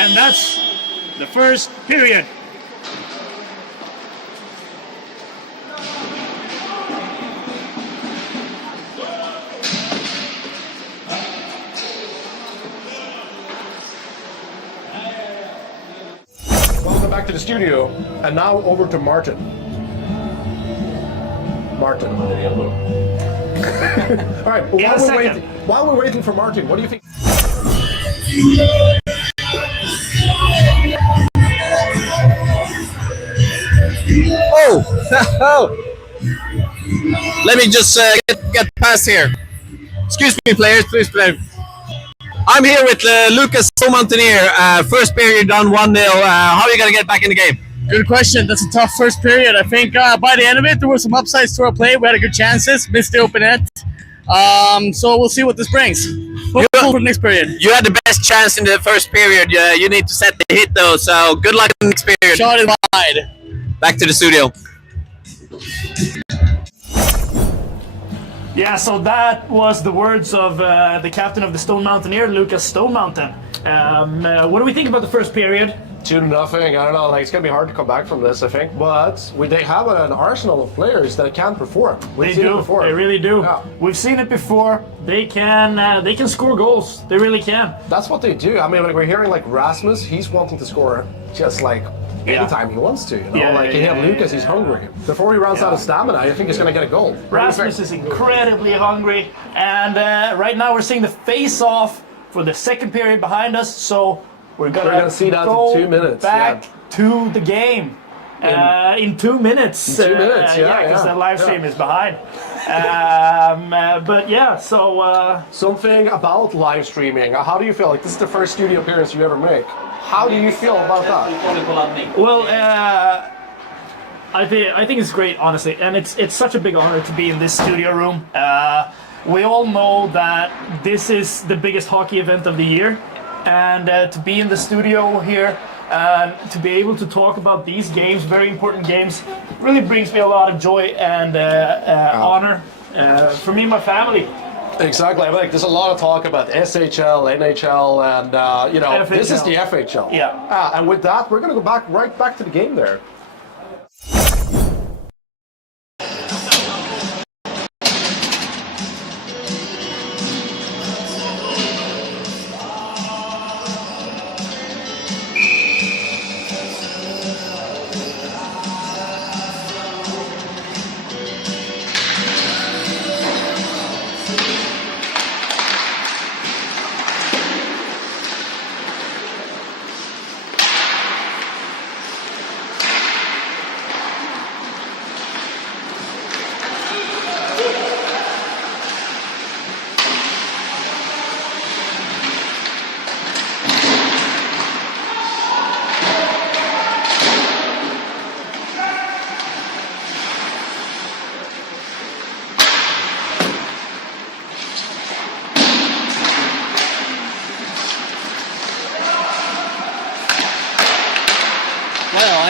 And that's the first period. Welcome back to the studio, and now over to Martin. Martin. All right, while we're waiting for Martin, what do you think? Oh! Let me just get past here. Excuse me, players, please play. I'm here with Lucas Mountaineer. First period done 1-0. How are you going to get back in the game? Good question. That's a tough first period. I think by the end of it, there were some upsides to our play. We had good chances, missed the open net. So we'll see what this brings. Hopeful for the next period. You had the best chance in the first period. You need to set the hit though, so good luck in the next period. Shot is wide. Back to the studio. Yeah, so that was the words of the captain of the Stone Mountaineer, Lucas Stone Mountain. What do we think about the first period? 2-0. I don't know. Like, it's gonna be hard to come back from this, I think. But they have an arsenal of players that can perform. They do. They really do. Yeah. We've seen it before. They can score goals. They really can. That's what they do. I mean, like, we're hearing like Rasmus. He's wanting to score just like anytime he wants to. You know, Lucas. He's hungry. Before he runs out of stamina, I think he's gonna get a goal. Rasmus is incredibly hungry, and right now we're seeing the face-off for the second period behind us. So we're gonna see that in 2 minutes. Back to the game in 2 minutes. In 2 minutes, because the live stream is behind. But yeah, so something about live streaming. How do you feel? Like, this is the first studio appearance you ever make. How do you feel about that? Well, I think it's great, honestly, and it's such a big honor to be in this studio room. We all know that this is the biggest hockey event of the year, and to be in the studio here and to be able to talk about these games, very important games, really brings me a lot of joy and honor for me and my family. Exactly. I mean, like, there's a lot of talk about SHL, NHL, and FHL. This is the FHL. Yeah. And with that, we're going to go right back to the game there.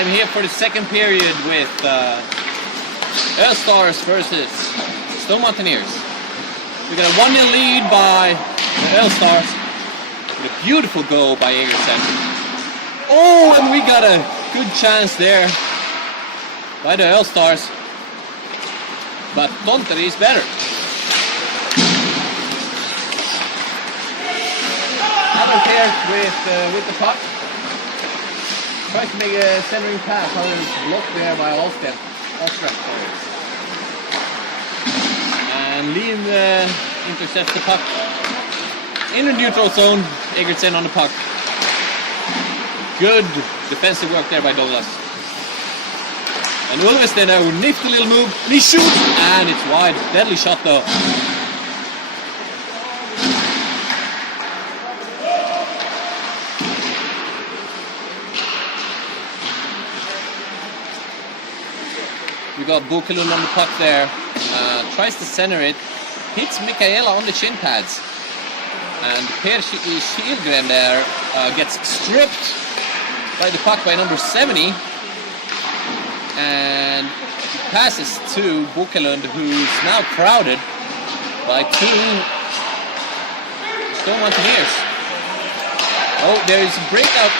I'm here for the second period with All-Stars versus Stone Mountaineers. We got a 1-0 lead by the All-Stars with a beautiful goal by Egersen. Oh, and we got a good chance there by the All-Stars, but Tonteri is better. Adolf here with the puck. Tries to make a centering pass, however it's blocked there by Alström. And Lien intercepts the puck in the neutral zone. Egersen on the puck. Good defensive work there by Douglas. And Ulves then a nifty little move. He shoots and it's wide. Deadly shot though. We got Bokelund on the puck there. Tries to center it. Hits Mikaela on the shin pads. And Per Kielgren there gets stripped by the puck by number 70. And he passes to Bokelund, who's now crowded by two Stone Mountaineers. Oh, there's a breakout,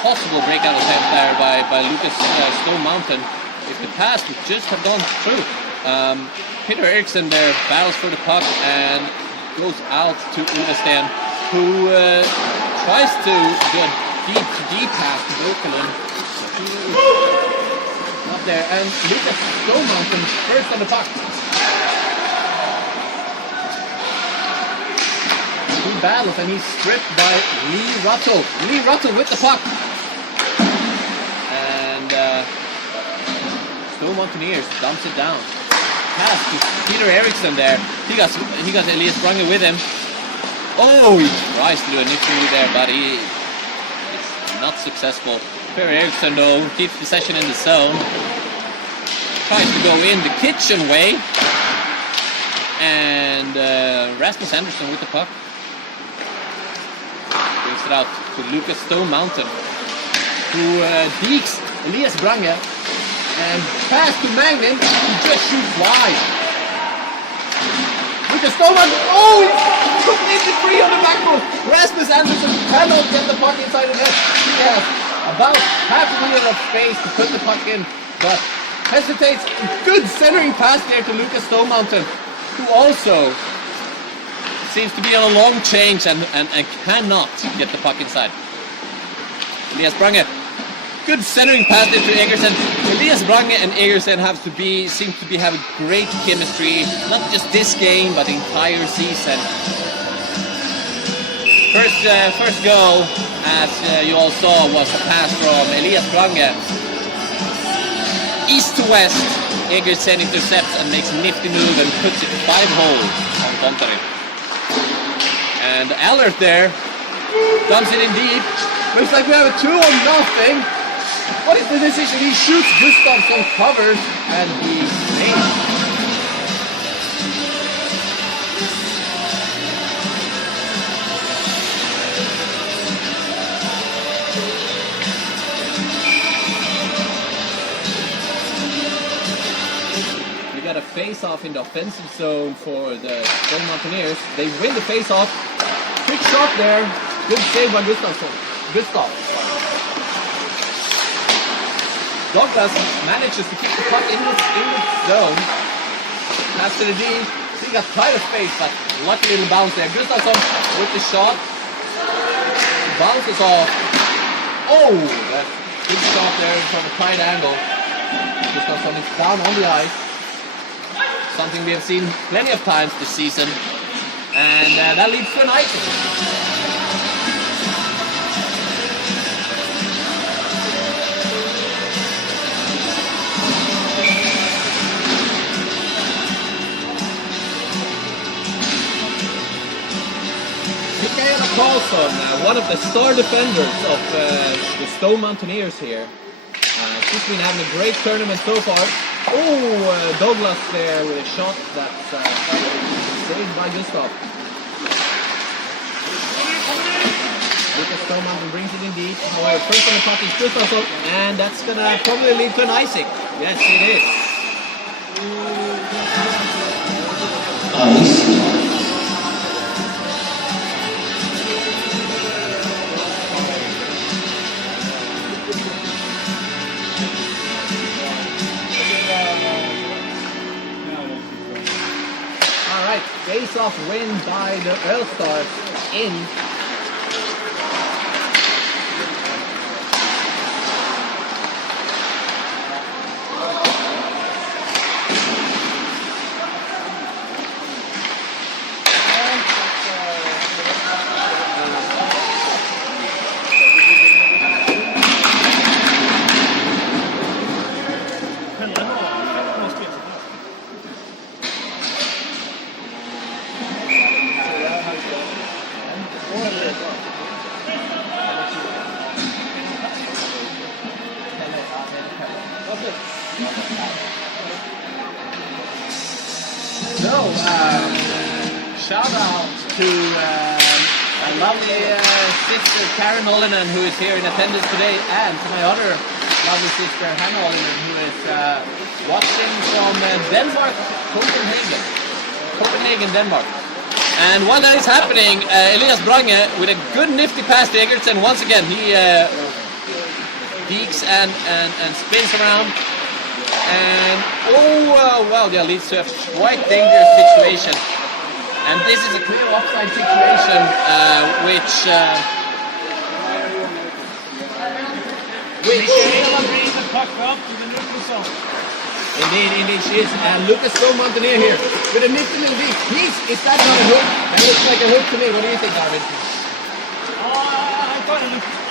possible breakout attempt there by Lucas Stone Mountain. If the pass would just have gone through. Peter Eriksson there battles for the puck and goes out to Ulvesten, who tries to do a deep pass to Bokelund. Not there, and Lucas Stone Mountain first on the puck. Two battles and he's stripped by Lee Russell. Lee Russell with the puck. And Stone Mountaineers dumps it down. Pass to Peter Eriksson there. He got Elias Branger with him. Oh, he tries to do a nifty move there, but it's not successful. Peter Eriksson though keeps possession in the zone. Tries to go in the kitchen way. And Rasmus Andersson with the puck. Brings it out to Lucas Stone Mountain, who dekes Elias Branger. And pass to Magnin, who just shoots wide. Lucas Stone Mountain, oh, he's completely free on the backboard. Rasmus Andersson cannot get the puck inside the net. He has about half a minute of space to put the puck in, but hesitates. Good centering pass there to Lucas Stone Mountain, who also seems to be on a long change and cannot get the puck inside. Elias Branger. Good centering pass there to Egersen. Elias Branger and Egersen seem to be having great chemistry, not just this game, but the entire season. First goal, as you all saw, was a pass from Elias Branger. East to west, Egersen intercepts and makes a nifty move and puts it 5 holes on Tonteri. And Allert there dumps it in deep. Looks like we have a 2-0. What is the decision? He shoots Gustafsson, covers, and he nails. We got a face-off in the offensive zone for the Stone Mountaineers. They win the face-off. Quick shot there. Good save by Gustafsson. Douglas manages to keep the puck in the zone. Pass to the D. He got tight of space, but lucky little bounce there. Gustafsson with the shot. Bounces off. Oh, that's a good shot there from a tight angle. Gustafsson is down on the ice. Something we have seen plenty of times this season. And that leads to an icing. Carlson, one of the star defenders of the Stone Mountaineers here. She's been having a great tournament so far. Oh, Douglas there with a shot that's saved by Gustav. Lucas Stoneman brings it indeed. However, first on the puck is Gustafsson, and that's gonna probably lead to an icing. Yes, it is. All right, face-off win by the Earl Stars in. So, shout out to my lovely sister Karen Olinen, who is here in attendance today, and to my other lovely sister Hannah Olinen, who is watching from Denmark, Copenhagen, Denmark. And while that is happening, Elias Brange with a good nifty pass to Egertsen. Once again, he peeks and spins around. And well, yeah, leads to a quite dangerous situation. And this is a clear offside situation, which brings the puck up to the neutral zone. Indeed, she is. And Lucas Montaner here with a nifty little beat. Is that not a hook? That looks like a hook to me. What do you think, Arvid?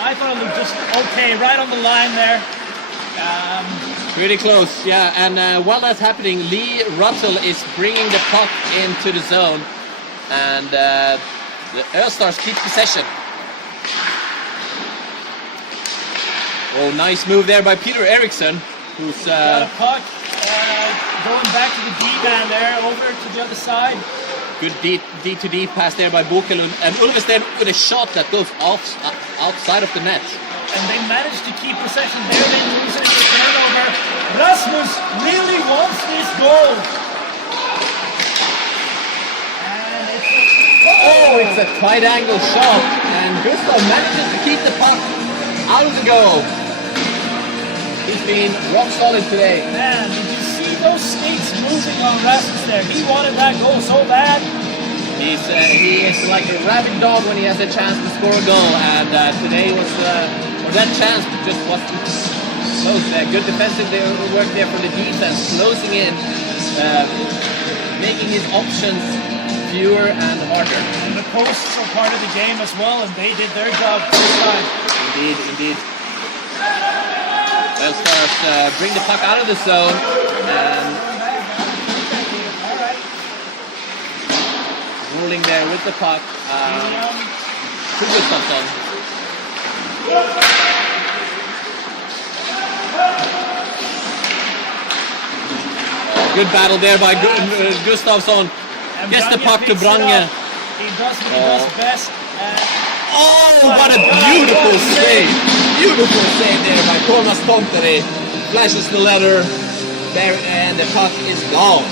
I thought it looked just okay, right on the line there. Pretty close, yeah. And while that's happening, Lee Russell is bringing the puck into the zone, and the Earl Stars keep possession. Oh, nice move there by Peter Eriksson, who's got a puck going back to the D-man there, over to the other side. Good D-to-D pass there by Bokelund, and Ulvested with a shot that goes outside of the net. And they managed to keep possession there, they lose it in the turnover. Rasmus really wants this goal. And it's a tight angle shot, and Gustav manages to keep the puck out of the goal. He's been rock solid today. Man, did you see those skates moving on Rasmus there? He wanted that goal so bad. He is like a rabid dog when he has a chance to score a goal, and today was that chance just wasn't close. Good defensive work there from the defense, closing in, making his options fewer and harder. And the posts are part of the game as well, and they did their job this time. Indeed. Earl Stars bring the puck out of the zone, and rolling there with the puck to Gustafsson. Good battle there by Gustafsson. Gets the puck to Brange. He does what he does best. What a beautiful save! Beautiful save there by Thomas Tomteri. Flashes the letter there, and the puck is gone.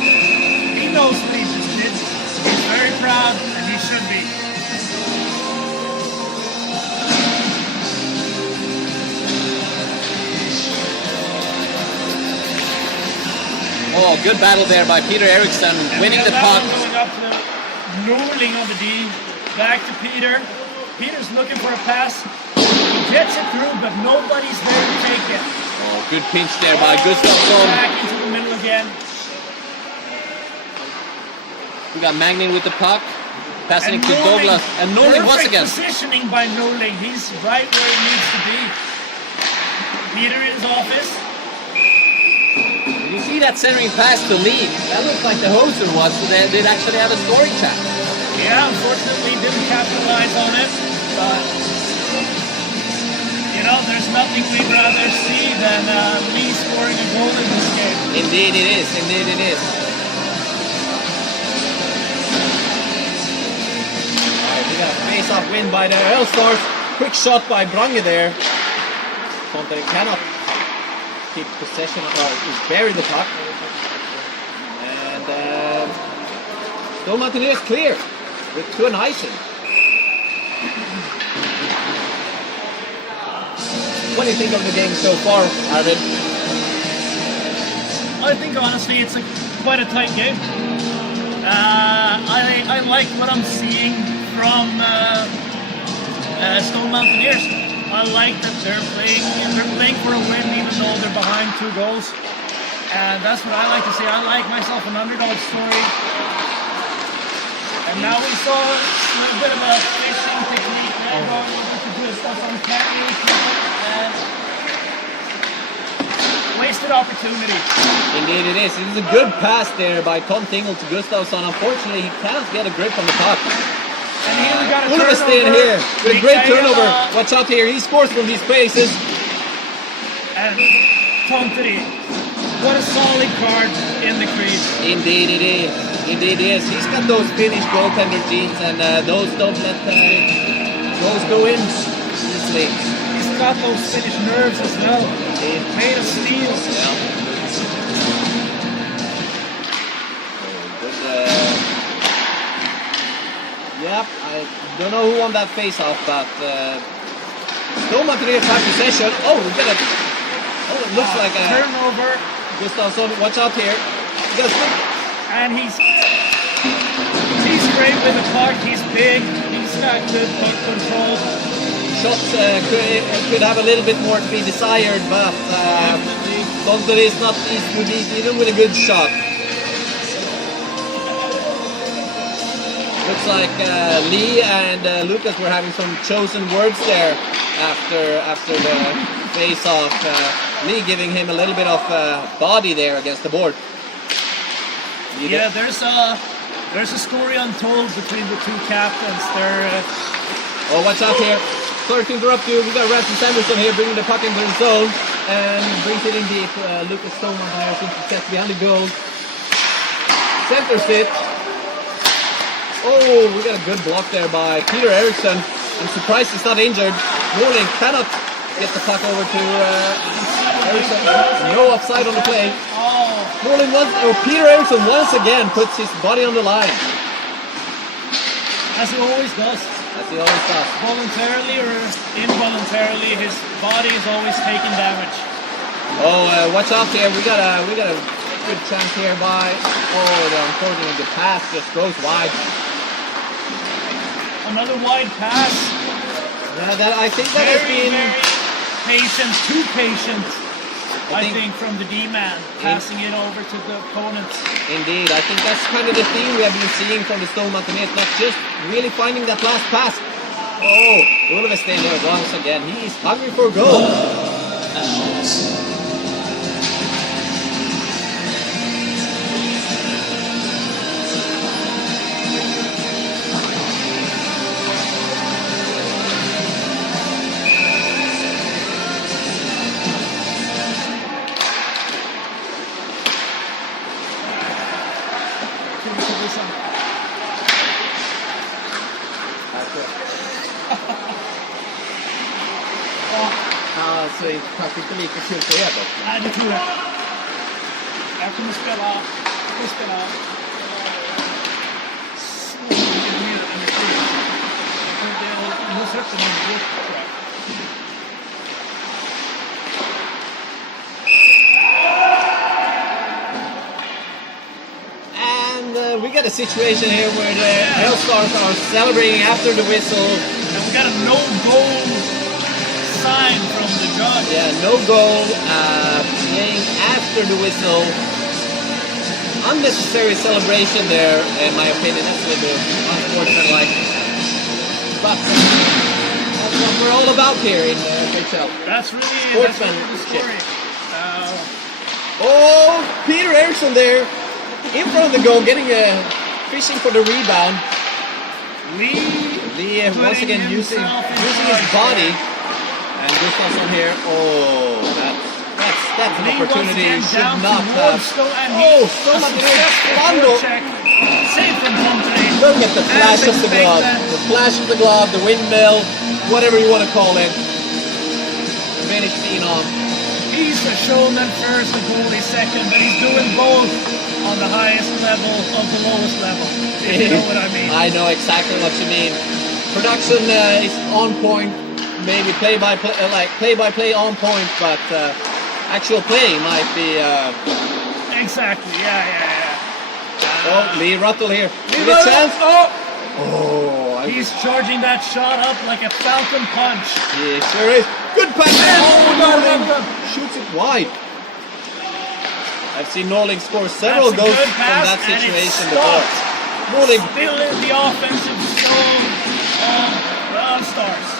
He knows what he just did. He's very proud, and he should be. Oh, good battle there by Peter Eriksson, winning the puck. Going up to Norling on the D, back to Peter. Peter's looking for a pass. He gets it through, but nobody's there to take it. Oh, good pinch there by Gustafsson. Back into the middle again. We got Magnin with the puck, passing it to Douglas, and Norling once again. Positioning by Norling. He's right where he needs to be. Peter in his office. Did you see that centering pass to Lee? That looked like the hoser was, so they did actually have a scoring chance. Yeah, unfortunately didn't capitalize on it, but you know, there's nothing we'd rather see than Lee scoring a goal in this game. Indeed it is, Alright, we got face-off win by the Hellstars. Quick shot by Brange there. Something cannot keep possession of is bury the puck. And Stone Mountaineers clear with 2 on icing. What do you think of the game so far, Arvid? I think honestly it's quite a tight game. I like what I'm seeing from Stone Mountaineers. I like that they're playing for a win even though they're behind 2 goals. And that's what I like to see. I like myself an underdog story. And now we saw a little bit of a fishing technique there going over to do stuff on carry and wasted opportunity. Indeed it is. It is a good pass there by Tom Tingle to Gustafsson. Unfortunately, he can't get a grip on the puck. And here we got a Ulrich turnover. here with a great turnover. Watch out here. He scores from these places. And Tonteri, what a solid card in the crease. Indeed it is. Indeed it is. He's got those Finnish goaltender genes, and those don't let goals go in easily. He's got those Finnish nerves as well. Made of steel. Yep, I don't know who won that face-off, but Stone Mountaineers have possession. Oh, we got it looks like a turnover. Gustafsson, watch out here. And he's great with the puck. He's big. He's got good puck control. Shots could have a little bit more to be desired, but Tonteri is not easy to beat even with a good shot. Looks like Lee and Lucas were having some chosen words there after the face-off. Lee giving him a little bit of body there against the board. Yeah, there's a story untold between the 2 captains. Oh, watch out here. Sorry to interrupt you. We got Ransom Samuelson here bringing the puck into the zone and brings it in deep. Lucas Stone Mountaineers intercepts behind the goal. Centers it. Oh, we got a good block there by Peter Eriksson. I'm surprised he's not injured. Norling cannot get the puck over to Eriksson. No offside on the play. Norling Peter Eriksson once again puts his body on the line. As he always does. As he always does. Voluntarily or involuntarily, his body is always taking damage. Oh, watch out here. We got a good chance here by. Unfortunately, the pass just goes wide. Another wide pass. Yeah, I think that has been very patient, too patient. I think from the D-man, passing it over to the opponents. Indeed, I think that's kind of the theme we have been seeing from the Stone Mountaineers, not just really finding that last pass. Oh, Ulrich there once again. He is hungry for a goal. Så kanske inte lika kul för er då? Nej, det tror jag. Jag kommer spela And we got a situation here where the Hellstars are celebrating after the whistle. And we got a no-goal sign from the judge. Yeah, no goal, playing after the whistle. Unnecessary celebration there, in my opinion. That's a little bit unsportsmanlike. But that's what we're all about here in FHL. That's really Sportsmanship. the story. Oh, Peter Eriksson there, in front of the goal, getting fishing for the rebound. Lee once again using his body. And Gustafsson here, that's an opportunity you should not have. So much Save from Tonteri. Look at the flash of the glove. The flash of the glove, the windmill, whatever you want to call it. Finnish phenom. He's a showman first, a goalie second, but he's doing both on the highest level of the lowest level. If you know what I mean. I know exactly what you mean. Production is on point, maybe play-by-play on point, but actual play might be... Exactly, yeah. Oh, Lee Russell here. Lee Give it a chance. Oh, he's charging that shot up like a falcon punch. He sure is. Good pass. Norling shoots it wide. I've seen Norling score several goals from that situation before. Norling still in the offensive zone of Stars.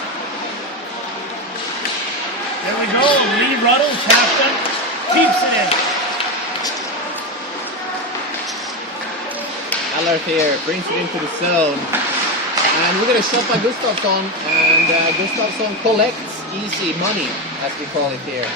There we go. Lee Ruddle, captain, keeps it in. Allard here brings it into the zone. And we're going to shot by Gustafsson. And Gustafsson collects easy money, as we call it here.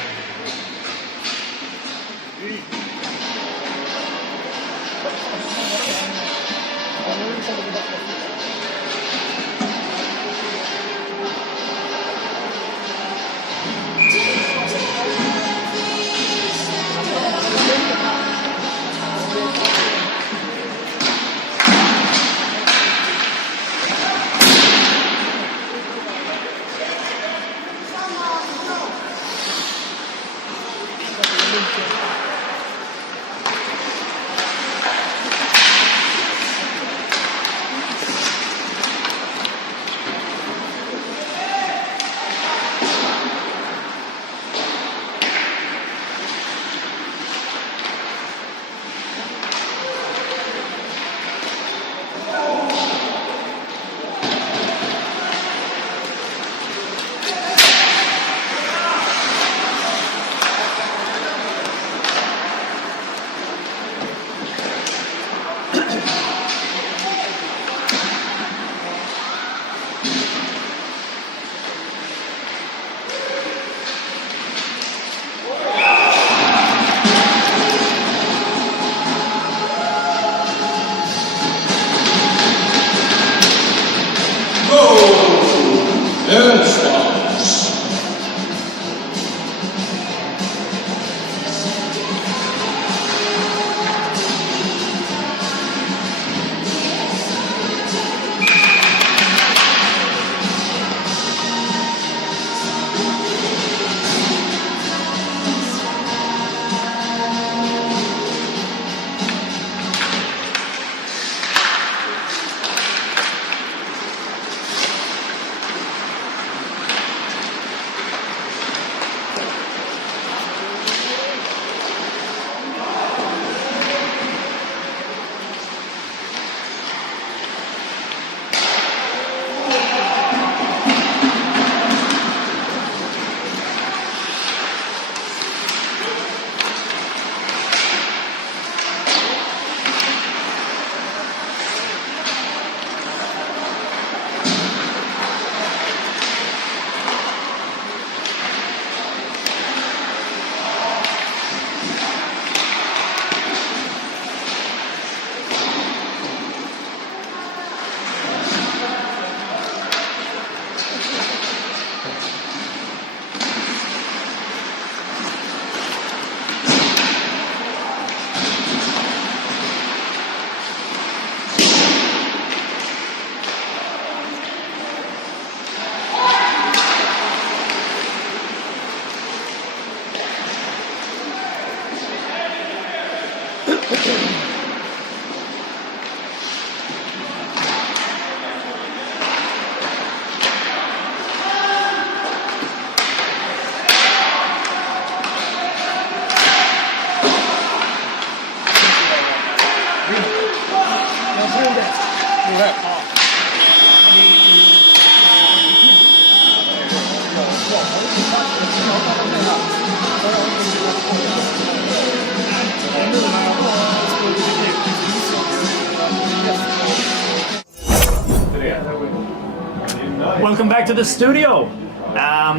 Welcome back to the studio.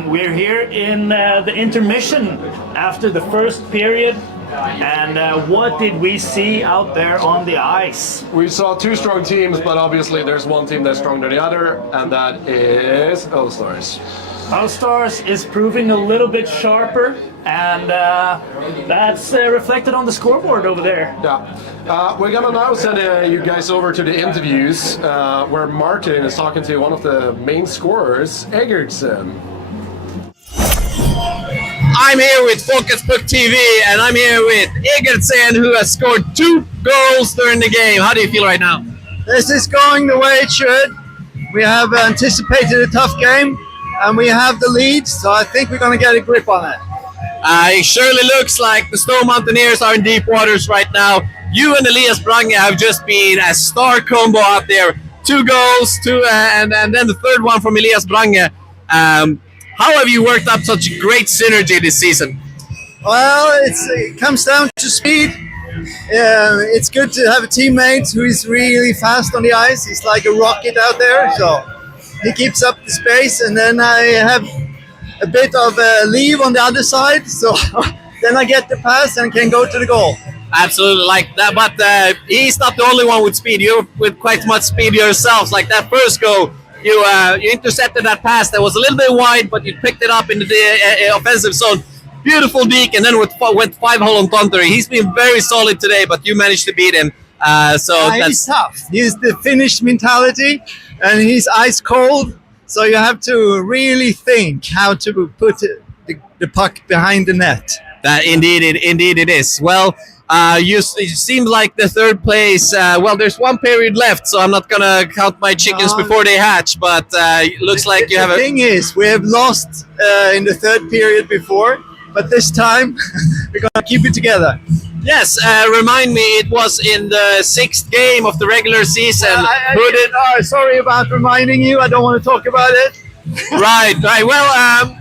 We're here in the intermission after the first period. And what did we see out there on the ice? We saw two strong teams, but obviously there's one team that's stronger than the other, and that is All-Stars. All-Stars is proving a little bit sharper, and that's reflected on the scoreboard over there. Yeah. We're gonna now send you guys over to the interviews where Martin is talking to one of the main scorers, Eggertson. I'm here with Focus Book TV, and I'm here with Eggertson, who has scored 2 goals during the game. How do you feel right now? This is going the way it should. We have anticipated a tough game, and we have the lead, so I think we're going to get a grip on it. It surely looks like the Snow Mountaineers are in deep waters right now. You and Elias Brange have just been a star combo out there. 2 goals, and then the third one from Elias Brange. How have you worked up such great synergy this season? Well, it comes down to speed. It's good to have a teammate who is really fast on the ice. He's like a rocket out there, so he keeps up the space, and then I have a bit of a leave on the other side, so then I get the pass and can go to the goal. Absolutely, like that, but he's not the only one with speed. You're with quite much speed yourselves. Like that first goal, you intercepted that pass that was a little bit wide, but you picked it up in the offensive zone. Beautiful deke, and then went 5-hole on Thunder. He's been very solid today, but you managed to beat him. He's tough. He's the Finnish mentality, and he's ice cold. So you have to really think how to put the puck behind the net. That indeed it is. Well, it seems like the third place. Well, there's 1 period left, so I'm not gonna count my chickens before they hatch. But it looks like you have. The thing is, we have lost in the third period before, but this time we're gonna keep it together. Yes, remind me, it was in the 6th game of the regular season. Sorry about reminding you. I don't want to talk about it. Right. Well,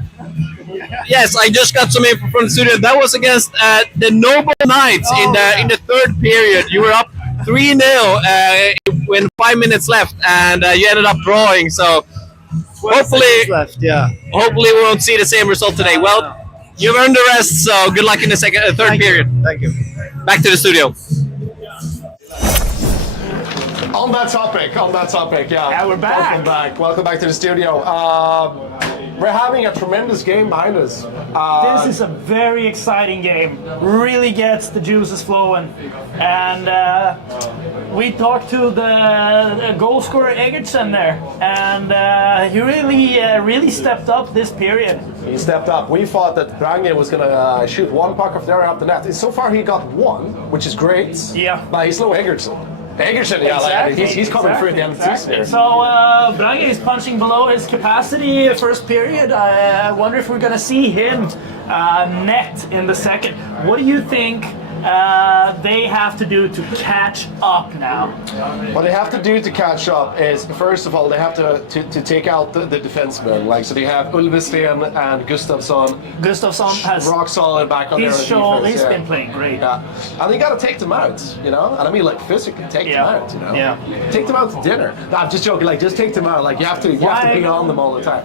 yes, I just got some info from the studio. That was against the Noble Knights in the third period. You were up 3-0 when 5 minutes left, and you ended up drawing. So hopefully, hopefully we won't see the same result today. Well, you've earned the rest, so good luck in the third period. Thank you. Back to the studio. On that topic, yeah, we're back. Welcome back to the studio. We're having a tremendous game behind us. This is a very exciting game. Really gets the juices flowing. And we talked to the goal scorer Eggertson there, and he really stepped up this period. He stepped up. We thought that Brange was going to shoot 1 puck off there up the net. So far he got 1, which is great. Yeah. But he's no Eggertson. Eggertson, yeah, exactly, he's coming through at the end of the season here. So Brange is punching below his capacity first period. I wonder if we're going to see him net in the second. What do you think they have to do to catch up now? What they have to do to catch up is, first of all, they have to take out the defensemen. Like, so they have Ulvesten and Gustafsson. Gustafsson has rock solid back on their defense. He's been playing great. Yeah, and you got to take them out, you know. And I mean, like physically take them out, you know. Yeah. Take them out to dinner. No, I'm just joking. Like, just take them out. Like, you have to be on them all the time.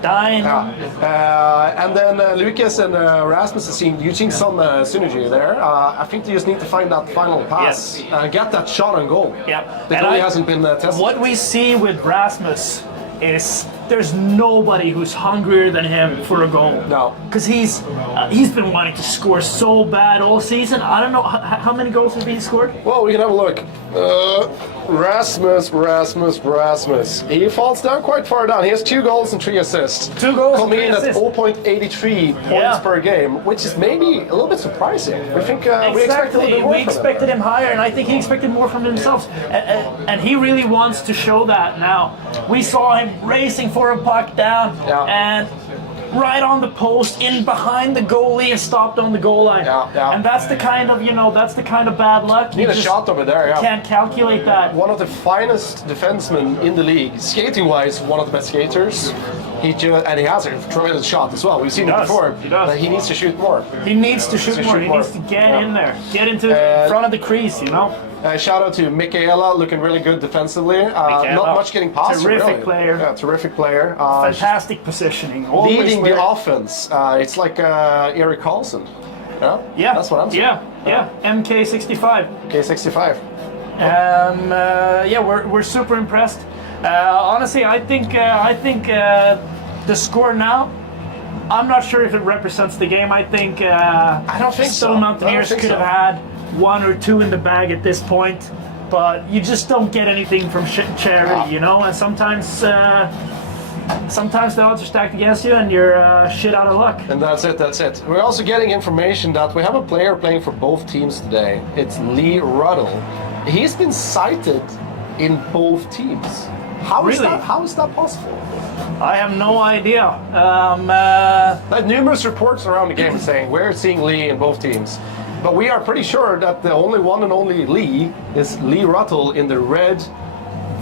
And then Lucas and Rasmus have seen using some synergy there. I think they just need to find that final pass and get that shot on goal. Yep. The goalie hasn't been tested. What we see with Rasmus is there's nobody who's hungrier than him for a goal. No. Because he's been wanting to score so bad all season. I don't know how many goals have he scored? Well, we can have a look. Rasmus. He falls down quite far down. He has 2 goals and 3 assists. 2 goals coming and 3 in assists. at 0.83 points per game, which is maybe a little bit surprising. We think we expected a little bit more. We expected him higher, and I think he expected more from himself. And he really wants to show that now. We saw him racing for a puck down, and right on the post, in behind the goalie, and stopped on the goal line. And that's the kind of bad luck. You need a shot over there. Yeah. Can't calculate that. One of the finest defensemen in the league, skating-wise, one of the best skaters. He has a tremendous shot as well. We've seen it before. But he needs to shoot more. He needs to shoot more. He needs to get in there, get into front of the crease. You know. Shout out to Michaela, looking really good defensively. Not much getting past her, Terrific really. player. Yeah, terrific player. Fantastic positioning. Leading the offense. It's like Erik Karlsson. Yeah, that's what I'm saying. Yeah, MK65. K65. Yeah, we're super impressed. Honestly, I think the score now, I'm not sure if it represents the game. I think I don't think Stone Mountaineers could have had 1 or 2 in the bag at this point, but you just don't get anything from charity, you know. And sometimes the odds are stacked against you, and you're shit out of luck. And that's it. We're also getting information that we have a player playing for both teams today. It's Lee Ruddle. He's been cited in both teams. How is that possible? I have no idea. Numerous reports around the game saying we're seeing Lee in both teams. But we are pretty sure that the only one and only Lee is Lee Ruddle in the red,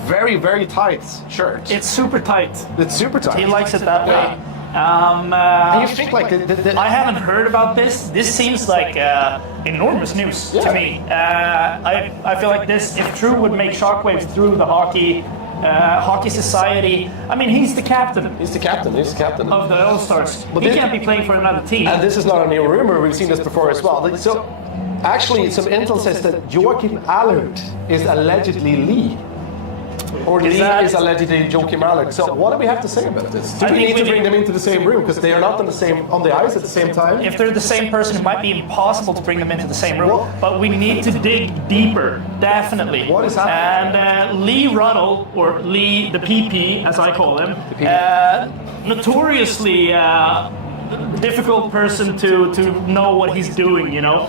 very, very tight shirt. It's super tight. It's super tight. He likes it that way. And you think like I haven't heard about this. This seems like enormous news to me. I feel like this, if true, would make shockwaves through the hockey society. I mean, he's the captain. He's the captain of the All-Stars. But he can't be playing for another team. And this is not a new rumor. We've seen this before as well. So, actually, some intel says that Joakim Allard is allegedly Lee. Or Lee is allegedly Joakim Allard. So what do we have to say about this? Do we need to bring them into the same room because they are not on the ice at the same time? If they're the same person, it might be impossible to bring them into the same room. But we need to dig deeper, definitely. What is happening? And Lee Ruddle, or Lee the PP, as I call him, notoriously difficult person to know what he's doing, you know.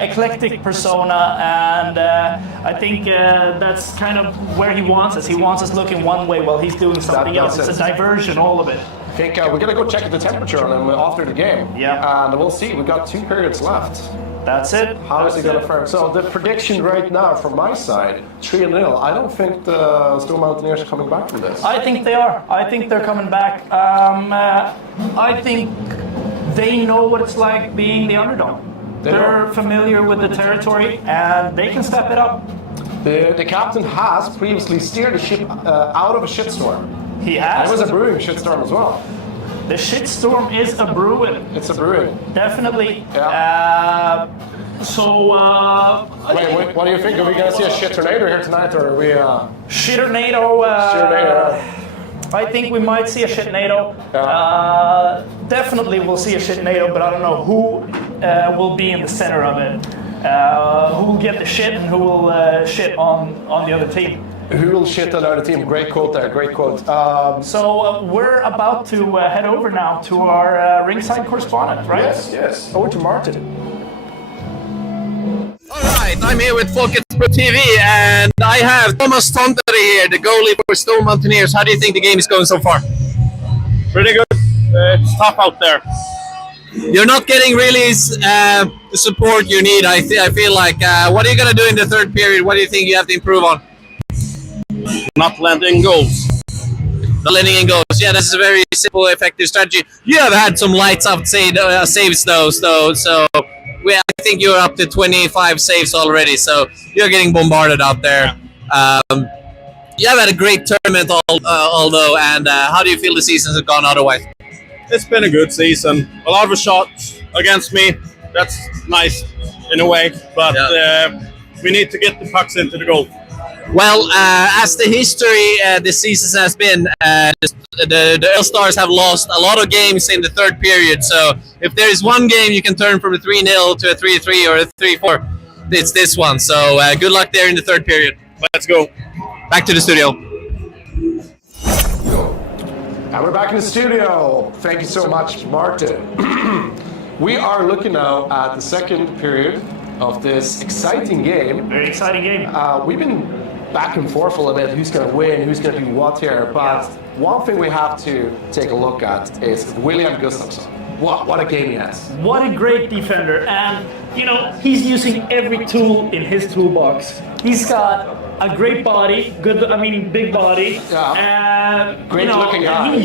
Eclectic persona, and I think that's kind of where he wants us. He wants us looking one way while he's doing something else. It's a diversion, all of it. I think we're going to go check the temperature on him after the game. Yeah. And we'll see. We've got 2 periods left. That's it. How is he going to fare? So the prediction right now from my side, 3-0. I don't think the Stone Mountaineers are coming back from this. I think they are. I think they're coming back. I think they know what it's like being the underdog. They're familiar with the territory, and they can step it up. The captain has previously steered the ship out of a shitstorm. He has. It was a brewing shitstorm as well. The shitstorm is a brewing. It's a brewing. Definitely. Yeah. Wait, what do you think? Are we going to see a shit tornado here tonight, or are we... Shit-tornado. I think we might see a shit-tornado. Definitely we'll see a shit-tornado, but I don't know who will be in the center of it. Who will get the shit and who will shit on the other team. Who will shit on the other team? Great quote there, great quote. So we're about to head over now to our ringside correspondent, right? Yes. Over to Martin. Alright, I'm here with Folkets Pro TV, and I have Thomas Tonteri here, the goalie for Stone Mountaineers. How do you think the game is going so far? Pretty good. It's tough out there. You're not getting really the support you need, I feel like. What are you going to do in the third period? What do you think you have to improve on? Not letting goals. Not letting in goals. Yeah, that's a very simple, effective strategy. You have had some lights out saves though, so I think you're up to 25 saves already, so you're getting bombarded out there. You have had a great tournament, although, and how do you feel the seasons have gone otherwise? It's been a good season. A lot of shots against me. That's nice in a way, but we need to get the pucks into the goal. Well, as the history this season has been, the All-Stars have lost a lot of games in the third period. So if there is one game you can turn from a 3-0 to a 3-3 or a 3-4, it's this one. So good luck there in the third period. Let's go. Back to the studio. And we're back in the studio. Thank you so much, Martin. We are looking now at the second period of this exciting game. Very exciting game. We've been back and forth a little bit, who's going to win, who's going to do what here, but one thing we have to take a look at is William Gustafsson. What a game he has. What a great defender, and you know, he's using every tool in his toolbox. He's got a great body, big body, and great looking guy.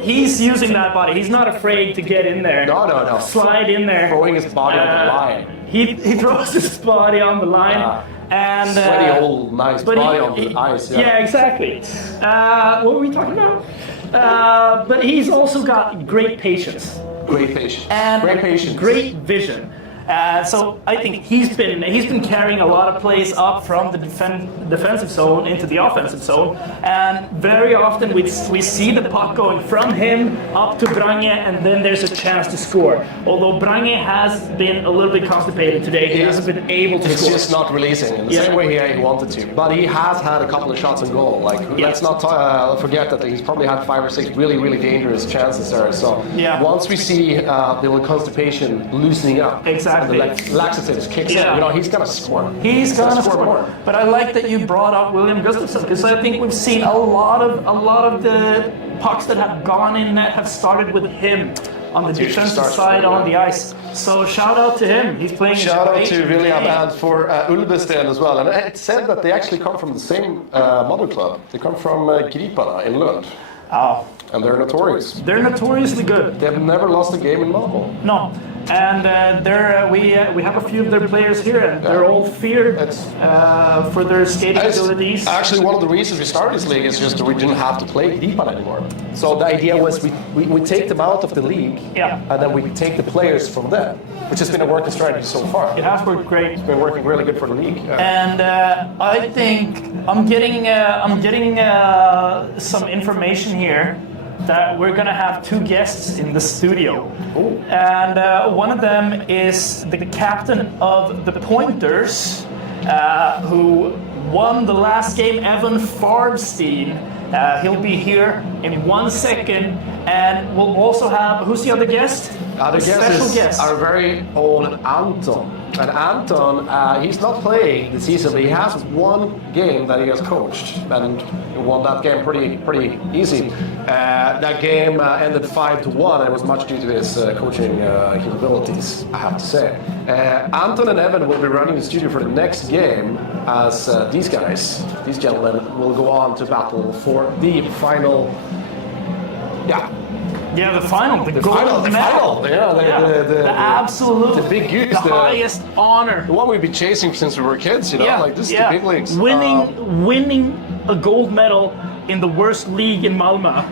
He's using that body. He's not afraid to get in there. No. Slide in there. Throwing his body on the line. He throws his body on the line. And sweaty old nice body on the ice. Yeah, exactly. What were we talking about? But he's also got great patience. Great patience. And great patience. Great vision. So I think he's been carrying a lot of plays up from the defensive zone into the offensive zone, and very often we see the puck going from him up to Brange, and then there's a chance to score. Although Brange has been a little bit constipated today, he hasn't been able to score. He's just not releasing in the same way he wanted to. But he has had a couple of shots on goal. Like, let's not forget that he's probably had 5 or 6 really, really dangerous chances there. So once we see the little constipation loosening up, exactly, and the laxatives kicks in, you know, he's gonna score. He's gonna score more. But I like that you brought up William Gustafsson, because I think we've seen a lot of the pucks that have gone in net have started with him on the defensive side on the ice. So shout out to him. He's playing. Shout out to William and for Ulvestein as well. And it's said that they actually come from the same mother club. They come from Griparna in Lund. Oh. And they're notorious. They're notoriously good. They've never lost a game in Malmo. No. And we have a few of their players here, and they're all feared for their skating abilities. Actually, one of the reasons we started this league is just that we didn't have to play Griparna anymore. So the idea was we take them out of the league, and then we take the players from them, which has been a working strategy so far. It has worked great. It's been working really good for the league. And I think I'm getting some information here that we're gonna have 2 guests in the studio. Ooh. And one of them is the captain of the Pointers, who won the last game, Evan Farbstein. He'll be here in 1 second, and we'll also have, who's the other guest? Other guest is our very own Anton. And Anton, he's not playing this season, but he has 1 game that he has coached, and he won that game pretty easy. That game ended 5-1, and it was much due to his coaching capabilities, I have to say. Anton and Evan will be running the studio for the next game, as these gentlemen, will go on to battle for the final. The final, the gold final. the absolute, the big goose, the highest honor. The one we've been chasing since we were kids, you know, like this is the big leagues. Winning a gold medal in the worst league in Malmö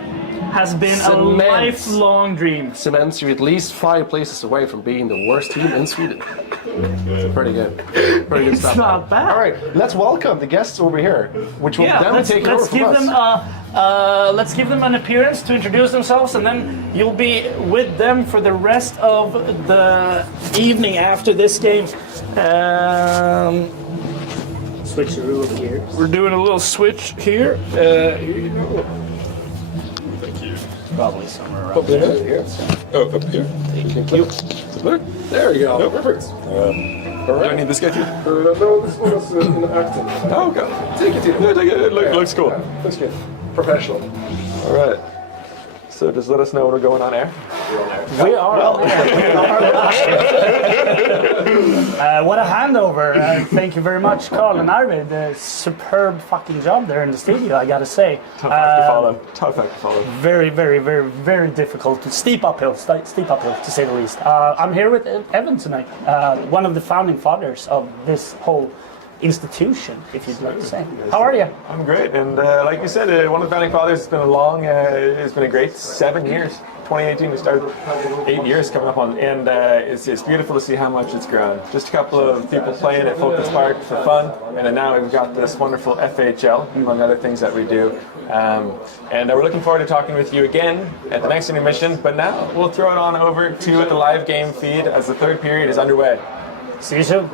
has been a lifelong dream. Cements you at least 5 places away from being the worst team in Sweden. Pretty good. Pretty good stuff. It's not bad. All right, let's welcome the guests over here, which will then take over from us. Let's give them an appearance to introduce themselves, and then you'll be with them for the rest of the evening after this game. Switch the rule here. We're doing a little switch here. Here you go. Thank you. Probably somewhere around up there. Oh, up here. Thank you. There you go. Oh, perfect. Do I need this guy too? No, this one was in the acting. Oh, okay. Take it, Tito. Yeah, take it. Looks cool. Yeah, looks good. Professional. All right. So just let us know when we're going on air. We are on air. What a handover. Thank you very much, Carl and Arvid. Superb fucking job there in the studio, I gotta say. Tough act to follow. Tough act to follow. Very, very, very, very difficult. Steep uphill, to say the least. I'm here with Evan tonight, one of the founding fathers of this whole institution, if you'd like to say. How are you? I'm great, and like you said, one of the founding fathers. It's been a great 7 years. 2018 we started, 8 years coming up on, and it's beautiful to see how much it's grown. Just a couple of people playing at Focus Park for fun, and then now we've got this wonderful FHL, among other things that we do. And we're looking forward to talking with you again at the next intermission, but now we'll throw it on over to the live game feed as the 3rd period is underway. See you soon.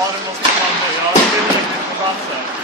Ja, det måste man nog. Ja, det är riktigt på platsen.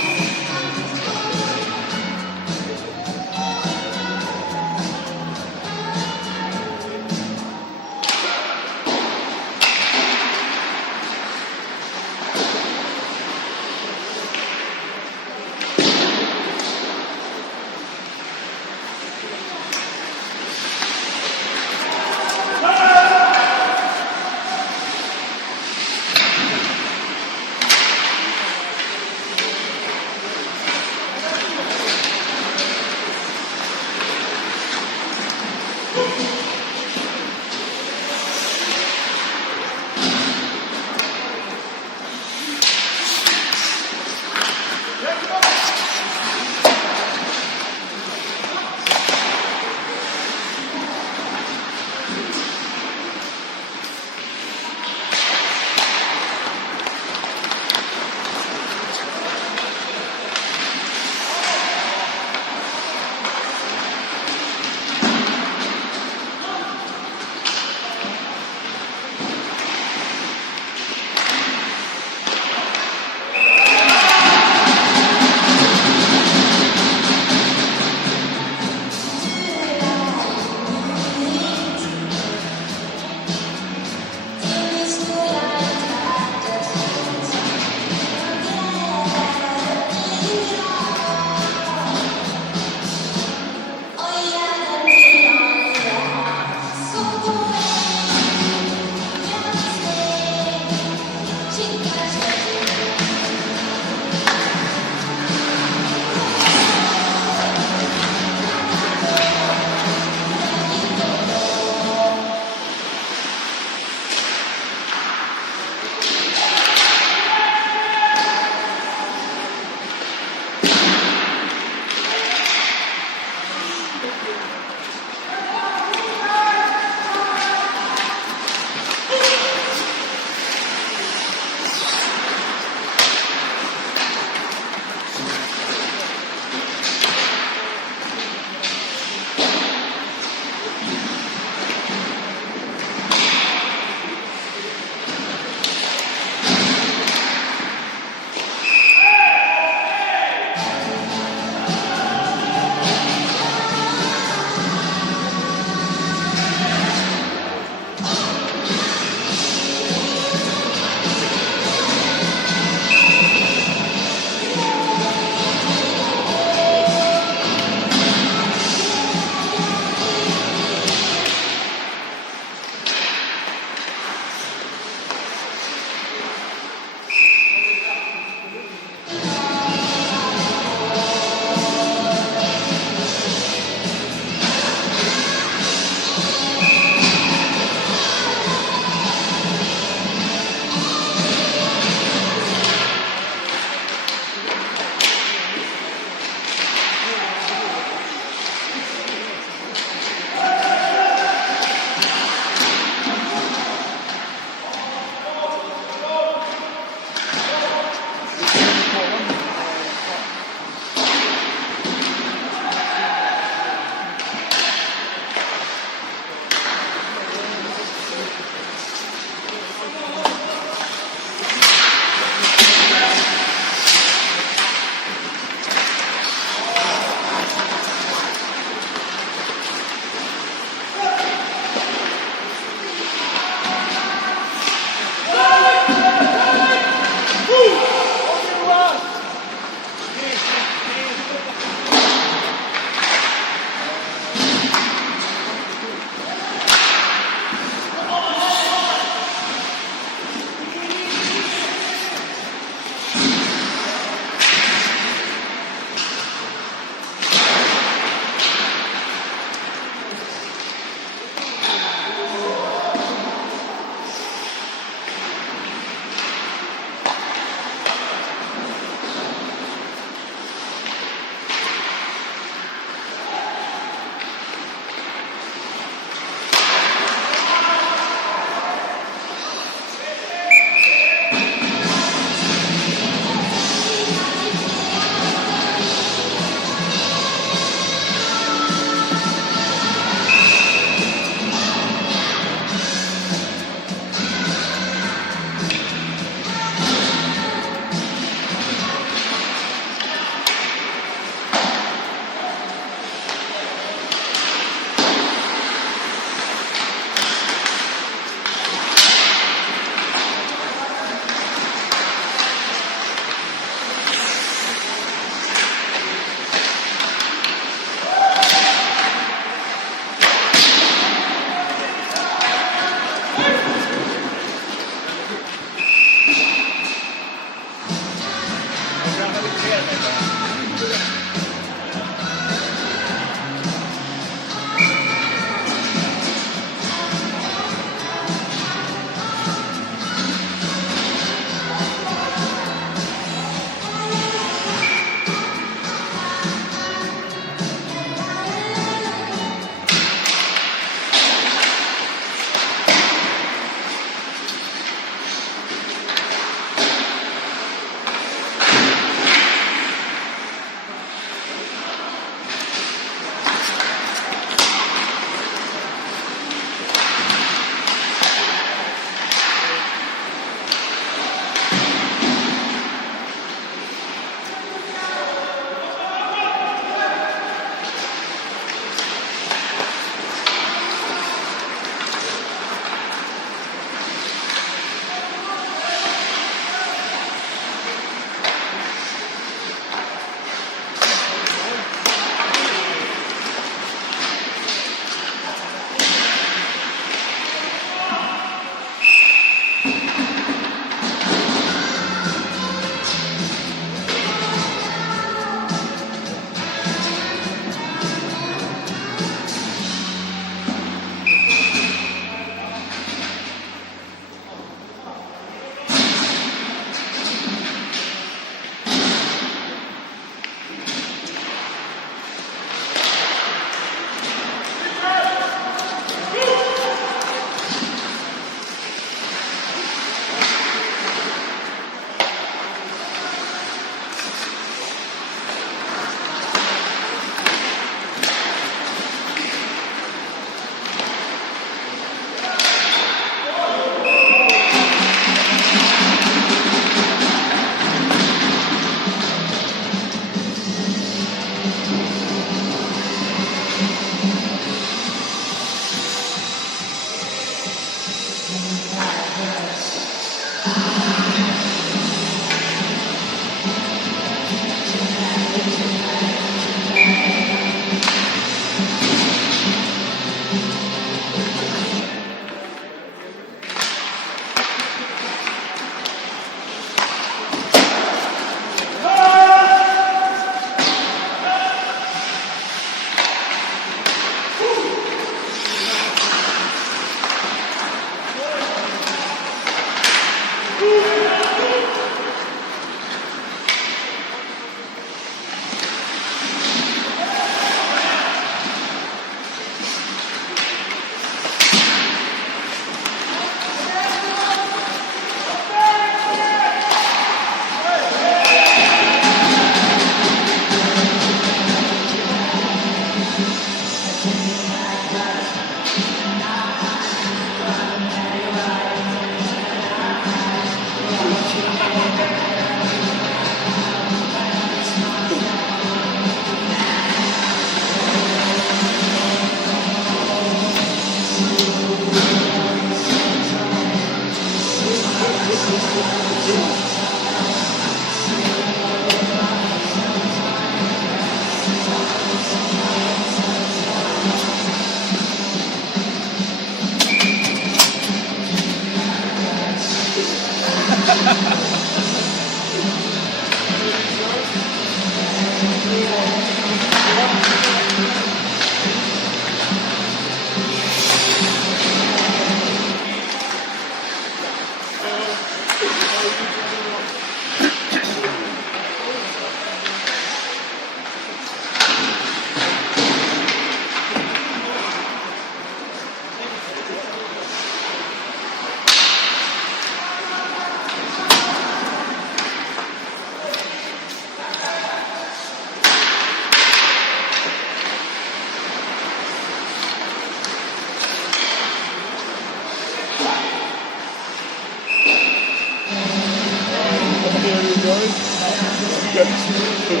Very good.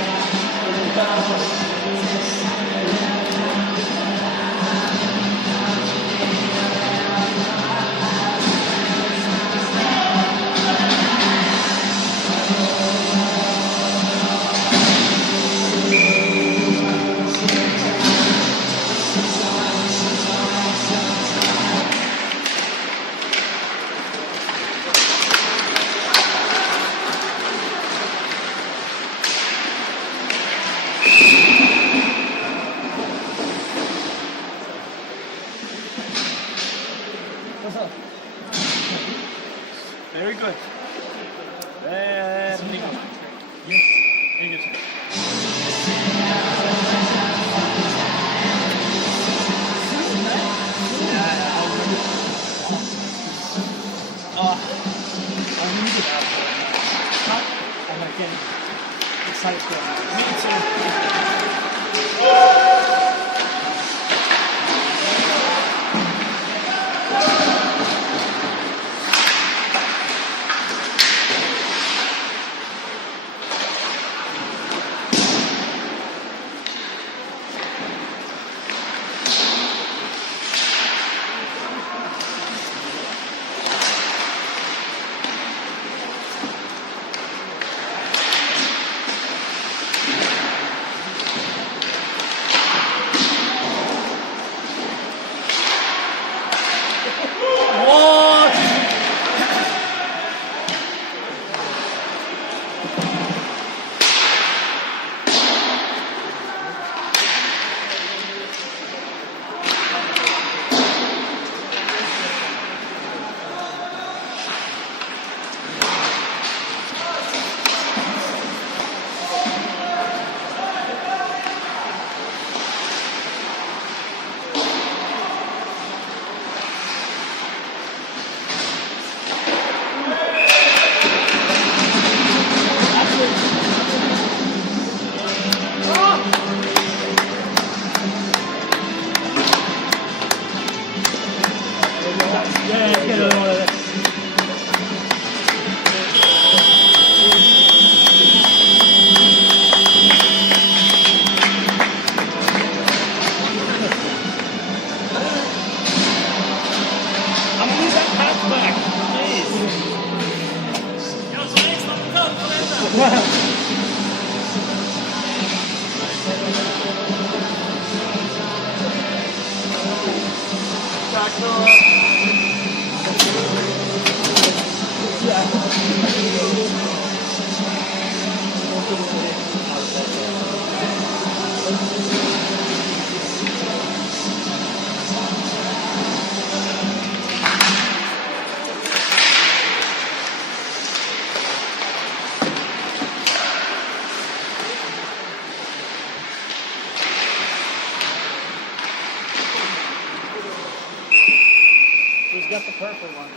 Very good. Yes, very good. I'm using that. I'm like getting excited for Who's got the purple one?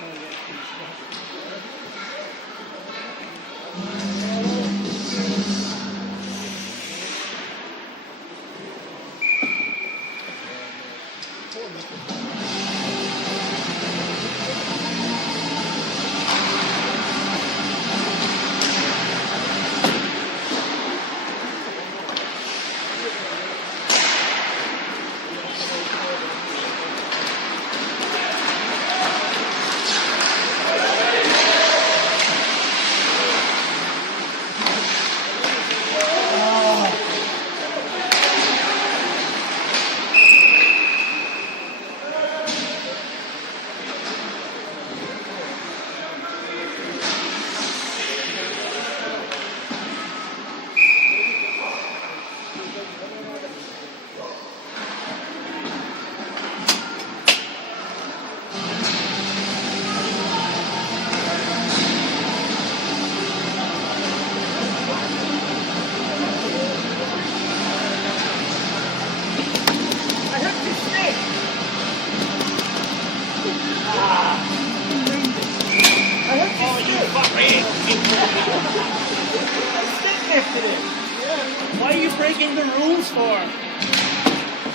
Why are you breaking the rules for?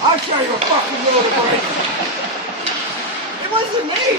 I'll show you a fucking rule to break. It wasn't me.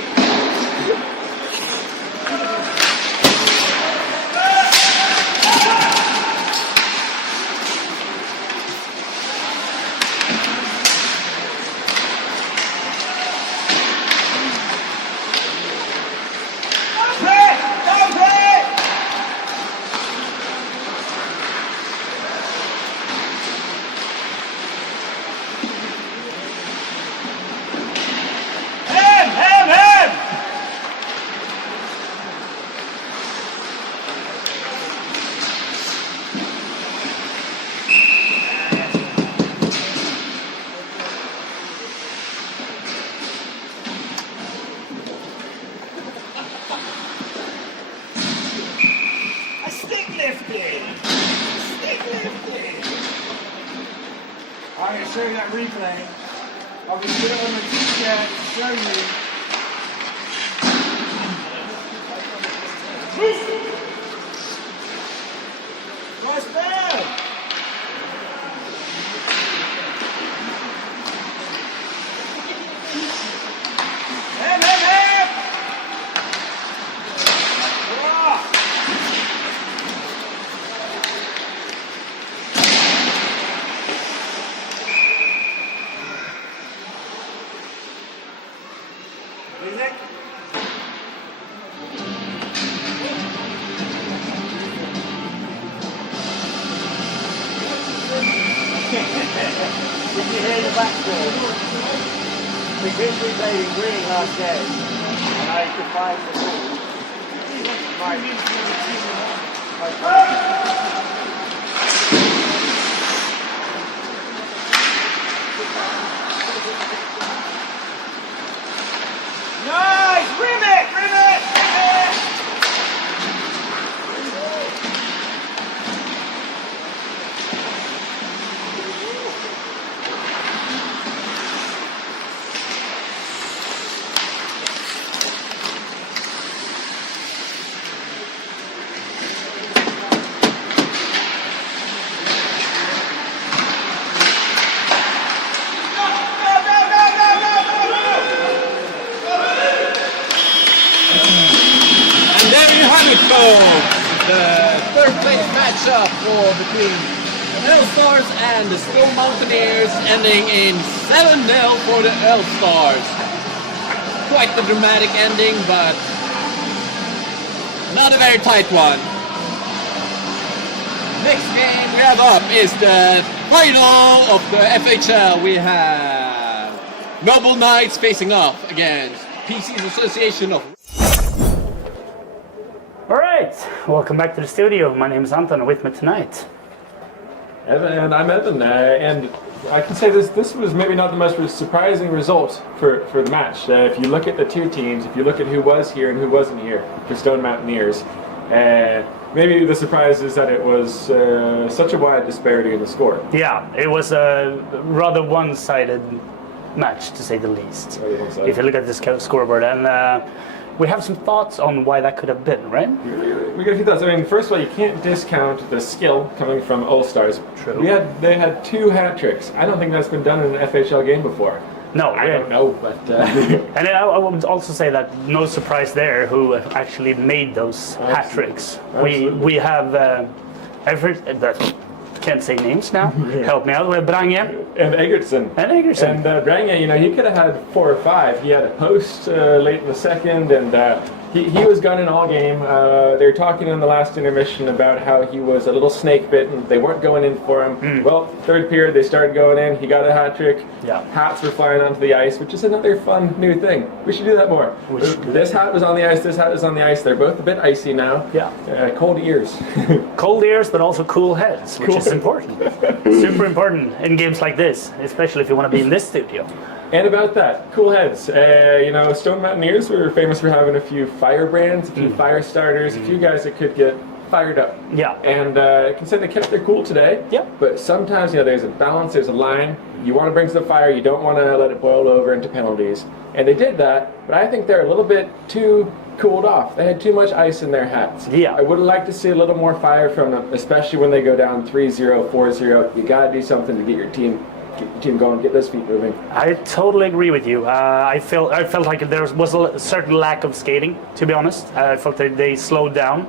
I'm going to show you that replay. I'll just put it on the t-shirt to show you. Where's Ben? Him! Music? Did you hear the backball? Because we played in green last game, and I defined the rules. Nice! Rim it! Rim it! Rim it! And there you have it, folks. The third place matchup between the L-Stars and the Stone Mountaineers, ending in 7-0 for the L-Stars. Quite the dramatic ending, but not a very tight one. Next game we have up is the final of the FHL. We have Noble Knights facing off against PC's Association of... Alright, welcome back to the studio. My name is Anton, and with me tonight. Evan, and I'm Evan, and I can say this was maybe not the most surprising result for the match. If you look at the two teams, if you look at who was here and who wasn't here for Stone Mountaineers, maybe the surprise is that it was such a wide disparity in the score. Yeah, it was a rather one-sided match, to say the least. If you look at this scoreboard, and we have some thoughts on why that could have been, right? We got a few thoughts. I mean, first of all, you can't discount the skill coming from All Stars. True. They had 2 hat tricks. I don't think that's been done in an FHL game before. No, I don't know, but and I would also say that no surprise there who actually made those hat tricks. We have can't say names now. Yeah. Help me out. We have Brange and Egertson. And Brange, you know, he could have had 4 or 5. He had a post late in the second, and he was gunning all game. They were talking in the last intermission about how he was a little snake bitten. They weren't going in for him. Well, third period they started going in. He got a hat trick. Yeah. Hats were flying onto the ice, which is another fun new thing. We should do that more. This hat was on the ice. This hat is on the ice. They're both a bit icy now. Yeah. Cold ears. Cold ears, but also cool heads, which is important. Super important in games like this, especially if you want to be in this studio. And about that, cool heads. You know, Stone Mountaineers were famous for having a few firebrands, a few fire starters, a few guys that could get fired up. Yeah. And I can say they kept their cool today. Yeah. But sometimes, you know, there's a balance, there's a line. You want to bring some fire, you don't want to let it boil over into penalties. And they did that, but I think they're a little bit too cooled off. They had too much ice in their hats. Yeah. I would like to see a little more fire from them, especially when they go down 3-0, 4-0. You got to do something to get your team going, get those feet moving. I totally agree with you. I felt like there was a certain lack of skating, to be honest. I felt that they slowed down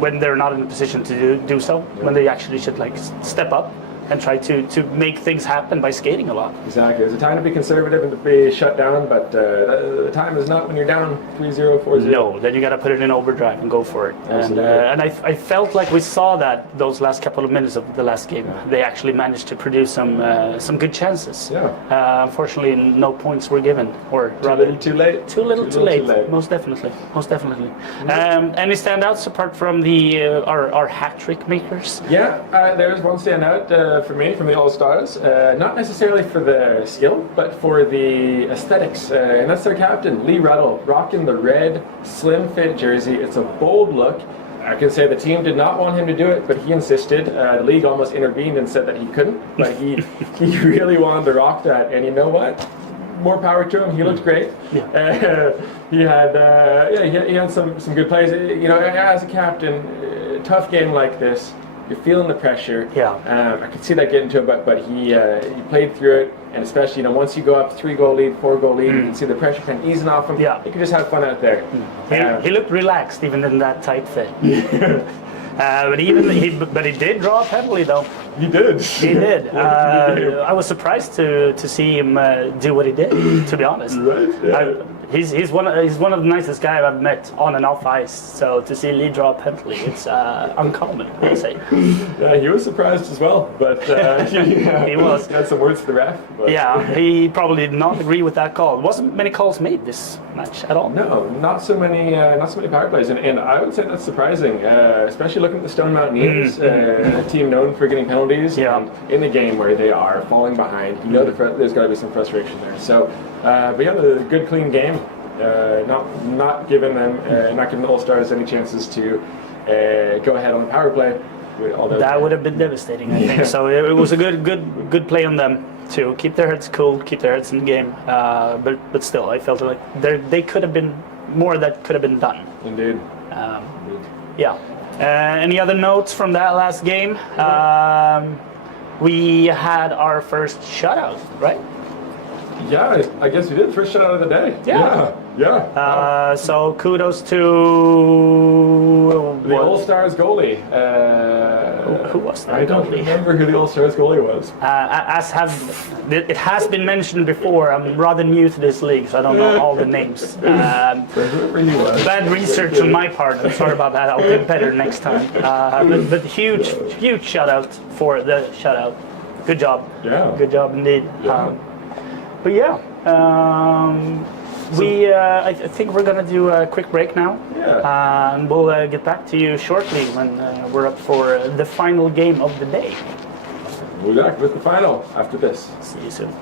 when they're not in a position to do so, when they actually should like step up and try to make things happen by skating a lot. Exactly. There's a time to be conservative and to be shut down, but the time is not when you're down 3-0, 4-0. No, then you got to put it in overdrive and go for it. And I felt like we saw that those last couple of minutes of the last game. Yeah. They actually managed to produce some good chances. Yeah. Unfortunately, no points were given, or too late. Too little, too late. Most definitely. Any standouts apart from the our hat trick makers? Yeah, there's one standout for me from the All Stars. Not necessarily for their skill, but for the aesthetics, and that's their captain, Lee Ruddle, rocking the red slim fit jersey. It's a bold look. I can say the team did not want him to do it, but he insisted. The league almost intervened and said that he couldn't, but he really wanted to rock that. And you know what? More power to him. He looked great. He had some good plays. You know, as a captain, tough game like this, you're feeling the pressure. I could see that getting to him, but he played through it. And especially, you know, once you go up 3-goal lead, 4-goal lead, you can see the pressure kind of easing off him. You can just have fun out there. He looked relaxed even in that tight fit. But he did draw a penalty though. He did. He did. I was surprised to see him do what he did. To be honest, he's one of the nicest guys I've met on and off ice. So to see Lee draw a penalty, it's uncommon, I'd say. Yeah, he was surprised as well, but he was. He had some words for the ref. But. Yeah, he probably did not agree with that call. Wasn't many calls made this match at all. No, not so many power plays, and I would say that's surprising, especially looking at the Stone Mountaineers, a team known for getting penalties. And in a game where they are falling behind, you know there's got to be some frustration there. So, but yeah, a good clean game. Not giving the All-Stars any chances to go ahead on the power play. That would have been devastating, I think. So it was a good play on them to keep their heads cool, keep their heads in the game. But still, I felt like they could have been more that could have been done. Indeed. Yeah. Any other notes from that last game? We had our first shutout, right? Yeah, I guess we did. First shutout of the day. Yeah. So kudos to the All-Stars goalie. Who was that? I don't remember who the All-Stars goalie was. It has been mentioned before. I'm rather new to this league, so I don't know all the names. Whoever he was. Bad research on my part. I'm sorry about that. I'll get better next time. But huge shout out for the shutout. Good job. Yeah. Good job indeed. But yeah, I think we're gonna do a quick break now. And we'll get back to you shortly when we're up for the final game of the day. We'll be back with the final after this. See you soon.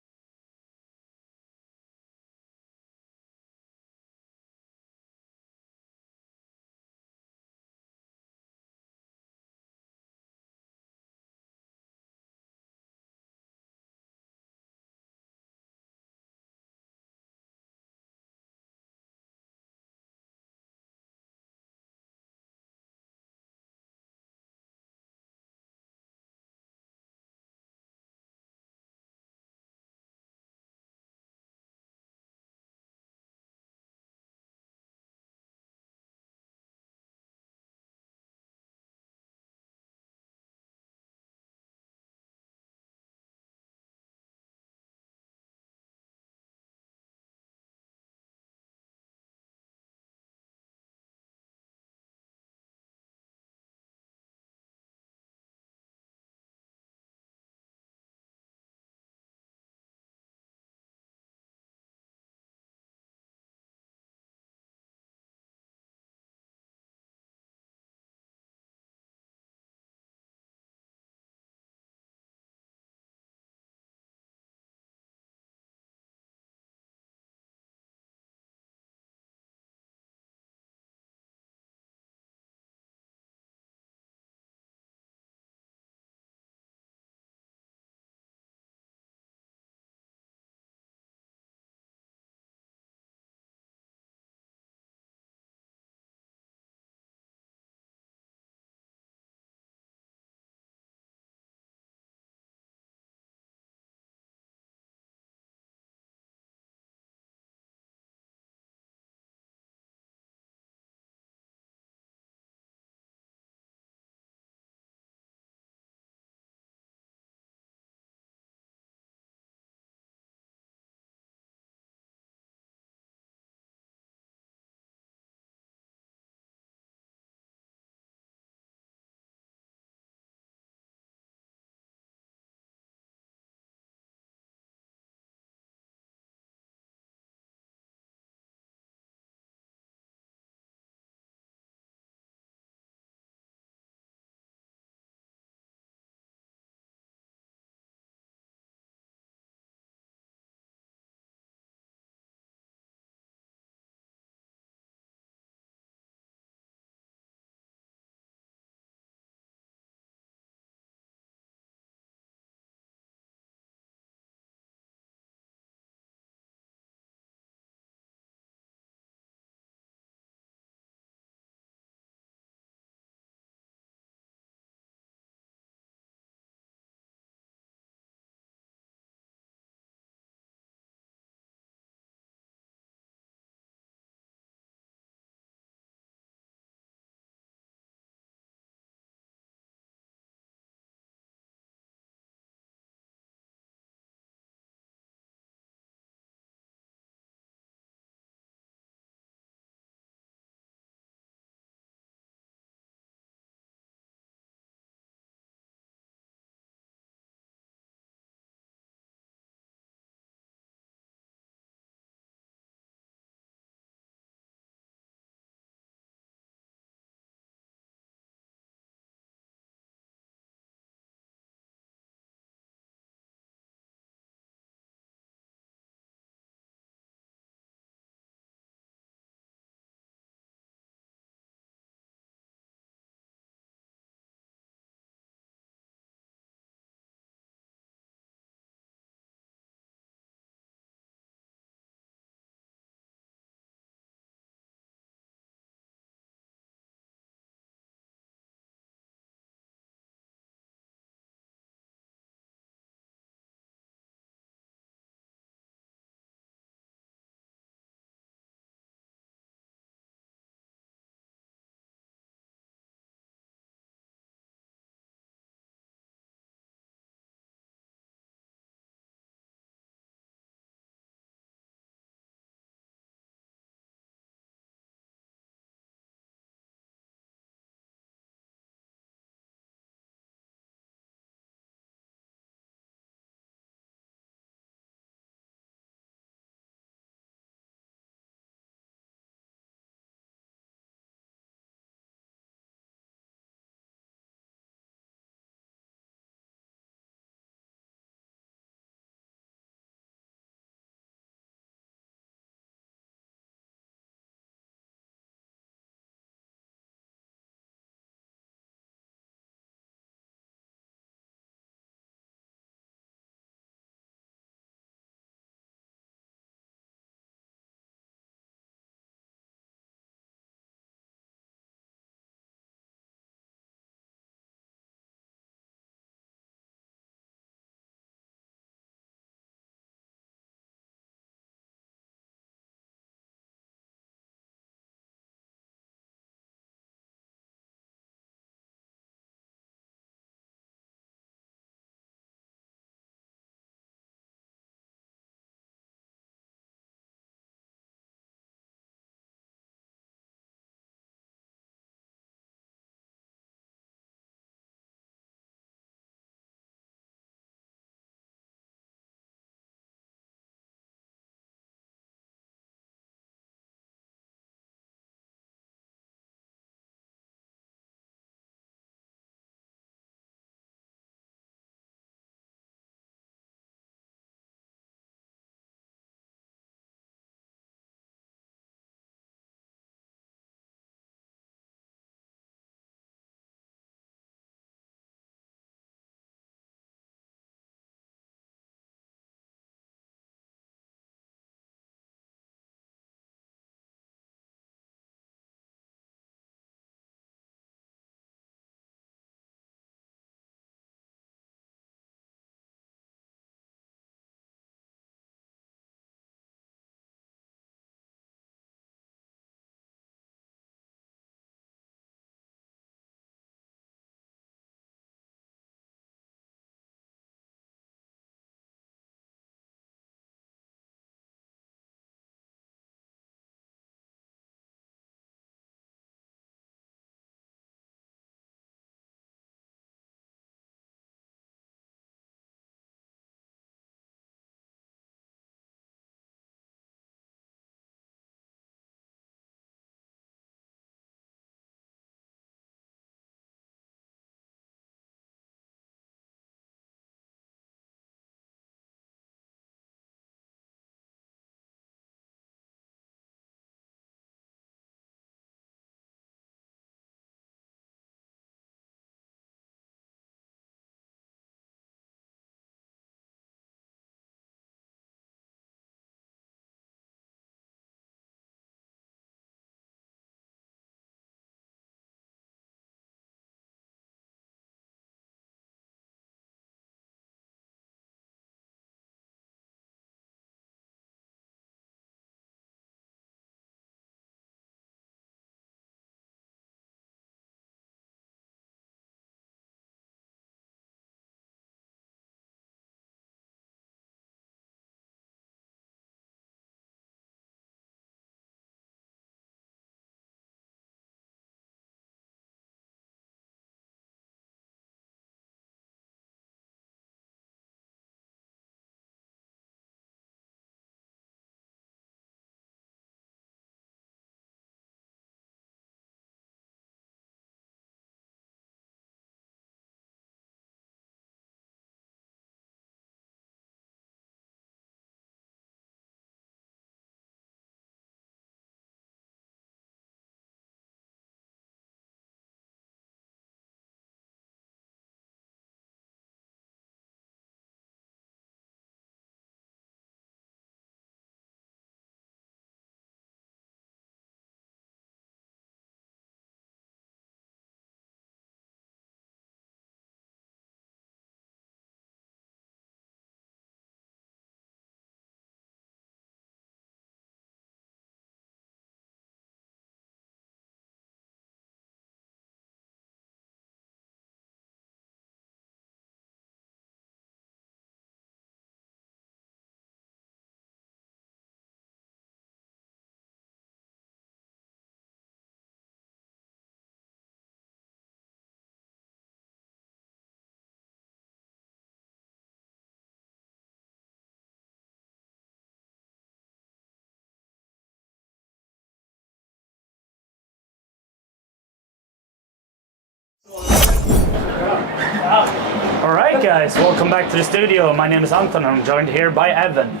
Alright guys, welcome back to the studio. My name is Anton and I'm joined here by Evan.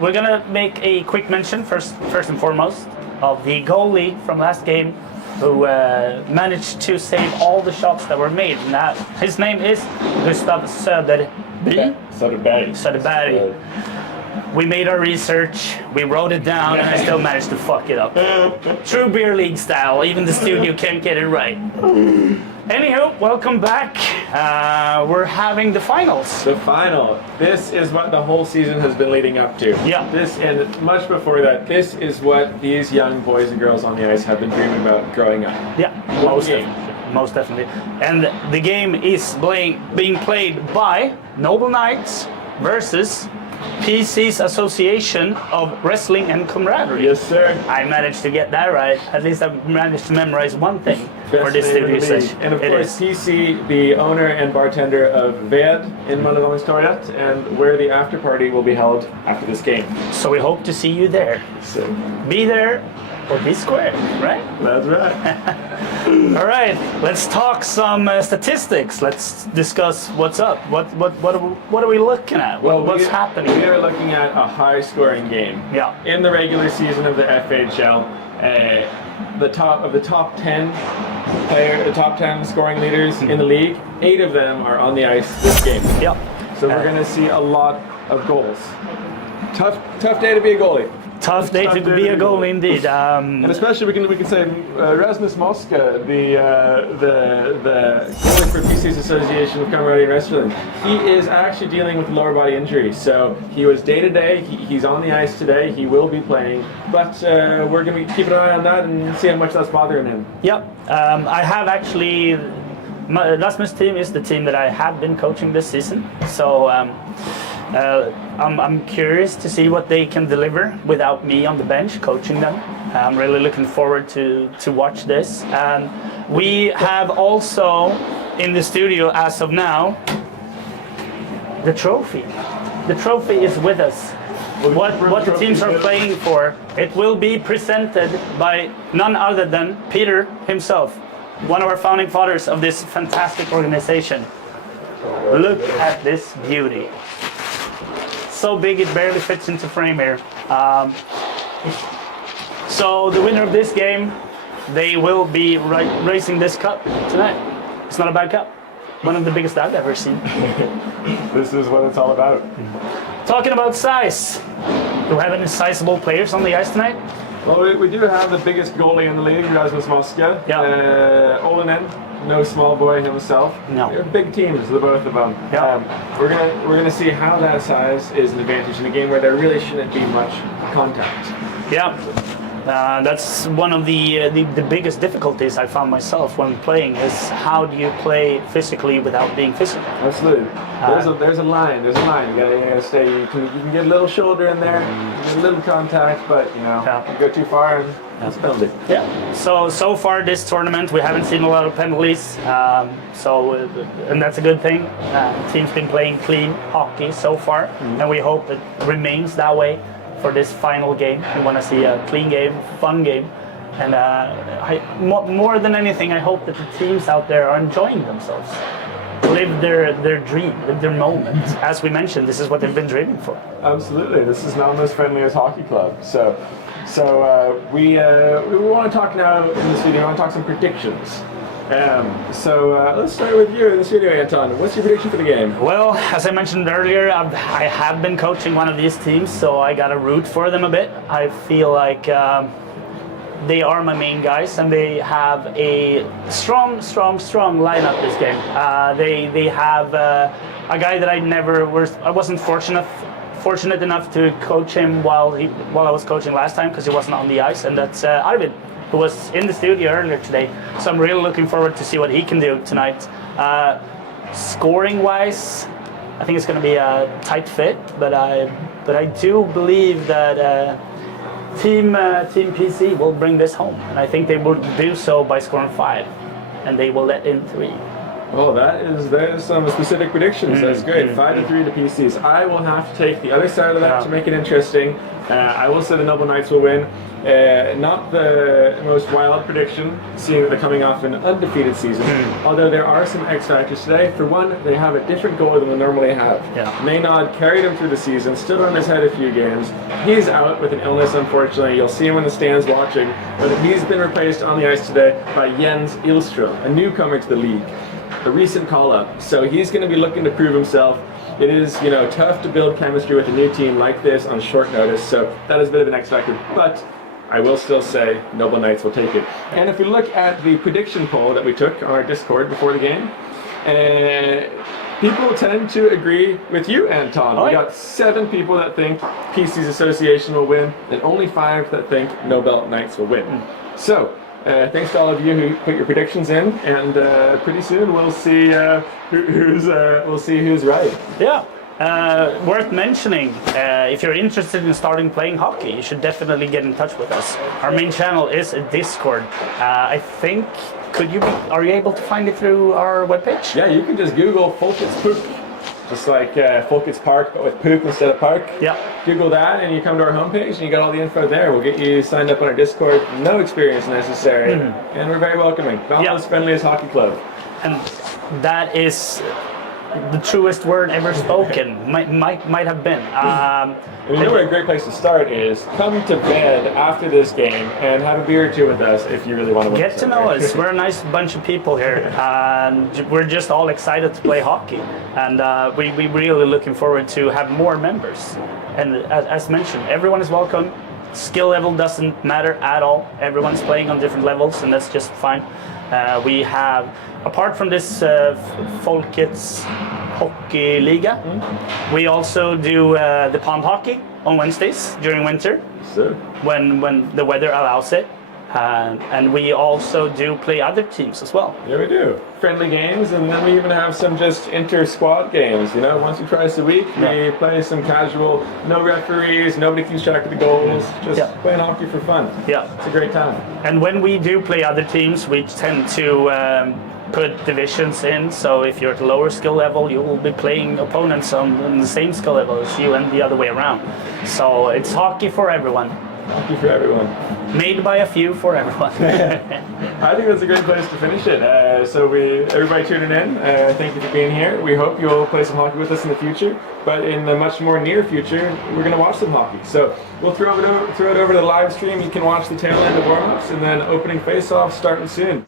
We're gonna make a quick mention first and foremost of the goalie from last game who managed to save all the shots that were made. Now, his name is Gustav Söderberg. We made our research, we wrote it down, and I still managed to fuck it up. True beer league style, even the studio can't get it right. Anywho, welcome back. We're having the finals. The final. This is what the whole season has been leading up to. Yeah. This, and much before that, this is what these young boys and girls on the ice have been dreaming about growing up. Yeah, most definitely. And the game is being played by Noble Knights versus PC's Association of Wrestling and Camaraderie. Yes, sir. I managed to get that right. At least I managed to memorize one thing for this studio session. And of course, PC, the owner and bartender of Ved in Mölndalstorget, and where the after party will be held after this game. So we hope to see you there. So be there or be square, right? That's right. All right, let's talk some statistics. Let's discuss what's up. What are we looking at? What's happening? We are looking at a high-scoring game. Yeah. In the regular season of the FHL, the top 10 scoring leaders in the league, 8 of them are on the ice this game. Yeah. So we're going to see a lot of goals. Tough day to be a goalie. Tough day to be a goalie indeed. And especially we can say Rasmus Moska, the goalie for PC's Association of Camaraderie and Wrestling. He is actually dealing with lower body injury, so he was day to day. He's on the ice today. He will be playing, but we're going to be keeping an eye on that and see how much that's bothering him. Yep. I have actually. Rasmus' team is the team that I have been coaching this season, so. I'm curious to see what they can deliver without me on the bench coaching them. I'm really looking forward to watch this. We have also in the studio as of now the trophy. The trophy is with us. What the teams are playing for. It will be presented by none other than Peter himself, one of our founding fathers of this fantastic organization. Look at this beauty. So big it barely fits into frame here. So the winner of this game, they will be racing this cup tonight. It's not a bad cup. One of the biggest I've ever seen. This is what it's all about. Talking about size, do we have any sizable players on the ice tonight? Well, we do have the biggest goalie in the league, Rasmus Moska. Yeah. Olinen, no small boy himself. No. They're big teams, the both of them. Yeah. We're gonna see how that size is an advantage in a game where there really shouldn't be much contact. Yeah. That's one of the biggest difficulties I found myself when playing is how do you play physically without being physical? Absolutely. There's a line. You gotta stay. You can get a little shoulder in there, you get a little contact, but you go too far and it's a penalty. Yeah. So far this tournament we haven't seen a lot of penalties. And that's a good thing. Team's been playing clean hockey so far, and we hope it remains that way for this final game. We want to see a clean game, fun game, and more than anything, I hope that the teams out there are enjoying themselves, live their dream, live their moment. As we mentioned, this is what they've been dreaming for. Absolutely, this is Malmö's friendliest hockey club. So we want to talk now in the studio. We want to talk some predictions. Let's start with you in the studio, Anton. What's your prediction for the game? Well, as I mentioned earlier, I have been coaching one of these teams, so I gotta root for them a bit. I feel like they are my main guys, and they have a strong lineup this game. They have a guy that I wasn't fortunate enough to coach him while I was coaching last time because he wasn't on the ice, and that's Arvid, who was in the studio earlier today. So I'm really looking forward to see what he can do tonight. Scoring-wise, I think it's going to be a tight fit, but I do believe that Team PC will bring this home, and I think they will do so by scoring 5, and they will let in 3. Oh, that is some specific predictions. That's great. 5-3 to PCs. I will have to take the other side of that to make it interesting. I will say the Noble Knights will win. Not the most wild prediction, seeing that they're coming off an undefeated season. Although there are some X factors today. For one, they have a different goalie than they normally have. Maynard carried him through the season, stood on his head a few games. He's out with an illness, unfortunately. You'll see him in the stands watching. But he's been replaced on the ice today by Jens Ilström, a newcomer to the league, a recent call-up. So he's going to be looking to prove himself. It is, tough to build chemistry with a new team like this on short notice. So that is a bit of an X factor. But I will still say Noble Knights will take it. And if we look at the prediction poll that we took on our Discord before the game, people tend to agree with you, Anton. We got 7 people that think PC's Association will win, and only 5 that think Noble Knights will win. So, thanks to all of you who put your predictions in, and pretty soon we'll see who's right. Yeah. Worth mentioning, if you're interested in starting playing hockey, you should definitely get in touch with us. Our main channel is a Discord. I think, are you able to find it through our webpage? Yeah, you can just Google Folkets Poop. Just like Folkets Park, but with poop instead of park. Yeah. Google that and you come to our homepage and you got all the info there. We'll get you signed up on our Discord. No experience necessary. And we're very welcoming. Valdo's friendliest hockey club. And that is the truest word ever spoken. might have been. A great place to start is come to bed after this game and have a beer or two with us if you really want to win. Get to know us. We're a nice bunch of people here, and we're just all excited to play hockey. And we're really looking forward to have more members. And as mentioned, everyone is welcome. Skill level doesn't matter at all. Everyone's playing on different levels, and that's just fine. We have, apart from this Folkets Hockey Liga, we also do the pond hockey on Wednesdays during winter, when the weather allows it. And we also do play other teams as well. Yeah, we do. Friendly games, and then we even have some just inter-squad games. Once or twice a week, we play some casual, no referees, nobody keeps track of the goals, just playing hockey for fun. Yeah. It's a great time. And when we do play other teams, we tend to put divisions in, so if you're at a lower skill level, you will be playing opponents on the same skill level as you and the other way around. So it's hockey for everyone. Hockey for everyone. Made by a few for everyone. I think that's a great place to finish it. Everybody tuning in, thank you for being here. We hope you'll play some hockey with us in the future, but in the much more near future, we're going to watch some hockey. So we'll throw it over to the live stream. You can watch the tail end of warm-ups, and then opening face-offs starting soon.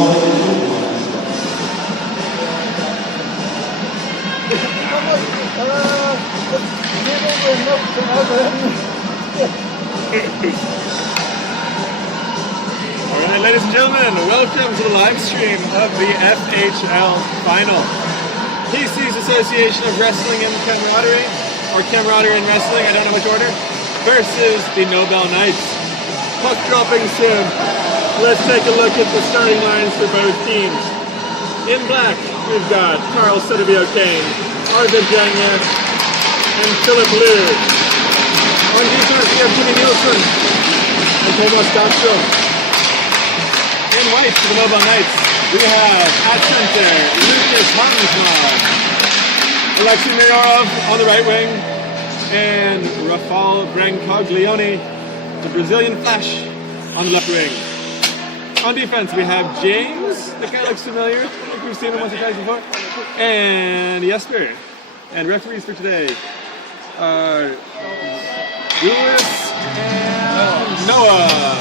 Alright, ladies and gentlemen, welcome to the live stream of the FHL Final. PC's Association of Wrestling and Camaraderie, or Camaraderie and Wrestling, I don't know which order, versus the Nobel Knights. Puck dropping soon. Let's take a look at the starting lines for both teams. In black, we've got Carl Sedevio-Kane, Arvid Janya, and Philip Liu. On defense, we have Jimmy Nielsen and Tomas Castro. In white for the Nobel Knights, we have at center, Lucas Hansma, Alexei Mayorov on the right wing, and Rafal Brancoglione, the Brazilian Flash, on the left wing. On defense, we have James, the guy looks familiar, I think we've seen him once or twice before, and Jesper. And referees for today are Julius and Noah.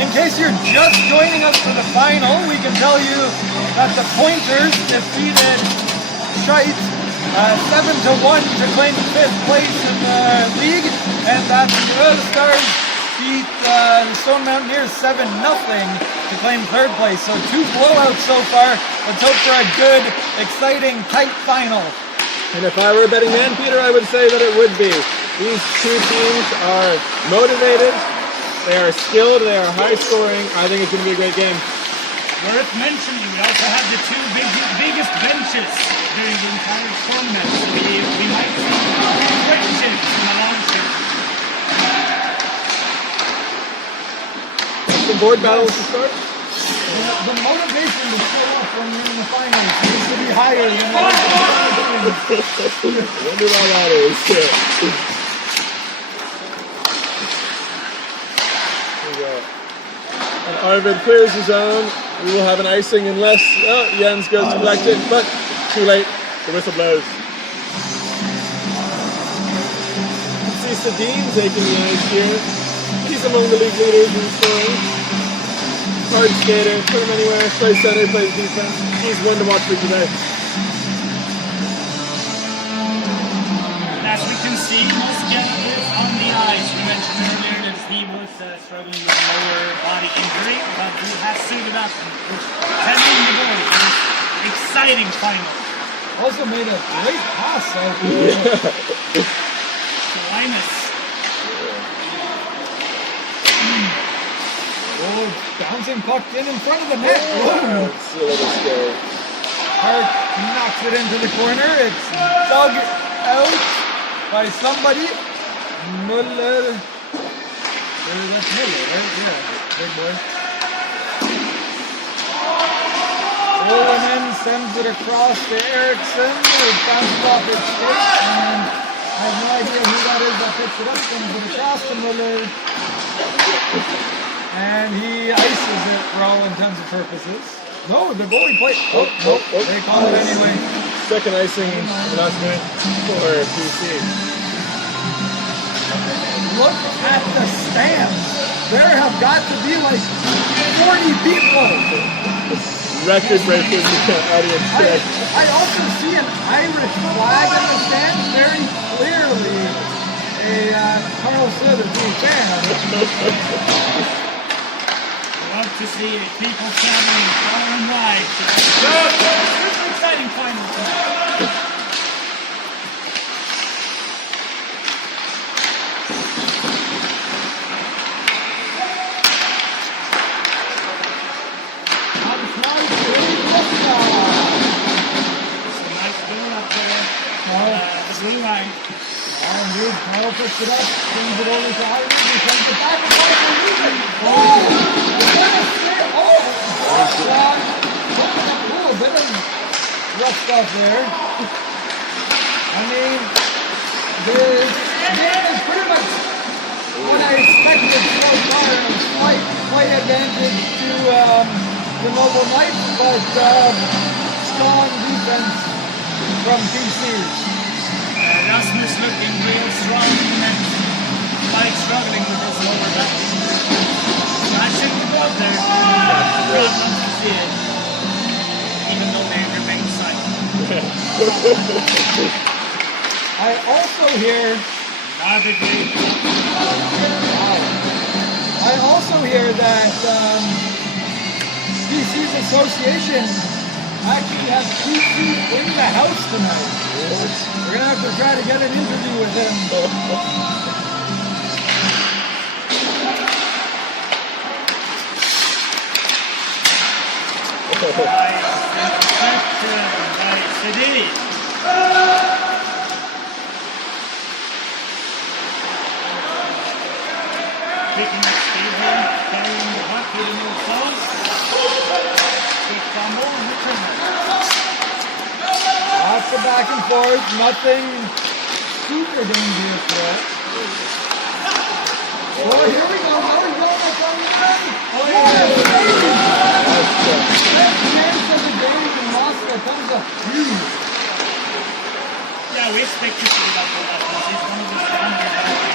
In case you're just joining us for the final, we can tell you that the Pointers defeated Scheidt 7-1 to claim 5th place in the league, and that the Oil Stars beat the Stone Mountaineers 7-0 to claim 3rd place. So 2 blowouts so far. Let's hope for a good, exciting, tight final. And if I were a betting man, Peter, I would say that it would be. These two teams are motivated. They are skilled, they are high scoring. I think it's going to be a great game. Worth mentioning, we also have the 2 biggest benches during the entire tournament. So we might see benches in the launch here. The board battles to start. The motivation to show up when you're in the finals needs to be higher than what I wonder why that is. And Arvid clears his own. We will have an icing unless Jens goes to collect it, but too late. The whistle blows. You see Sedin taking the ice here. He's among the league leaders in scoring. Hard skater, put him anywhere, plays center, plays defense. He's one to watch for today. As we can see, Mosken is on the ice. We mentioned earlier that he was struggling with a lower body injury, but he has suited up and tending the ball in this exciting final. Also made a great pass out there. Linus. Oh, bouncing puck in front of the net. Oh. That's a little scary. Hart knocks it into the corner. It's dug out by somebody. Muller. That's Muller, right? Yeah, big boy. Olenin sends it across to Eriksson. It bounces off his stick, and I have no idea who that is that picks it up. Sends it across to Muller. And he ices it for all intents and purposes. No, the goalie played. Oh, nope. They call it anyway. Second icing in the last minute for PC. Look at the stands. There have got to be like 40 people. Record-breaking audience today. I also see an Irish flag in the stands, very clearly a Carl Sedevio fan. Love to see people traveling far and wide. Super exciting final tonight. Blue line. Indeed, Carl picks it up, swings it over to Irish, he sends it back, and oh! A little bit of rough stuff there. I mean, the game is pretty much what I expected so far, a slight play advantage to the Noble Knights, but strong defense from PC. Rasmus looking real strong and like struggling with his lower back. I shouldn't go there. see it, even though they remain silent. I also hear. Navigate. I also hear that PC's association actually has PC in the house tonight. We're gonna have to try to get an interview with him. Picking up speed here, carrying the puck to the new zone. Quick fumble and return. Lots of back and forth, nothing super dangerous yet. Oh, here we go. Now he's going up on the end. Oh, yeah. Best chance of the game in Moscow comes up huge. Yeah, we expect to see that for that. He's one of the stronger guys.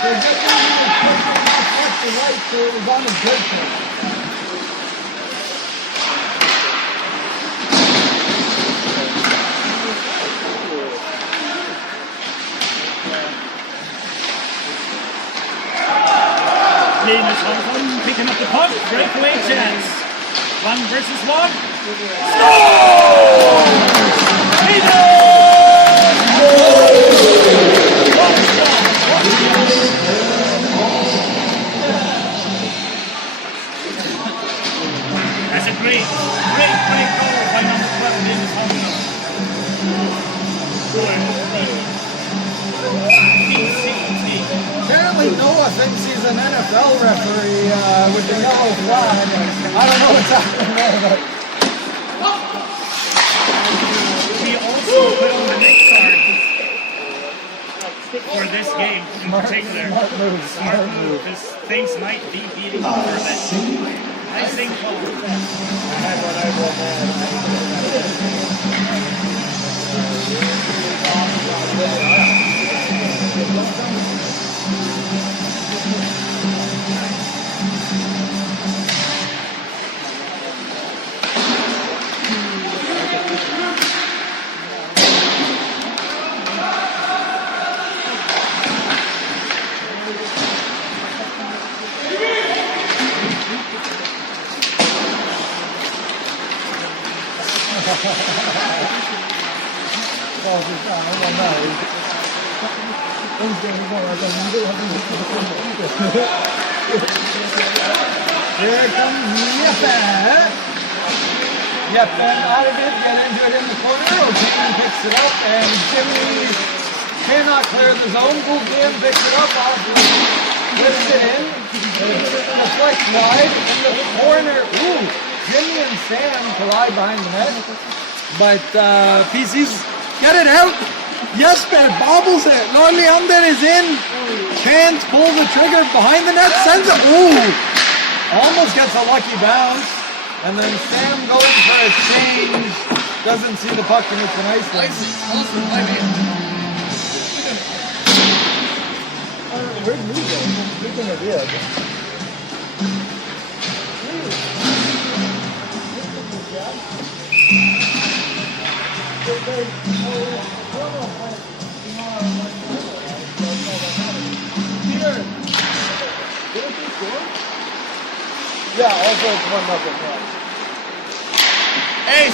They're just using the push from left to right, so it was on a good thing. Linus Hansson picking up the puck, breakaway chance. 1 versus 1. That's a great goal by number 12, Linus Hansson. Apparently Noah thinks he's an NFL referee with the yellow flag. I don't know what's happening there, but... We also put on the next card for this game in particular. Smart move, because things might be beating up for a bit. I think so. Here comes Jeppe. Jeppe out of it, get into it in the corner. O'Kane picks it up, and Jimmy cannot clear the zone. Gouldian picks it up, lifts it in, deflects wide in the corner. Ooh, Jimmy and Sam collide behind the net, but PC's get it out. Jesper bobbles it. Norliander is in. Chance pulls the trigger behind the net, sends it. Ooh! Almost gets a lucky bounce. And then Sam goes for a change. Doesn't see the puck and it's an ice line. Yeah, also it's 1-0. Hey,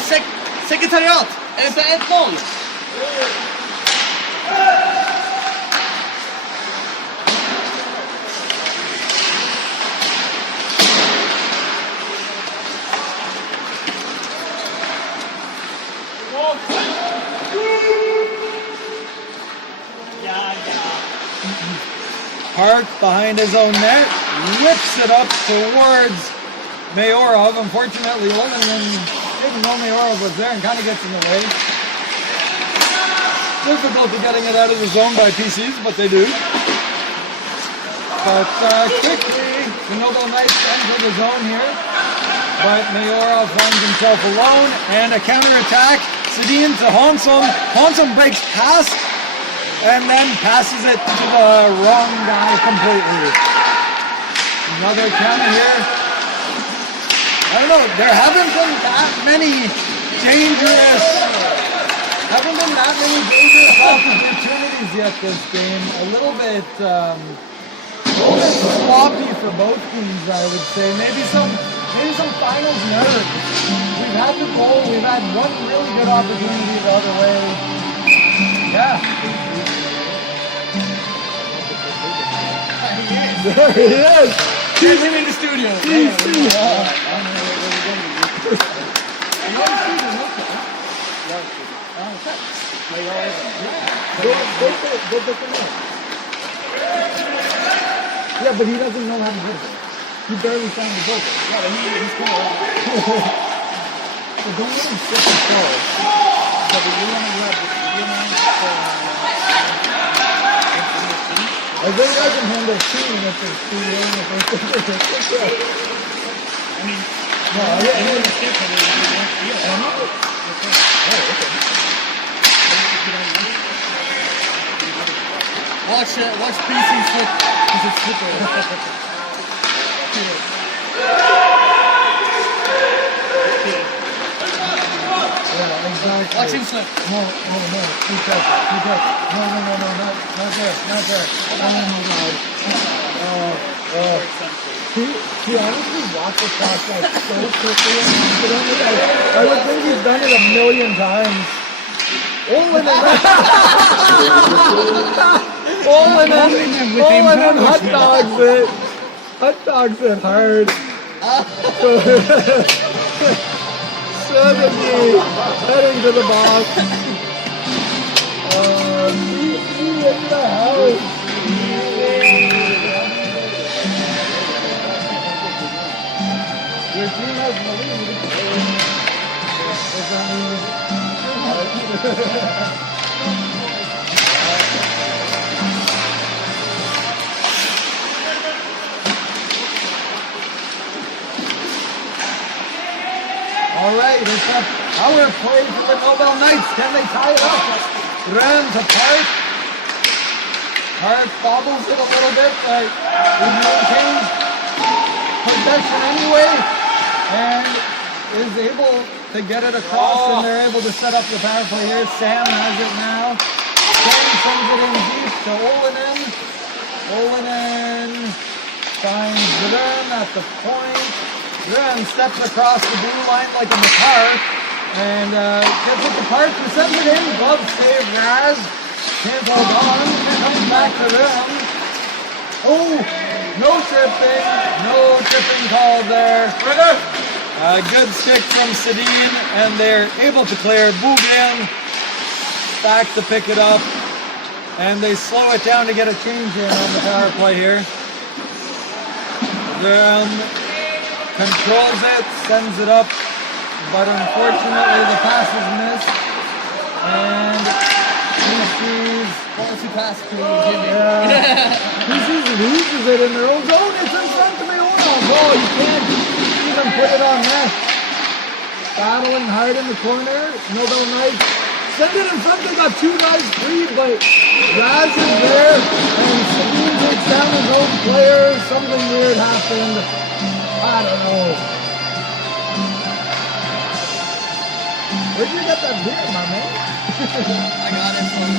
sekretariat! Är det 1-0? Park behind his own net, whips it up towards Mayorov. Unfortunately, Lebanon didn't know Mayorov was there and kind of gets in the way. Difficulty getting it out of the zone by PCs, but they do. But quickly, the Noble Knights enter the zone here. But Mayorov finds himself alone, and a counterattack. Sedin to Hansson. Hansson breaks past and then passes it to the wrong guy completely. Another counter here. I don't know. There haven't been that many dangerous opportunities yet this game. A little bit sloppy for both teams, I would say. Maybe some finals nerves. We've had the goal. We've had one really good opportunity the other way. Yeah. There he is. He's in the studio. Yeah, but he doesn't know how to do it. He barely found the goal. Yeah, but he's kind of so don't let him sit and throw. But if you want to grab I think I can handle shooting if it's too long. I mean, no, I didn't skip it. Watch PC flip. He's a slipper. Exactly. Watch him slip. No. Keep that. No, not there. Oh my God. He honestly walked across that so quickly. I would think he's done it a million times. Olin hot dogs it hard. Suddenly heading to the box. In the house. Your team has the lead. All right, it's a power play for the Nobel Knights. Can they tie it up? Run to Park. Park bobbles it a little bit, but he maintains possession anyway, and is able to get it across, and they're able to set up the power play here. Sam has it now. Sam sends it in deep to Olinen. Olinen finds Grön at the point. Grön steps across the blue line like a Makar, and gets it to Park, who sends it in. Glove save, Raz. Can't hold on. Comes back to them. Oh, no tripping called there. Good stick from Sedin, and they're able to clear. Bugin back to pick it up, and they slow it down to get a change in on the power play here. Controls it, sends it up, but unfortunately the pass is missed, and Quality pass to Jimmy. he loses it in their own zone. It's in front of the own ball. You can't even put it on net. Battling hard in the corner. Nobel Knights send it in front. They got two guys free, but Raz is there, and Sabine takes down his own player. Something weird happened. I don't know. Where'd you get that beer, my man? I got it from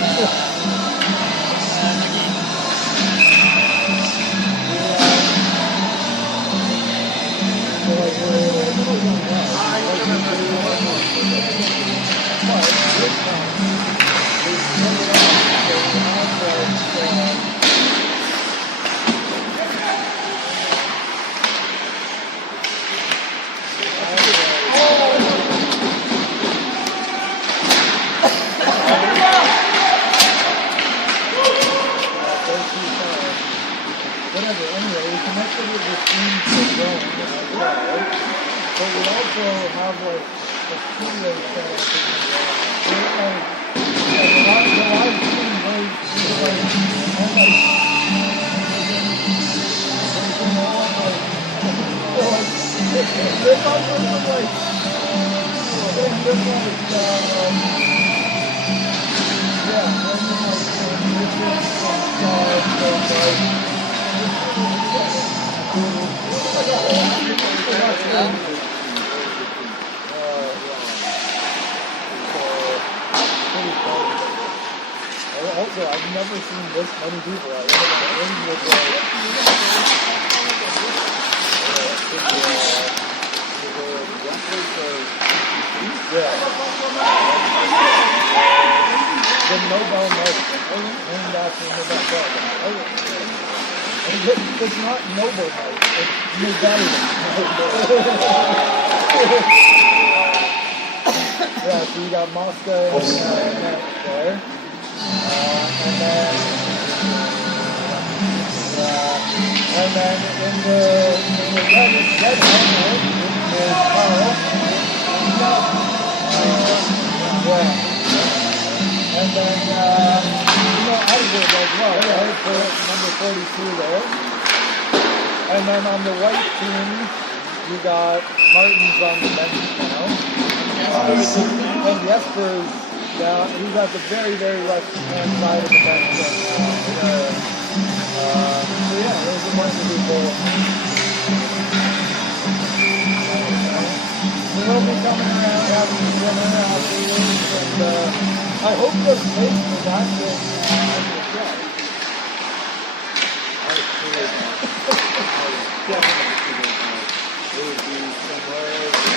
never seen this many people at one of the games with the Nobel Mike. Named after Nobel Mike. It's not Nobel Mike. It's Nobel. Yeah, so you got Moscow and there. And then in the red helmet is Carl. And then Edward as well, right? For number 42 there. And then on the white team, you got Martin's on the bench now. And Jesper's down. He's at the very, very left-hand side of the bench right now. So yeah, there's a bunch of people. We will be coming around having dinner afterwards, and I hope the place is actually on the show. It would be somewhere.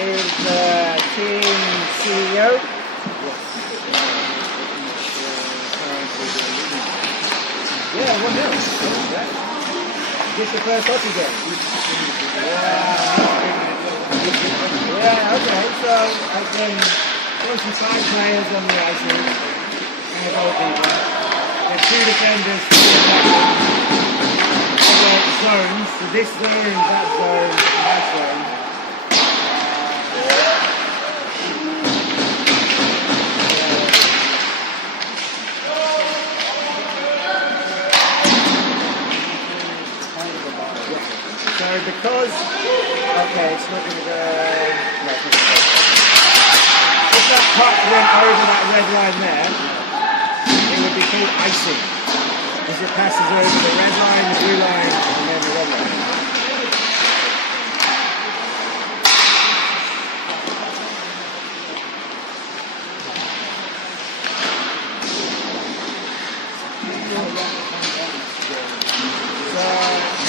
is the team CEO. Yeah, 1-0. Just the first hockey game. Yeah, okay. So I've been 25 players on the ice here. And a goalkeeper. There's 2 defenders, 2 zones. So this zone, that zone, that zone. So because, okay, it's not going to go, no, it's not gonna go. If that puck went over that red line there, it would be called icing. Because it passes over the red line, the blue line, and then the red line.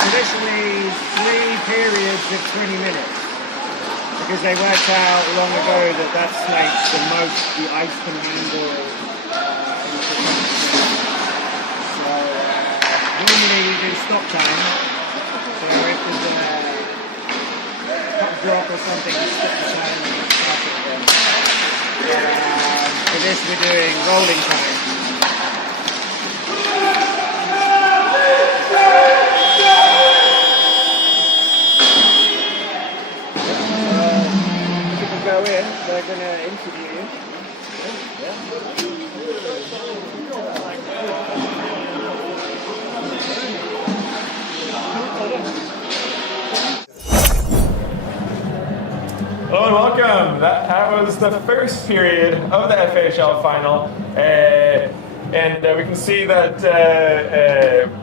Traditionally 3 periods of 20 minutes because they worked out long ago that that's like the most the ice can handle in the so normally you do stop time, so if there's a puck drop or something you stop the time and start it again. For this we're doing rolling time. Go in, they're going to interview you. Hello and welcome. That was the first period of the FHL Final. And we can see that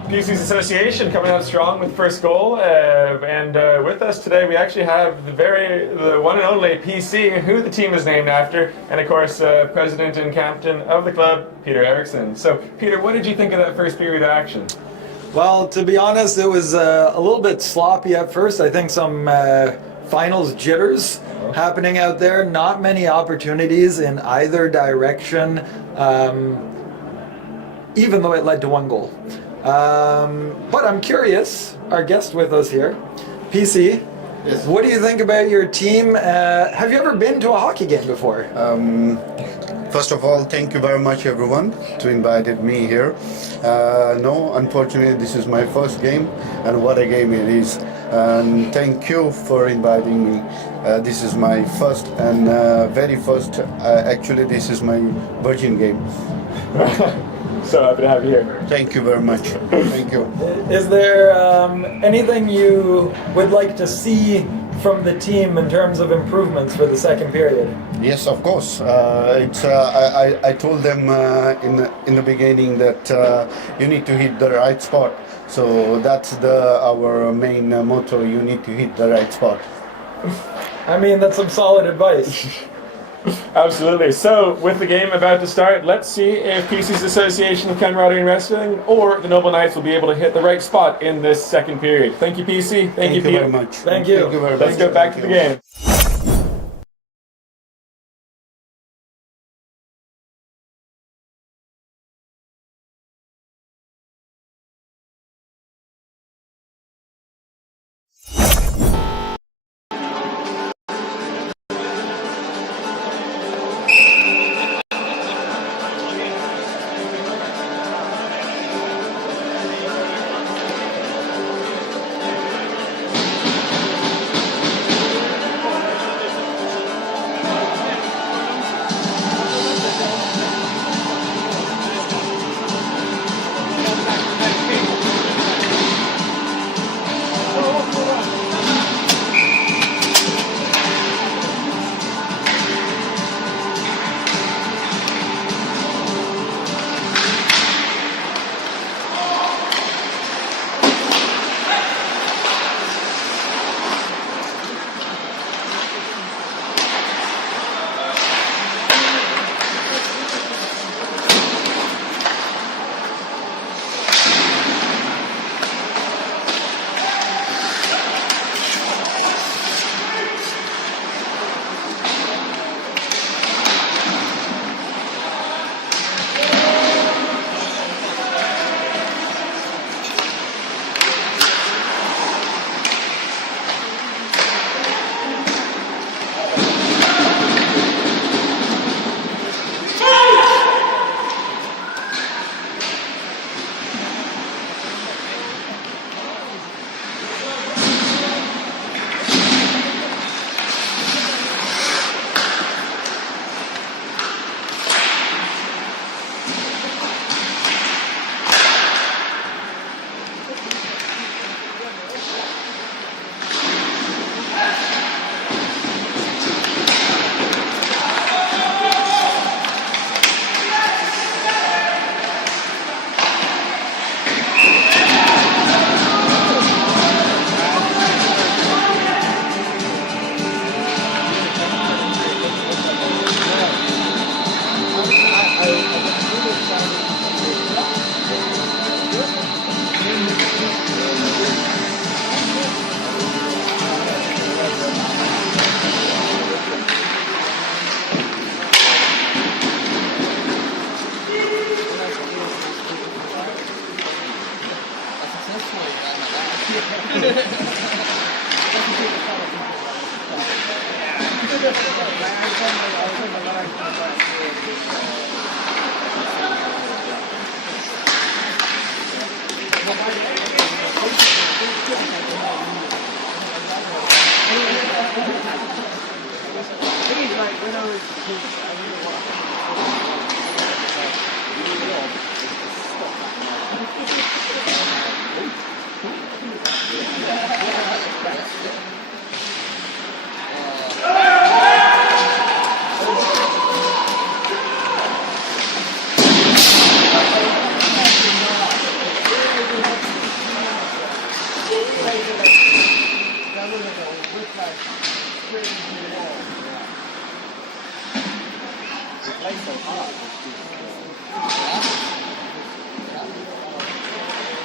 PC's Association coming out strong with first goal. And with us today, we actually have the one and only PC, who the team is named after, and of course, president and captain of the club, Peter Eriksson. So, Peter, what did you think of that first period of action? Well, to be honest, it was a little bit sloppy at first. I think some finals jitters happening out there. Not many opportunities in either direction. Even though it led to 1 goal. But I'm curious, our guest with us here, PC, yes. What do you think about your team? Have you ever been to a hockey game before? First of all, thank you very much everyone to invited me here. No, unfortunately this is my first game, and what a game it is. And thank you for inviting me. This is my first and very first, actually this is my virgin game. So happy to have you here. Thank you very much. Thank you. Is there anything you would like to see from the team in terms of improvements for the second period? Yes, of course. I told them in the beginning that you need to hit the right spot. So that's our main motto. You need to hit the right spot. I mean, that's some solid advice. Absolutely. So, with the game about to start, let's see if PC's Association of Camaraderie in Wrestling or the Noble Knights will be able to hit the right spot in this second period. Thank you, PC. Thank you, Peter. Very much. Thank you. Thank you very Let's much. go back to the game.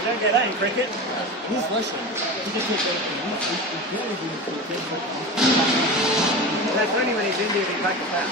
Don't get that in cricket. He's Russian. That's only when he's Indian in Pakistan.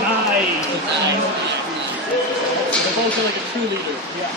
Nice. They're both like a true leader. Yeah.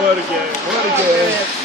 What a game, what a game.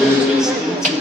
third place into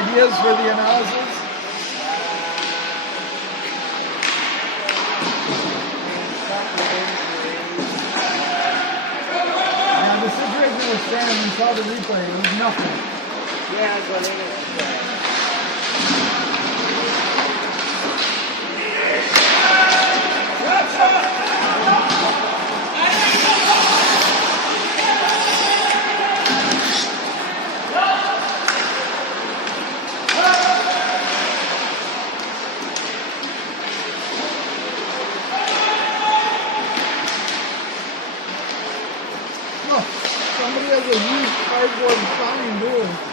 ideas for the analysis? Now, the situation with Sam, we saw the replay, it was nothing. Yeah, but it is. Somebody has a huge cardboard sign doing.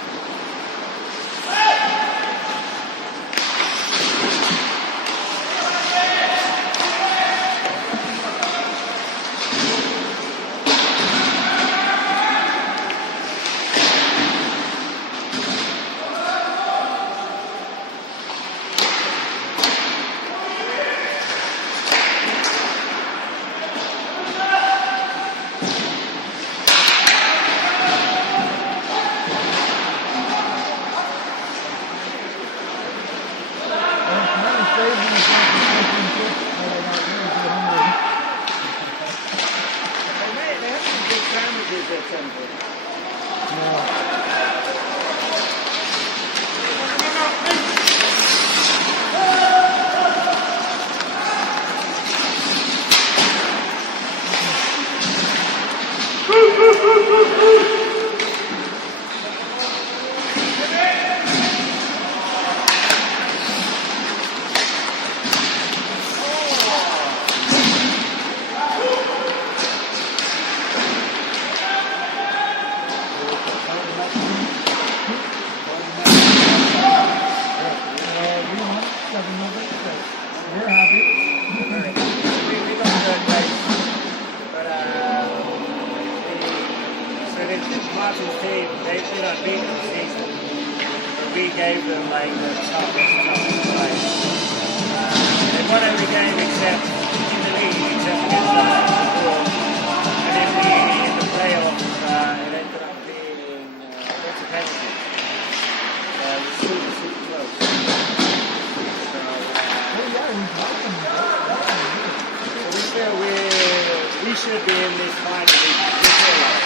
Martin's team, they've been unbeaten this season, but we gave them like the toughest fight. They won every game except in the league, except against us before. And in the playoffs, it ended up being lots of penalties. It was super close. So we feel we should be in this final. We feel like.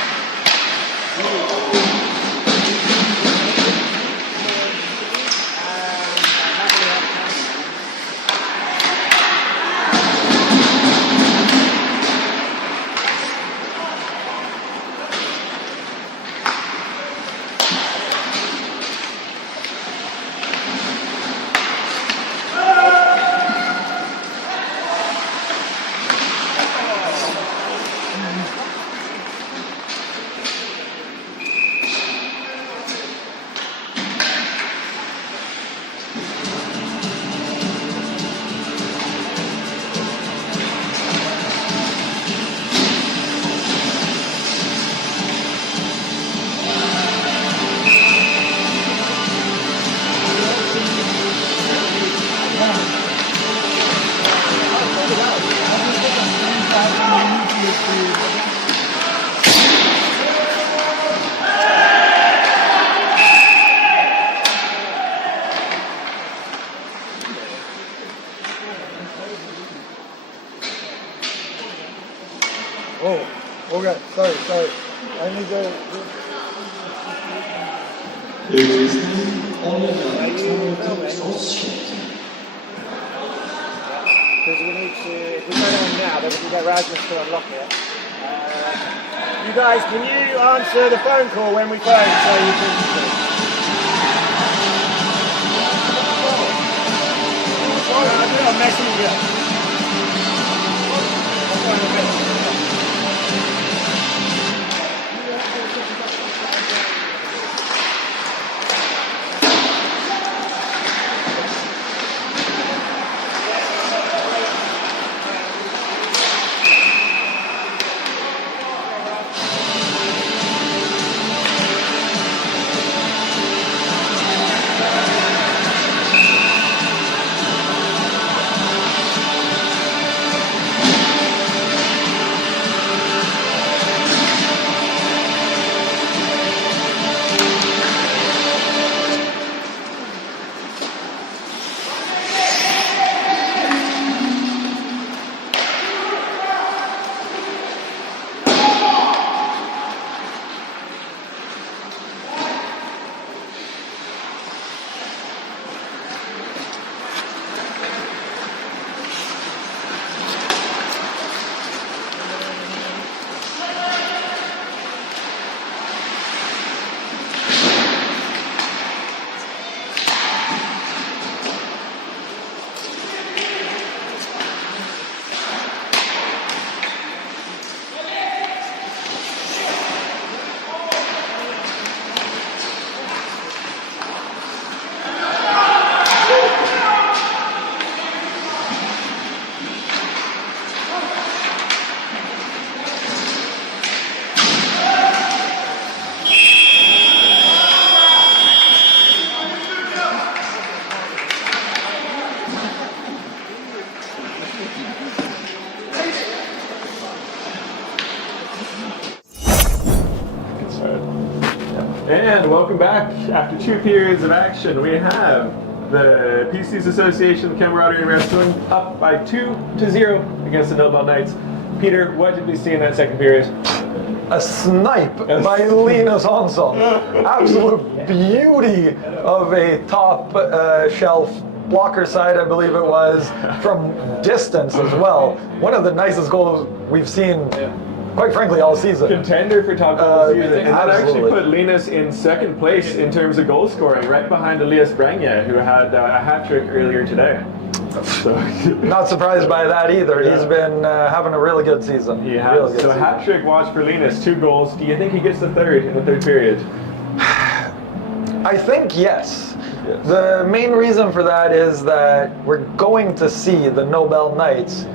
Oh, okay, sorry. I need to... Because we need to, if we go on now, then we can get Rasmus to unlock it. You guys, can you answer the phone call when we phone so you can... I'll do a messenger. And welcome back. After 2 periods of action, we have the PC's Association of Camaraderie Wrestling up by 2-0 against the Nobel Knights. Peter, what did we see in that second period? a snipe by Linus Hansson. Absolute beauty of a top shelf blocker side, I believe it was, from distance as well. One of the nicest goals we've seen, quite frankly, all season. Contender for top goal of the season. And that actually absolutely. put Linus in second place in terms of goal scoring, right behind Elias Brangje, who had a hat-trick earlier today. So. Not surprised by that either. He's been having a really good season. He has. So hat-trick watch for Linus, 2 goals. Do you think he gets the third in the third period? I think yes. The main reason for that is that we're going to see the Nobel Knights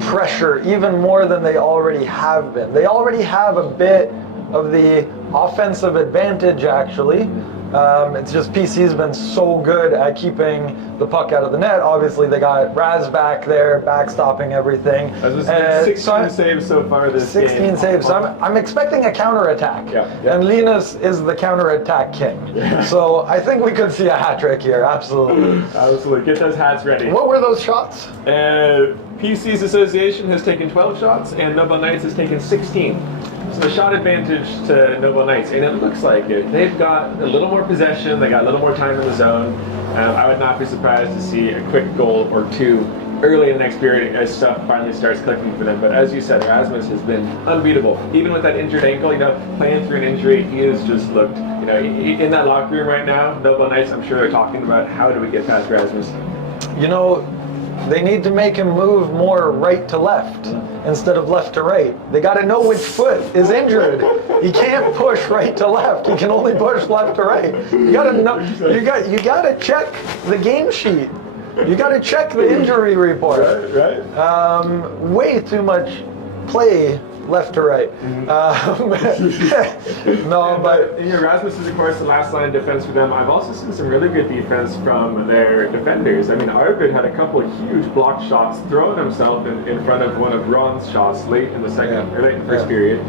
pressure even more than they already have been. They already have a bit of the offensive advantage, actually. It's just PC's been so good at keeping the puck out of the net. Obviously, they got Raz back there, backstopping everything. As I said, 16 saves so far this 16 game. saves. So I'm expecting a counterattack. And Linus is the counterattack king. So I think we could see a hat trick here, absolutely. Absolutely. Get those hats ready. What were those shots? PC's Association has taken 12 shots, and Nobel Knights has taken 16. So the shot advantage to Nobel Knights, and it looks like it. They've got a little more possession, they got a little more time in the zone. I would not be surprised to see a quick goal or 2 early in the next period as stuff finally starts clicking for them. But as you said, Rasmus has been unbeatable. Even with that injured ankle, playing through an injury, he has just looked, in that locker room right now, Nobel Knights, I'm sure they're talking about how do we get past Rasmus. They need to make him move more right to left instead of left to right. They got to know which foot is injured. He can't push right to left. He can only push left to right. You got to know. You got to check the game sheet. You got to check the injury report. Right. Way too much play left to right. No, but Rasmus is of course the last line of defense for them. I've also seen some really good defense from their defenders. I mean, Arvid had a couple of huge block shots, throwing himself in front of one of Ron's shots late in the first period.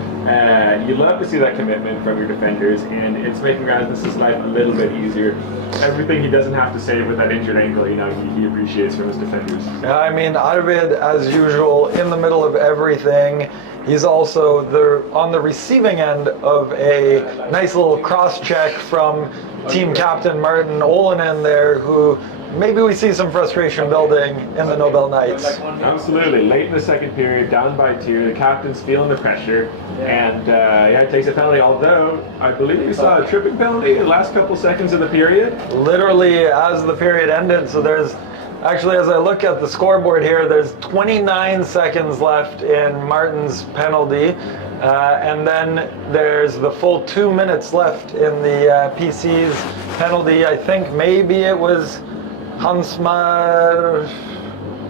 You love to see that commitment from your defenders, and it's making Rasmus's life a little bit easier. Everything he doesn't have to save with that injured ankle, he appreciates from his defenders. I mean, Arvid, as usual, in the middle of everything. He's also on the receiving end of a nice little cross-check from team captain Martin Olonen there, who maybe we see some frustration building in the Nobel Knights. Absolutely. Late in the second period, down by 2, the captain's feeling the pressure, and takes a penalty, although I believe you saw a tripping penalty in the last couple seconds of the period. Literally as the period ended, so there's actually, as I look at the scoreboard here, there's 29 seconds left in Martin's penalty, and then there's the full 2 minutes left in the PC's penalty. I think maybe it was Hansmar.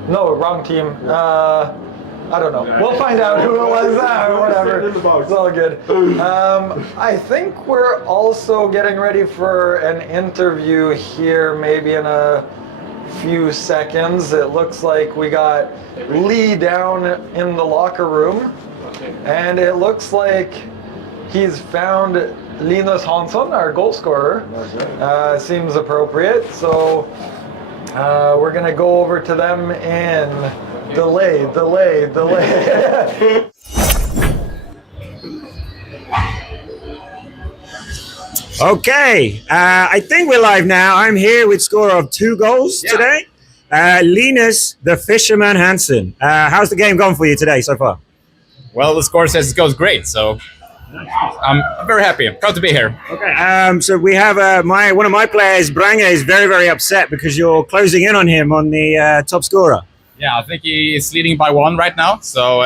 No, wrong team. I don't know. We'll find out who it was. Whatever. It's all good. I think we're also getting ready for an interview here, maybe in a few seconds. It looks like we got Lee down in the locker room, and it looks like he's found Linus Hansson, our goal scorer. Seems appropriate, so we're gonna go over to them in delay. Okay, I think we're live now. I'm here with score of 2 goals today. Linus, the Fisherman Hansen. How's the game gone for you today so far? Well, the score says it goes great, so I'm very happy. I'm proud to be here. Okay, so we have one of my players, Brange, is very, very upset because you're closing in on him on the top scorer. Yeah, I think he is leading by 1 right now. So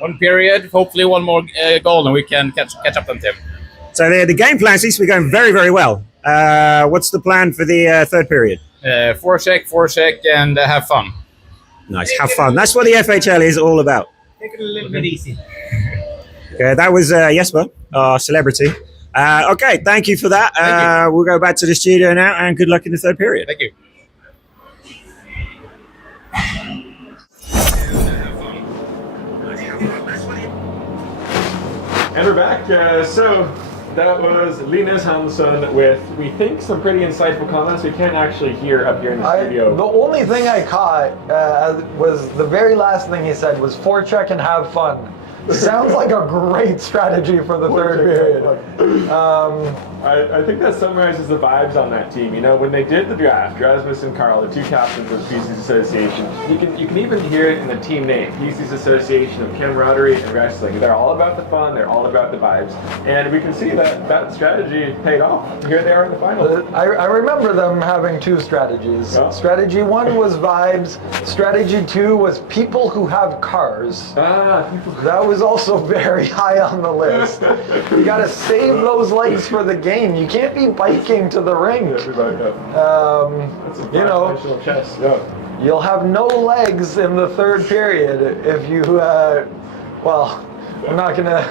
1 period, hopefully 1 more goal, and we can catch up on him. So the game plan seems to be going very, very well. What's the plan for the third period? Forecheck, and have fun. Nice, have fun. That's what the FHL is all about. Take it a little bit easy. Okay, that was Jesper, our celebrity. Okay, thank you for that. We'll go back to the studio now, and good luck in the third period. Thank you. And we're back. So that was Linus Hansson with, we think, some pretty insightful comments we can't actually hear up here in the studio. The only thing I caught was the very last thing he said was forecheck and have fun. Sounds like a great strategy for the third period. I think that summarizes the vibes on that team. You know, when they did the draft, Rasmus and Carl, the two captains of PC's Association, you can even hear it in the team name, PC's Association of Camaraderie and Wrestling. They're all about the fun, they're all about the vibes, and we can see that strategy paid off. Here they are in the final. I remember them having two strategies. Yeah. Strategy one was vibes. Strategy two was people who have cars. That was also very high on the list. You got to save those legs for the game. You can't be biking to the rink. You know, you'll have no legs in the third period if you, well, I'm not going to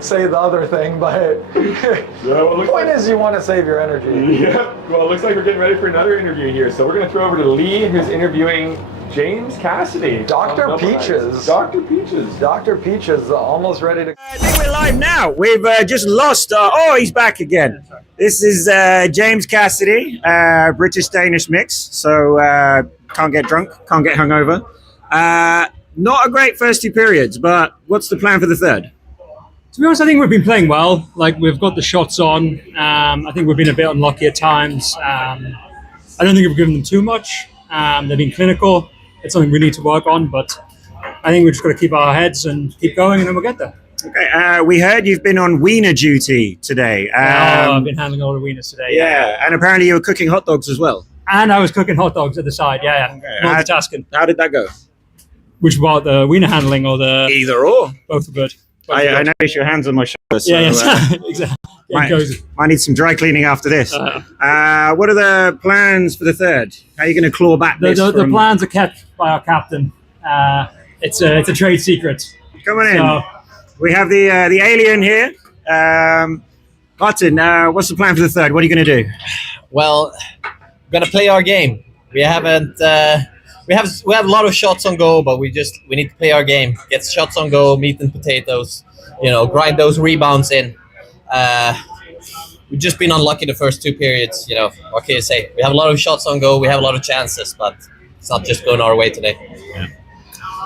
say the other thing, but the point is you want to save your energy. Yeah, well, it looks like we're getting ready for another interview here. So we're going to throw over to Lee, who's interviewing James Cassidy. Dr. Peaches. Dr. Peaches. Dr. Peaches, almost ready to... I think we're live now. We've just lost. Oh, he's back again. This is James Cassidy, British-Danish mix. So can't get drunk, can't get hungover. Not a great first two periods, but what's the plan for the third? To be honest, I think we've been playing well. Like, we've got the shots on. I think we've been a bit unlucky at times. I don't think we've given them too much. They've been clinical. It's something we need to work on, but I think we've just got to keep our heads and keep going, and then we'll get there. Okay, we heard you've been on wiener duty today. I've been handling all the wieners today. Yeah, and apparently you were cooking hot dogs as well. And I was cooking hot dogs at the side, yeah. Multitasking. How did that go? Which part, the wiener handling or the... Either or. Both are good. I noticed your hands on my shoulders. Yeah, exactly. Might need some dry cleaning after this. What are the plans for the third? How are you going to claw back this? The plans are kept by our captain. It's a trade secret. Come on in. We have the alien here. Martin, what's the plan for the third? What are you going to do? Well, we're gonna play our game. We haven't. We have a lot of shots on goal, but we need to play our game. Get shots on goal, meat and potatoes. You know, grind those rebounds in. We've just been unlucky the first two periods. You know, what can you say? We have a lot of shots on goal. We have a lot of chances, but it's not just going our way today. Yeah.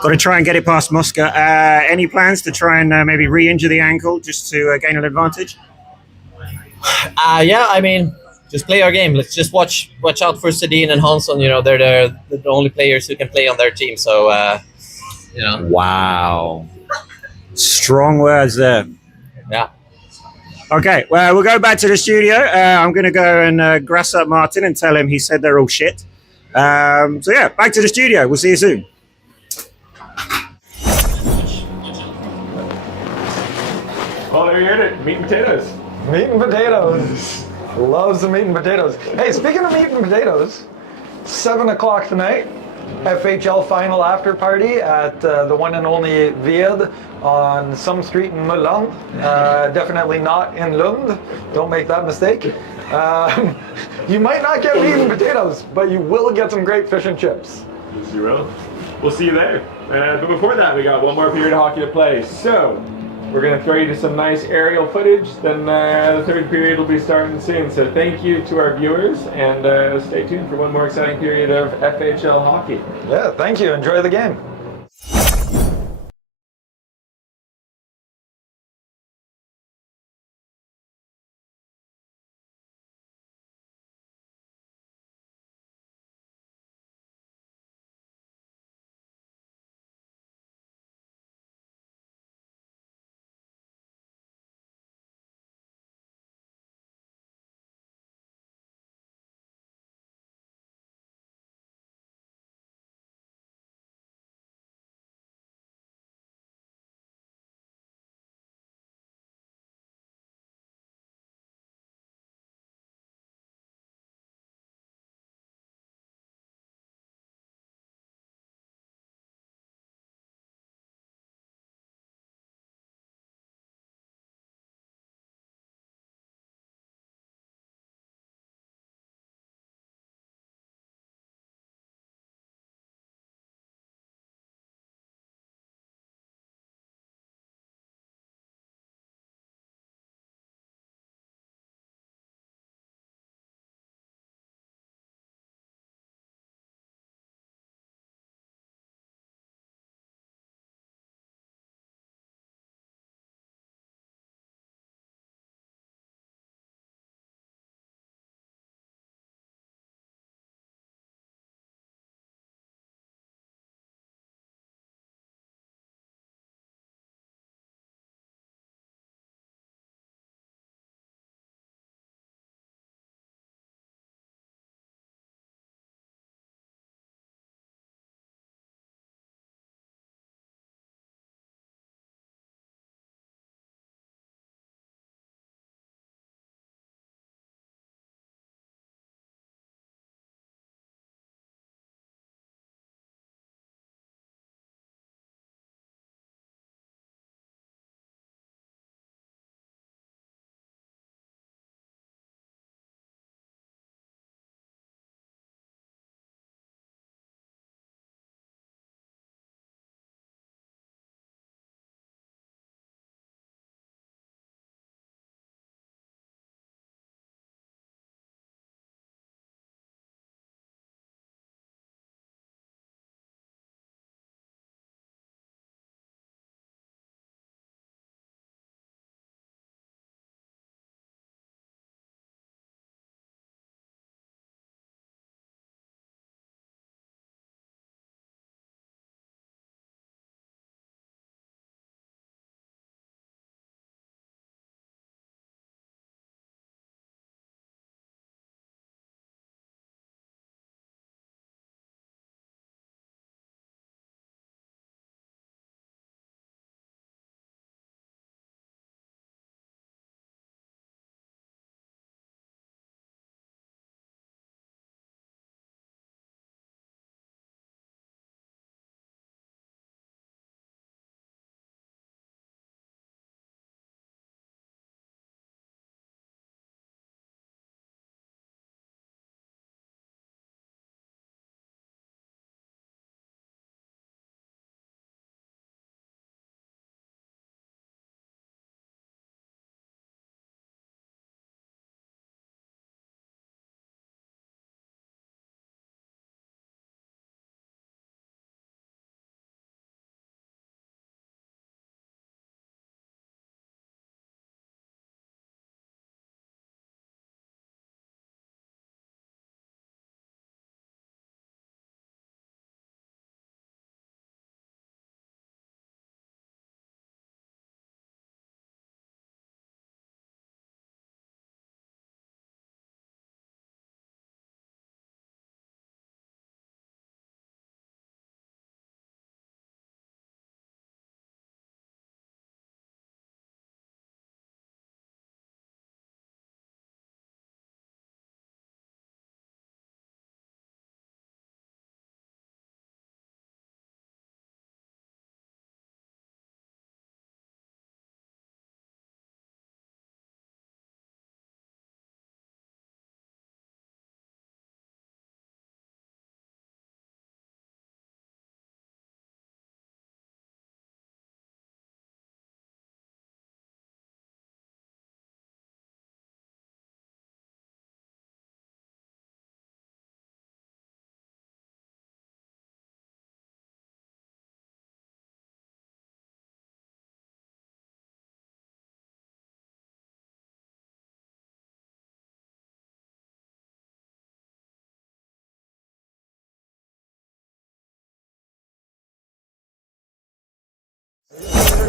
Got to try and get it past Moscow. Any plans to try and maybe re-injure the ankle just to gain an advantage? Yeah, I mean, just play our game. Let's just watch out for Sedin and Hansson. You know, they're the only players who can play on their team. So, you know. Wow. Strong words there. Yeah. Okay, well, we'll go back to the studio. I'm going to go and grass up Martin and tell him he said they're all shit. So, yeah, back to the studio. We'll see you soon. Oh, there you heard it. Meat and potatoes. Meat and potatoes. Loves the meat and potatoes. Hey, speaking of meat and potatoes, 7 o'clock tonight, FHL Final after party at the one and only Ved on some street in Milan. Definitely not in Lund. Don't make that mistake. You might not get meat and potatoes, but you will get some great fish and chips. Yes, you will. We'll see you there. But before that, we got one more period of hockey to play. So, we're going to throw you to some nice aerial footage. Then the third period will be starting soon. So thank you to our viewers, and stay tuned for one more exciting period of FHL hockey. Yeah, thank you. Enjoy the game.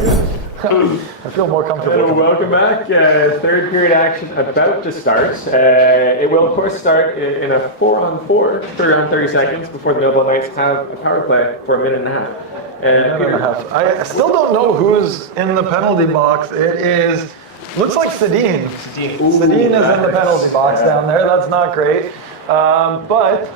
I feel more comfortable. Welcome back. Third period action about to start. It will, of course, start in a 4-on-4 for around 30 seconds before the Millville Knights have a power play for a minute and a half. I still don't know who's in the penalty box. It is, looks like Sedin. Sedin is in the penalty box down there. That's not great. But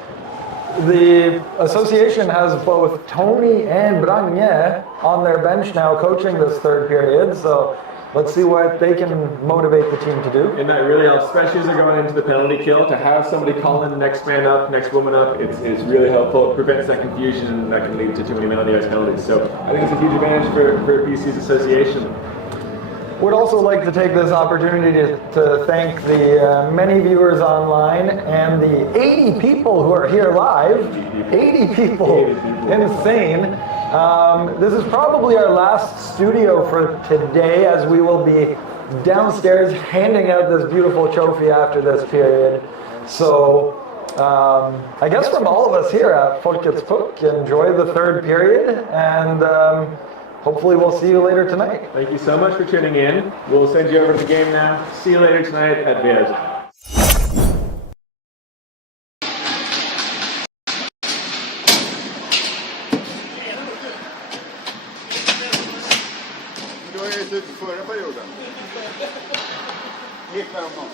the association has both Tony and Bragné on their bench now coaching this third period. So let's see what they can motivate the team to do. And that really helps, especially as they're going into the penalty kill, to have somebody calling the next man up, next woman up, it's really helpful. It prevents that confusion that can lead to too many penalty ice penalties. So I think it's a huge advantage for BC's association. Would also like to take this opportunity to thank the many viewers online and the 80 people who are here live. 80 people. Insane. This is probably our last studio for today, as we will be downstairs handing out this beautiful trophy after this period. So I guess from all of us here at Folkets Puck, enjoy the third period, and hopefully we'll see you later tonight. Thank you so much for tuning in. We'll send you over to the game now. See you later tonight at Viz. Du har gett ut förra perioden. Gick framåt.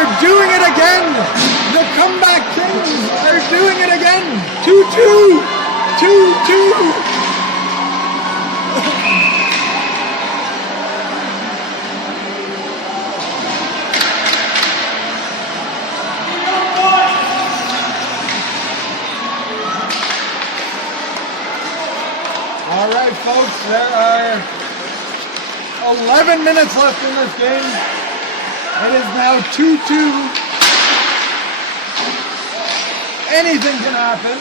are doing it again. The comeback kings are doing it again. 2-2. 2-2. All right, folks, there are 11 minutes left in this game. It is now 2-2. Anything can happen.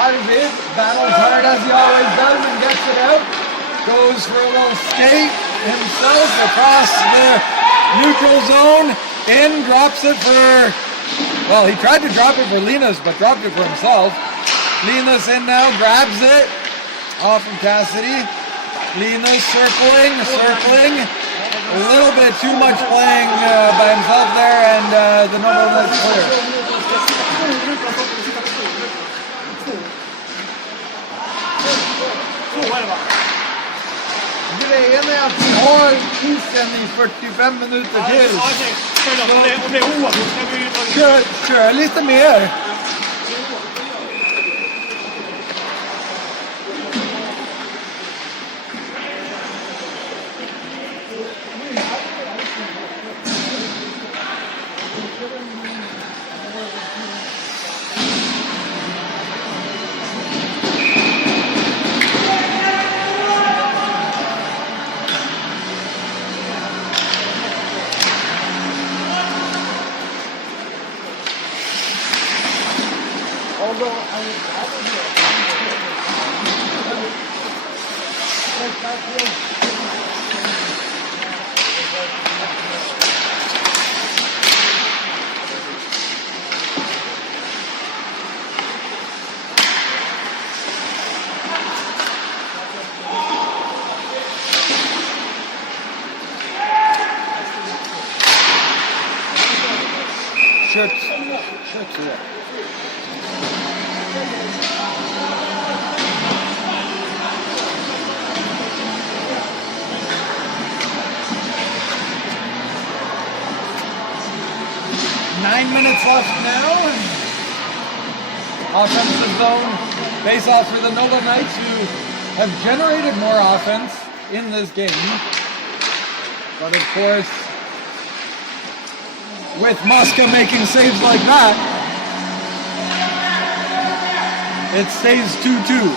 Arvid battles hard as he always does and gets it out. Goes for a little skate himself across the neutral zone. In, drops it for, well, he tried to drop it for Linus, but dropped it for himself. Linus in now, grabs it. Off from Cassidy. Linus circling. A little bit too much playing by himself there, and the number was clear. Grejen är att vi har isen i 45 minuter till. Kör lite mer. Köks det. Nine minutes left now. Offensive zone. Face off for the Nova Knights, who have generated more offense in this game. But of course, with Muska making saves like that, it stays 2-2.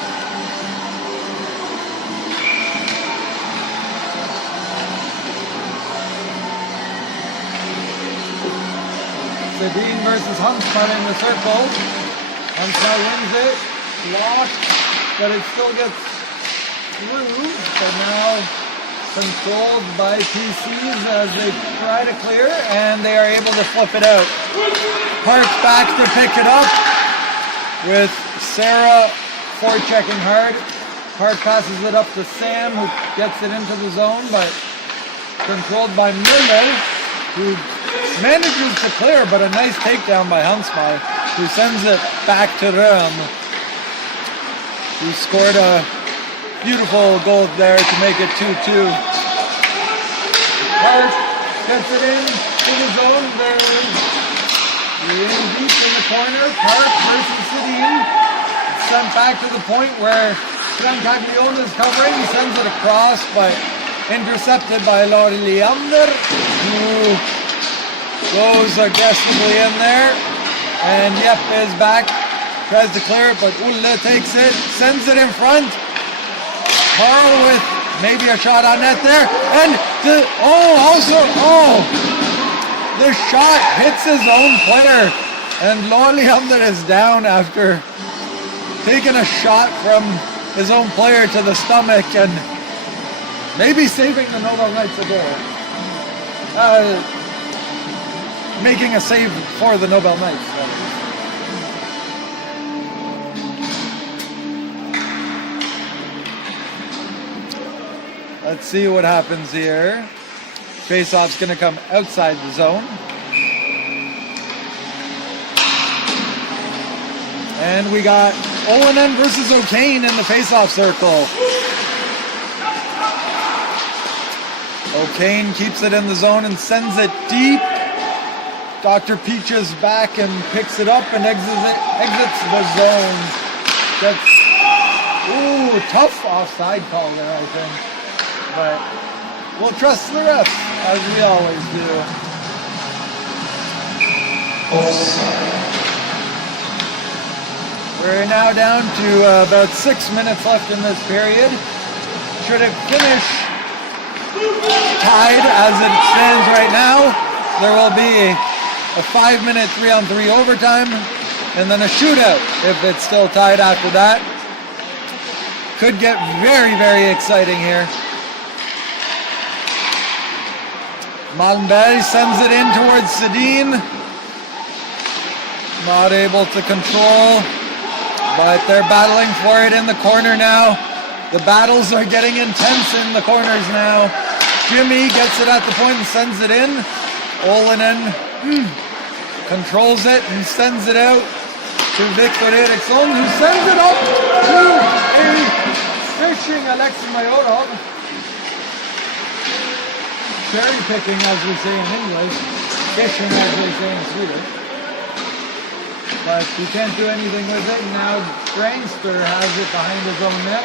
Sedin versus Huntsman in the circle. Huntsman wins it, blocked, but it still gets through. So now controlled by PCs as they try to clear, and they are able to flip it out. Park back to pick it up with Sarah forechecking hard. Park passes it up to Sam, who gets it into the zone, but controlled by Miller, who manages to clear, but a nice takedown by Huntsman, who sends it back to Röhm, who scored a beautiful goal there to make it 2-2. Park gets it in to the zone. They're in deep in the corner. Park versus Sedin. Sent back to the point where Trancaglione is covering. He sends it across, but intercepted by Lori Leander, who goes aggressively in there. And Jeppe is back. Tries to clear it, but Ulle takes it. Sends it in front. Carl with maybe a shot on net there, and the shot hits his own player, and Lorleander is down after taking a shot from his own player to the stomach and maybe saving the Nova Knights a goal. Making a save for the Nobel Knights. Let's see what happens here. Face-off's going to come outside the zone. And we got O&M versus O'Kane in the face-off circle. O'Kane keeps it in the zone and sends it deep Dr. Peaches back and picks it up and exits the zone. That's, ooh, tough offside call there, I think. But we'll trust the refs, as we always do. We're now down to about 6 minutes left in this period. Should it finish tied as it stands right now, there will be a 5-minute 3-on-3 overtime and then a shootout if it's still tied after that. Could get very, very exciting here. Malmberg sends it in towards Sedin. Not able to control, but they're battling for it in the corner now. The battles are getting intense in the corners now. Jimmy gets it at the point and sends it in. Olinen controls it and sends it out to Victor Eriksson, who sends it up to a fishing Alexei Mayorov. Cherry picking, as we say in English. Fishing, as they say in Swedish. But he can't do anything with it. Now Grangster has it behind his own net.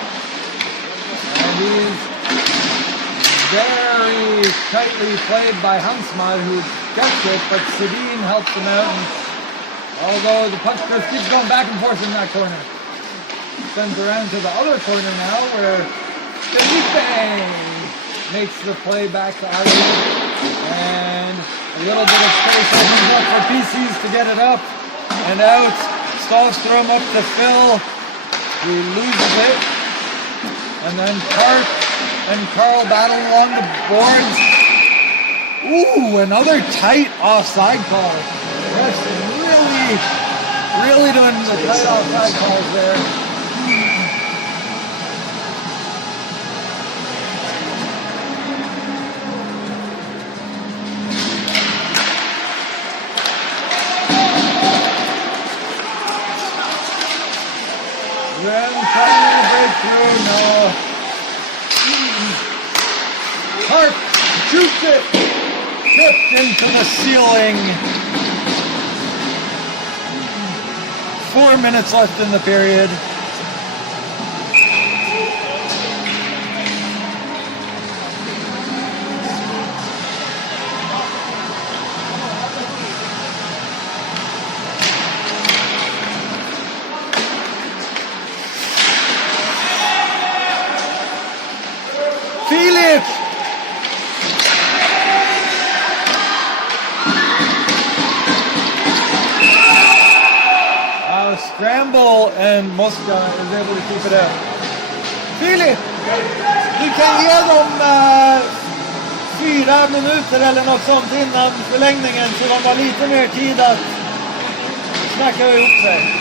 And he's very tightly played by Hansmar, who gets it, but Sedin helps him out. And although the puck just keeps going back and forth in that corner. Sends around to the other corner now, where Felipe makes the play back to Ari. And a little bit of space opens up for PCs to get it up and out. Stavstrom up to Phil. He loses it. And then Park and Carl battle along the boards. Ooh, another tight offside call. Refs really doing the tight offside calls there. Then trying to break through, no. Park shoots it, tipped into the ceiling. 4 minutes left in the period. Philip! Scramble and Mosca is able to keep it out. Philip! Du kan ge dem 4 minuter eller något sånt innan förlängningen så de har lite mer tid att snacka ihop sig.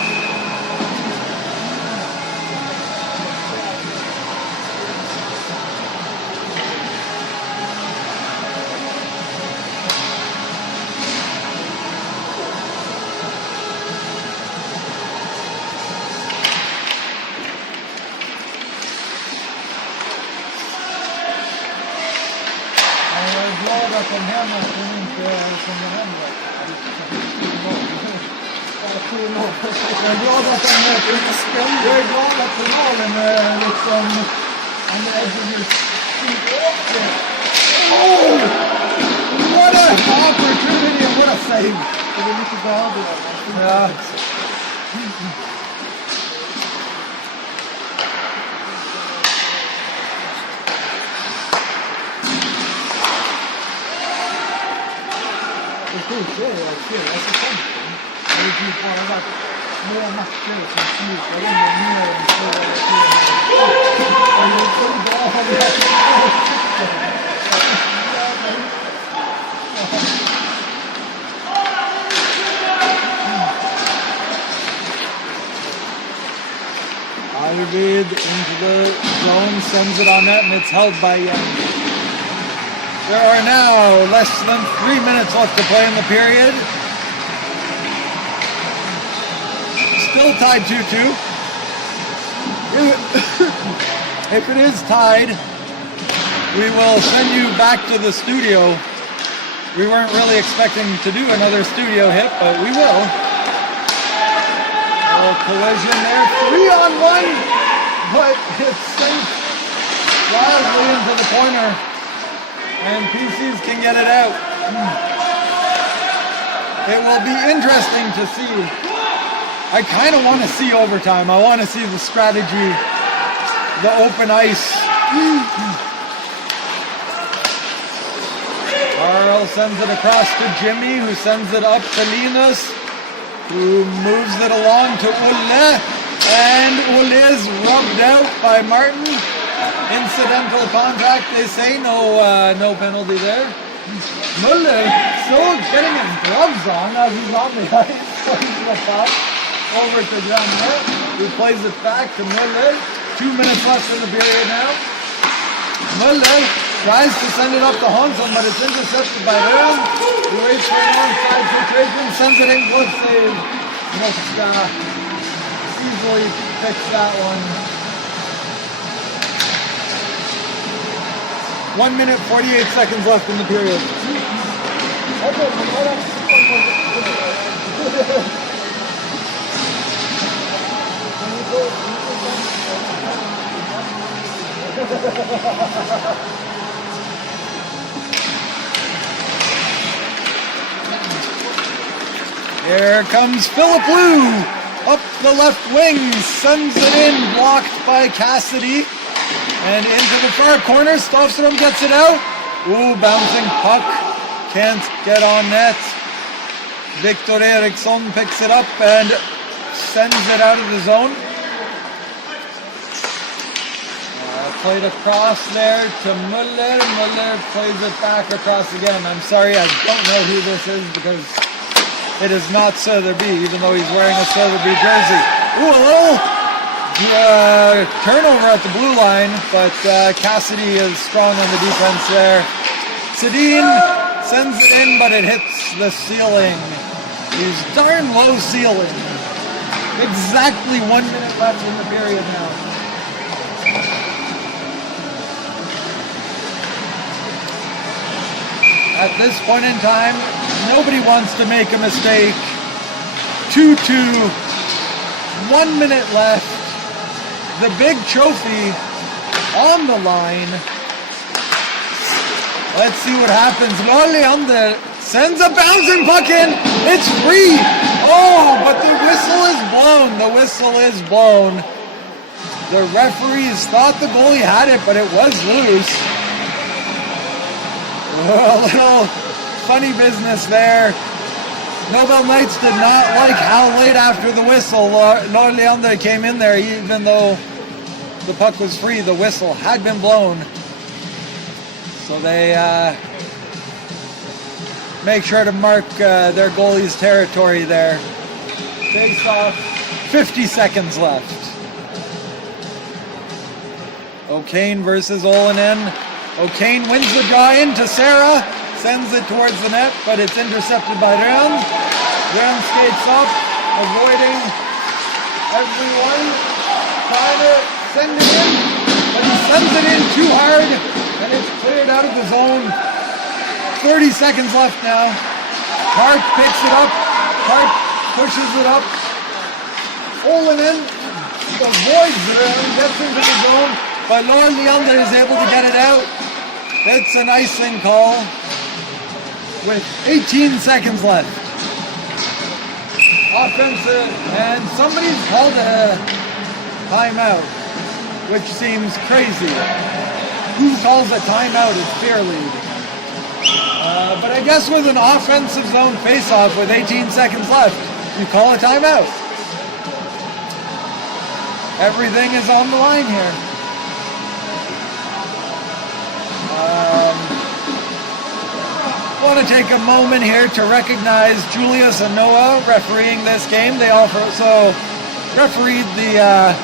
Som hem att hon inte kommer hem. Jag är glad att de är spänd. Jag är glad att finalen är liksom oh! What an opportunity and what a save! Det är lite galet. Ja. Det är hela säsongen. Det är ju bara varit små matcher som slutar med mer än 2 eller 3. Och det är så bra att vi har Arvid into the zone, sends it on net, and it's held by Young. There are now less than 3 minutes left to play in the period. Still tied 2-2. If it is tied, we will send you back to the studio We weren't really expecting to do another studio hit, but we will. A little collision there, 3-on-1, but it's sent wildly into the corner, and PCs can get it out. It will be interesting to see. I kind of want to see overtime. I want to see the strategy, the open ice. Carl sends it across to Jimmy, who sends it up to Linus, who moves it along to Ole, and Ole is rubbed out by Martin. Incidental contact, they say, no penalty there. Muller still getting his gloves on as he's on the ice. Over to Grandmet, who plays it back to Muller. 2 minutes left in the period now. Muller tries to send it up to Hansen, but it's intercepted by Röhm. He waits for an onside situation, sends it in, good save. Moska easily picks that one. 1 minute, 48 seconds left in the period. Here comes Philip Liu up the left wing, sends it in, blocked by Cassidy, and into the far corner. Stofstrom gets it out. Ooh, bouncing puck, can't get on net. Victor Eriksson picks it up and sends it out of the zone. Played across there to Muller. Muller plays it back across again. I'm sorry, I don't know who this is because it is not Sotheby, even though he's wearing a Sotheby jersey. Ooh, a little turnover at the blue line, but Cassidy is strong on the defense there. Sedin sends it in, but it hits the ceiling. He's darn low ceiling. Exactly 1 minute left in the period now. At this point in time, nobody wants to make a mistake. 2-2, 1 minute left. The big trophy on the line. Let's see what happens. Leander sends a bouncing puck in. It's free. Oh, but the whistle is blown. The whistle is blown. The referees thought the goalie had it, but it was loose. A little funny business there. Nobel Knights did not like how late after the whistle Lord Leander came in there, even though the puck was free. The whistle had been blown. So they make sure to mark their goalie's territory there. Face off, 50 seconds left. O'Kane versus Olonen. O'Kane wins the draw into Sarah, sends it towards the net, but it's intercepted by Röhm. Röhm skates up, avoiding everyone, trying to send it in, but he sends it in too hard, and it's cleared out of the zone. 30 seconds left now. Hart picks it up, Hart pushes it up. Olonen avoids Röhm, gets into the zone, but Lord Leander is able to get it out. It's an icing call with 18 seconds left. Offensive, and somebody's called a timeout, which seems crazy. Who calls a timeout at fair league? But I guess with an offensive zone face-off with 18 seconds left, you call a timeout. Everything is on the line here. I want to take a moment here to recognize Julius and Noah refereeing this game. They also refereed the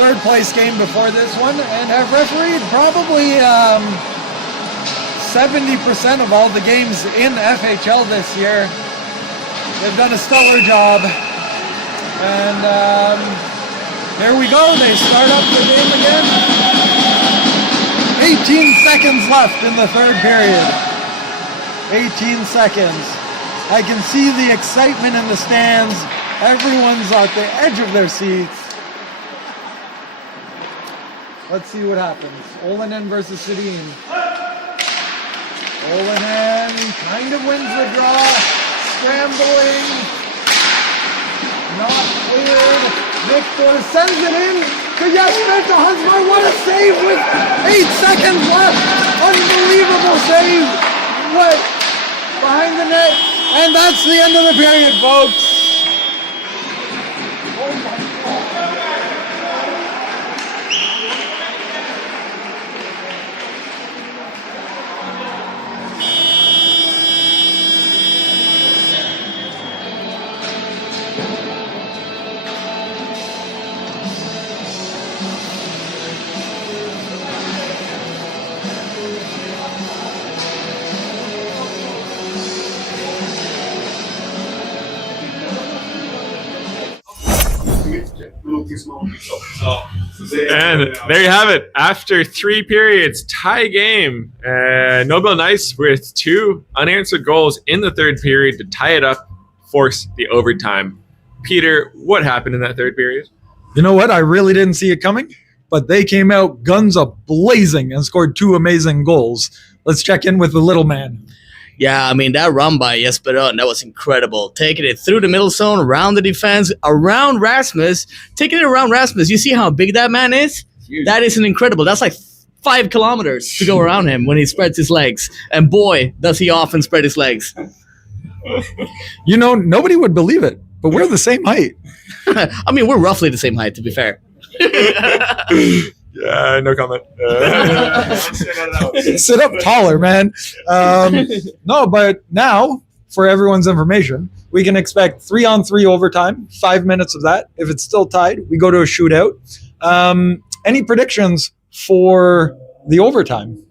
third place game before this one and have refereed probably 70% of all the games in FHL this year. They've done a stellar job. And here we go. They start up the game again. 18 seconds left in the third period. 18 seconds. I can see the excitement in the stands. Everyone's at the edge of their seats. Let's see what happens. Olanen versus Sedin. Olanen kind of wins the draw. Scrambling. Not cleared. Victor sends it in to Jesper to Huntsman. What a save with 8 seconds left. Unbelievable save. What? Behind the net. And that's the end of the period, folks. And there you have it. After 3 periods, tie game. Nobel Knights with 2 unanswered goals in the 3rd period to tie it up, force the overtime. Peter, what happened in that 3rd period? You know what? I really didn't see it coming, but they came out guns a-blazing and scored 2 amazing goals. Let's check in with the little man. Yeah, I mean, that run by Jesper, that was incredible. Taking it through the middle zone, around the defense, around Rasmus. Taking it around Rasmus. You see how big that man is? That is an incredible. That's like 5 kilometers to go around him when he spreads his legs. And boy, does he often spread his legs. You know, nobody would believe it, but we're the same height. I mean, we're roughly the same height, to be fair. Yeah, no comment. Sit up taller, man. No, but now, for everyone's information, we can expect 3-on-3 overtime, 5 minutes of that. If it's still tied, we go to a shootout. Any predictions for the overtime?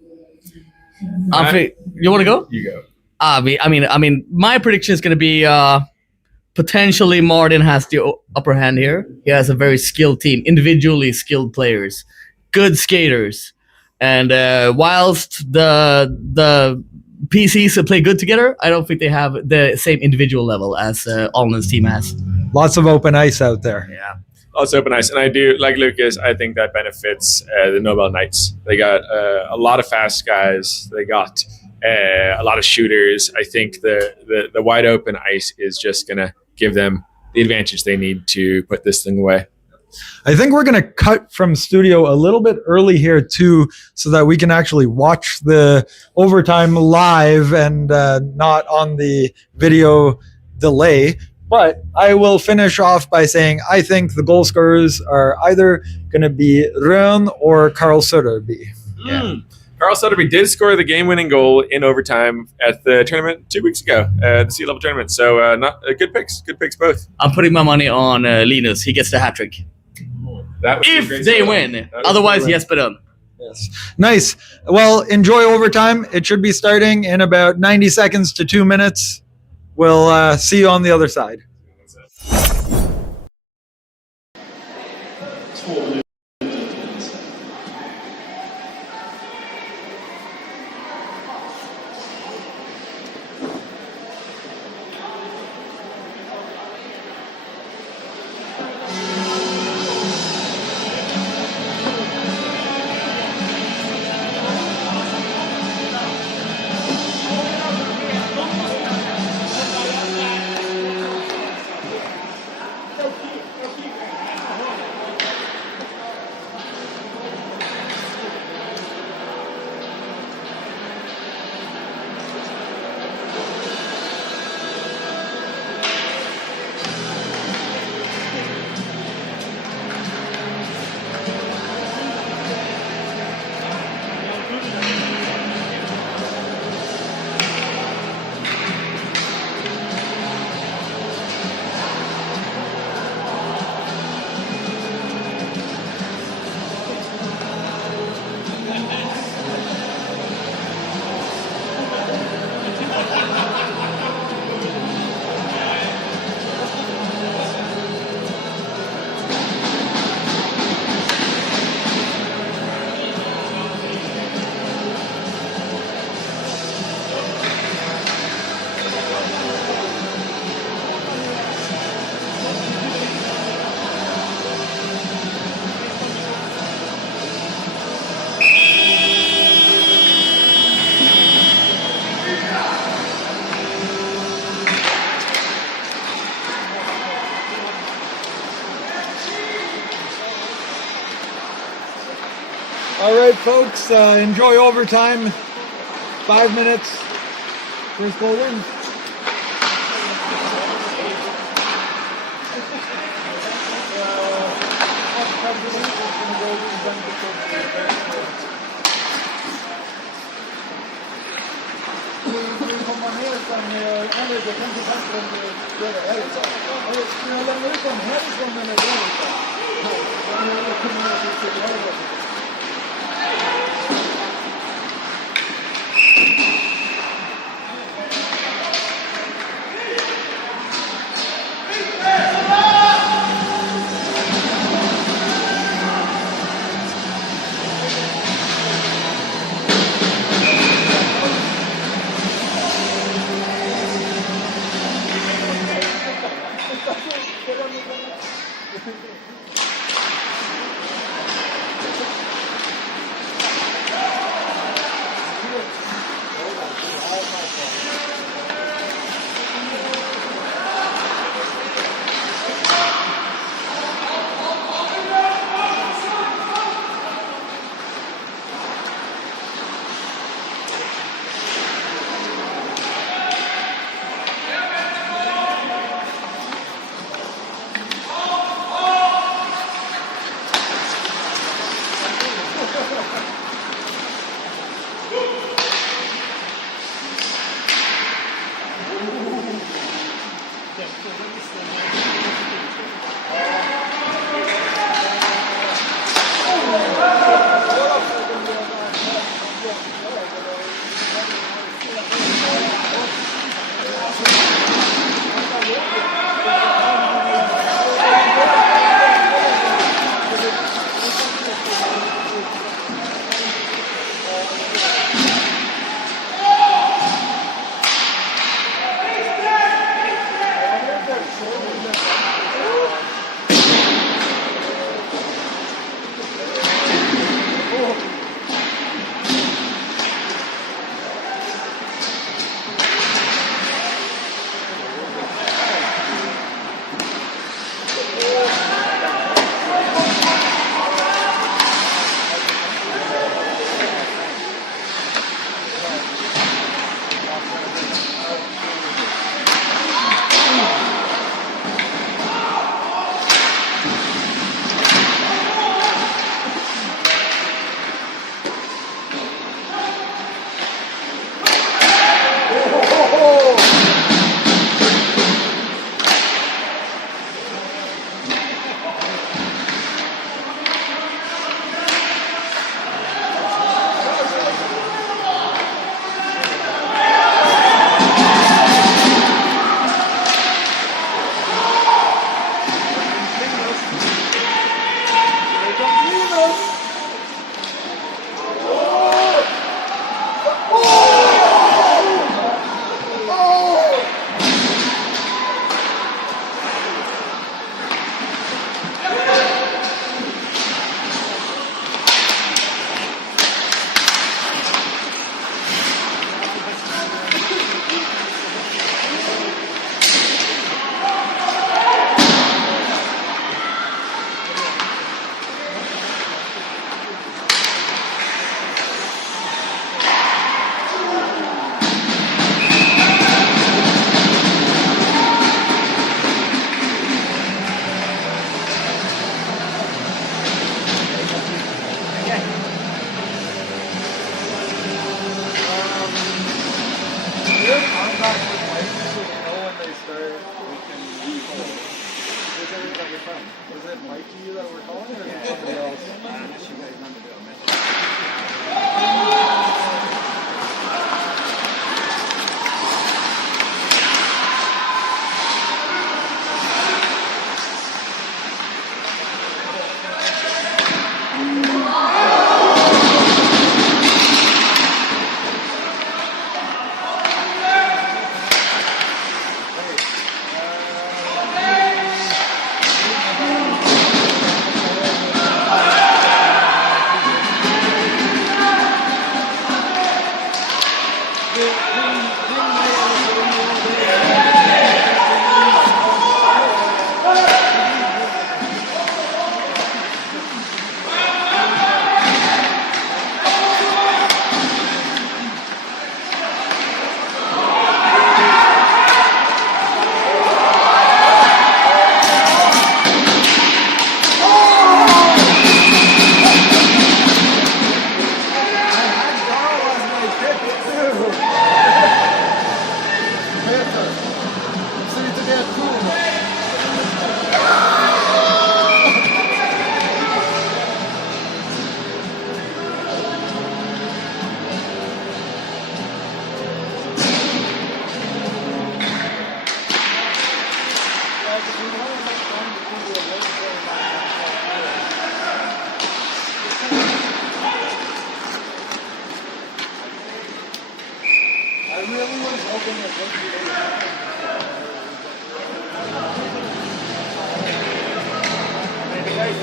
You want to go? You go. I mean, my prediction is going to be potentially Martin has the upper hand here. He has a very skilled team, individually skilled players, good skaters, and whilst the PCs play good together, I don't think they have the same individual level as Allen's team has. Lots of open ice out there. Yeah. Lots of open ice. And I do, like Lucas, I think that benefits the Nobel Knights. They got a lot of fast guys. They got a lot of shooters. I think the wide open ice is just going to give them the advantage they need to put this thing away. I think we're going to cut from studio a little bit early here too, so that we can actually watch the overtime live and not on the video delay. But I will finish off by saying I think the goal scorers are either going to be Rön or Carl Söderby. Yeah. Carl Söderby did score the game-winning goal in overtime at the tournament 2 weeks ago, the C-level tournament. So not good picks both. I'm putting my money on Linus. He gets the hat trick. If they win. Otherwise, yes, but Yes. Nice. Well, enjoy overtime. It should be starting in about 90 seconds to 2 minutes. We'll see you on the other side. All right, folks, enjoy overtime. 5 minutes. First goal wins.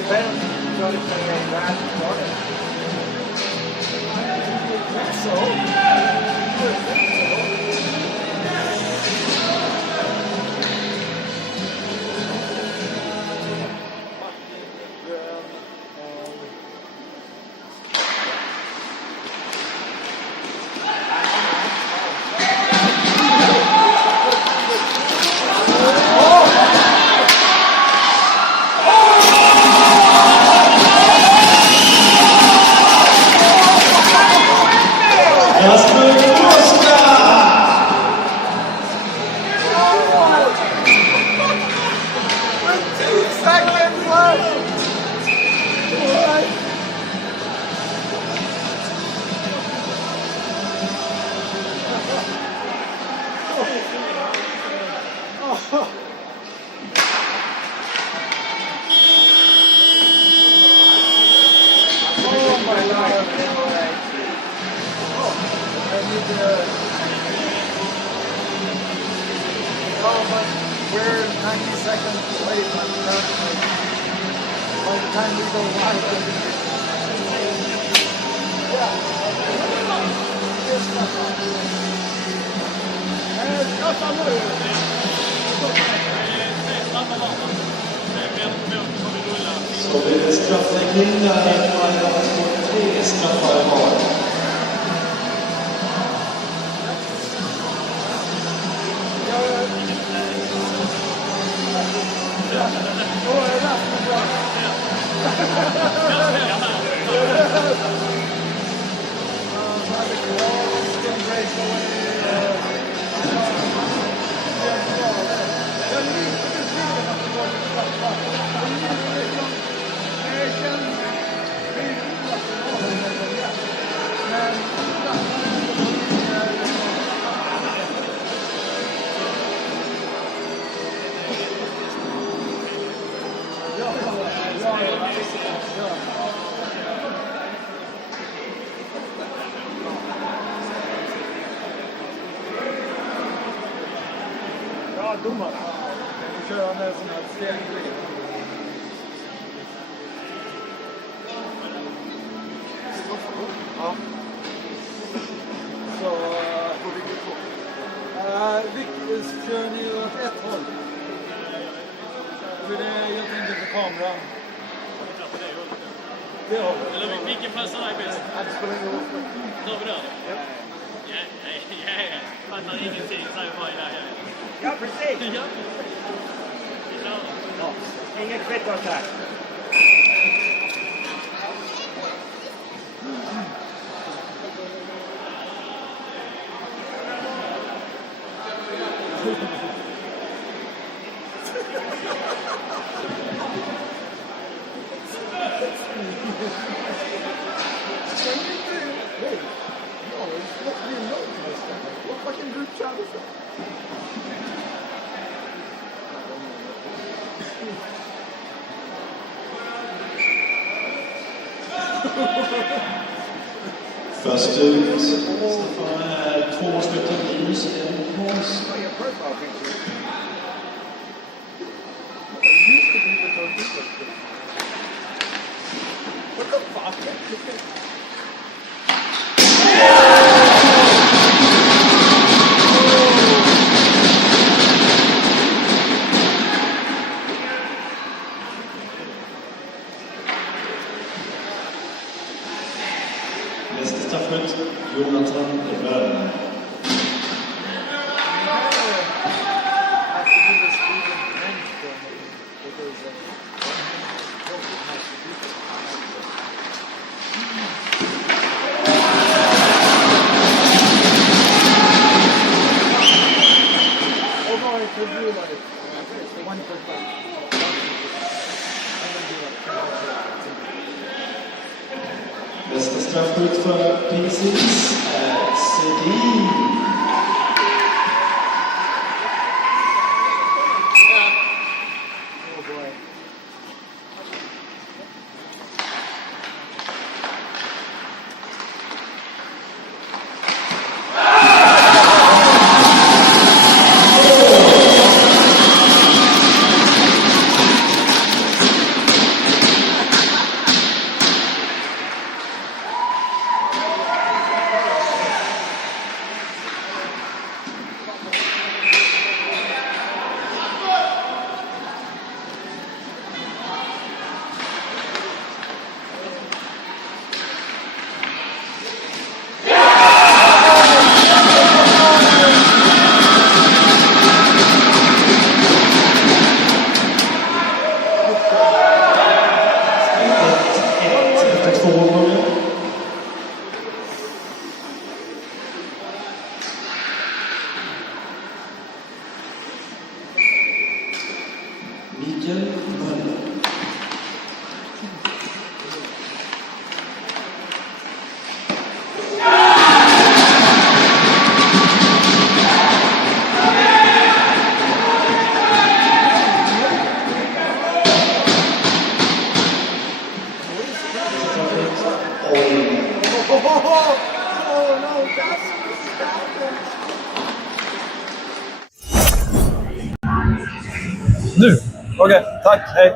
bench, so it's going to get bad started. We're 90 seconds away from the by the time we go live. Så blir det straffläggning där Final får 3 straffar var. Bra domare. Nu kör han en sån här stegring. Ja. Så får vi gå på. Vilket kör ni åt ett håll? För det jag tänkte för kameran. Det har vi. Eller vilken passar dig bäst? Det spelar ingen roll. Tar vi det? Ja. Fattar ingenting, säger bara ja. Ja, precis. Ja. Ja. Inget kvitto här. What fucking group chat is that? Först ut, Stefan är 2 stycken minus, en paus. What the fuck? Nästa straffskytt, Jonathan Rönn. Nästa straffskytt för PCs är Sedin. Oh no, that's Nu. Okej, tack. Hej.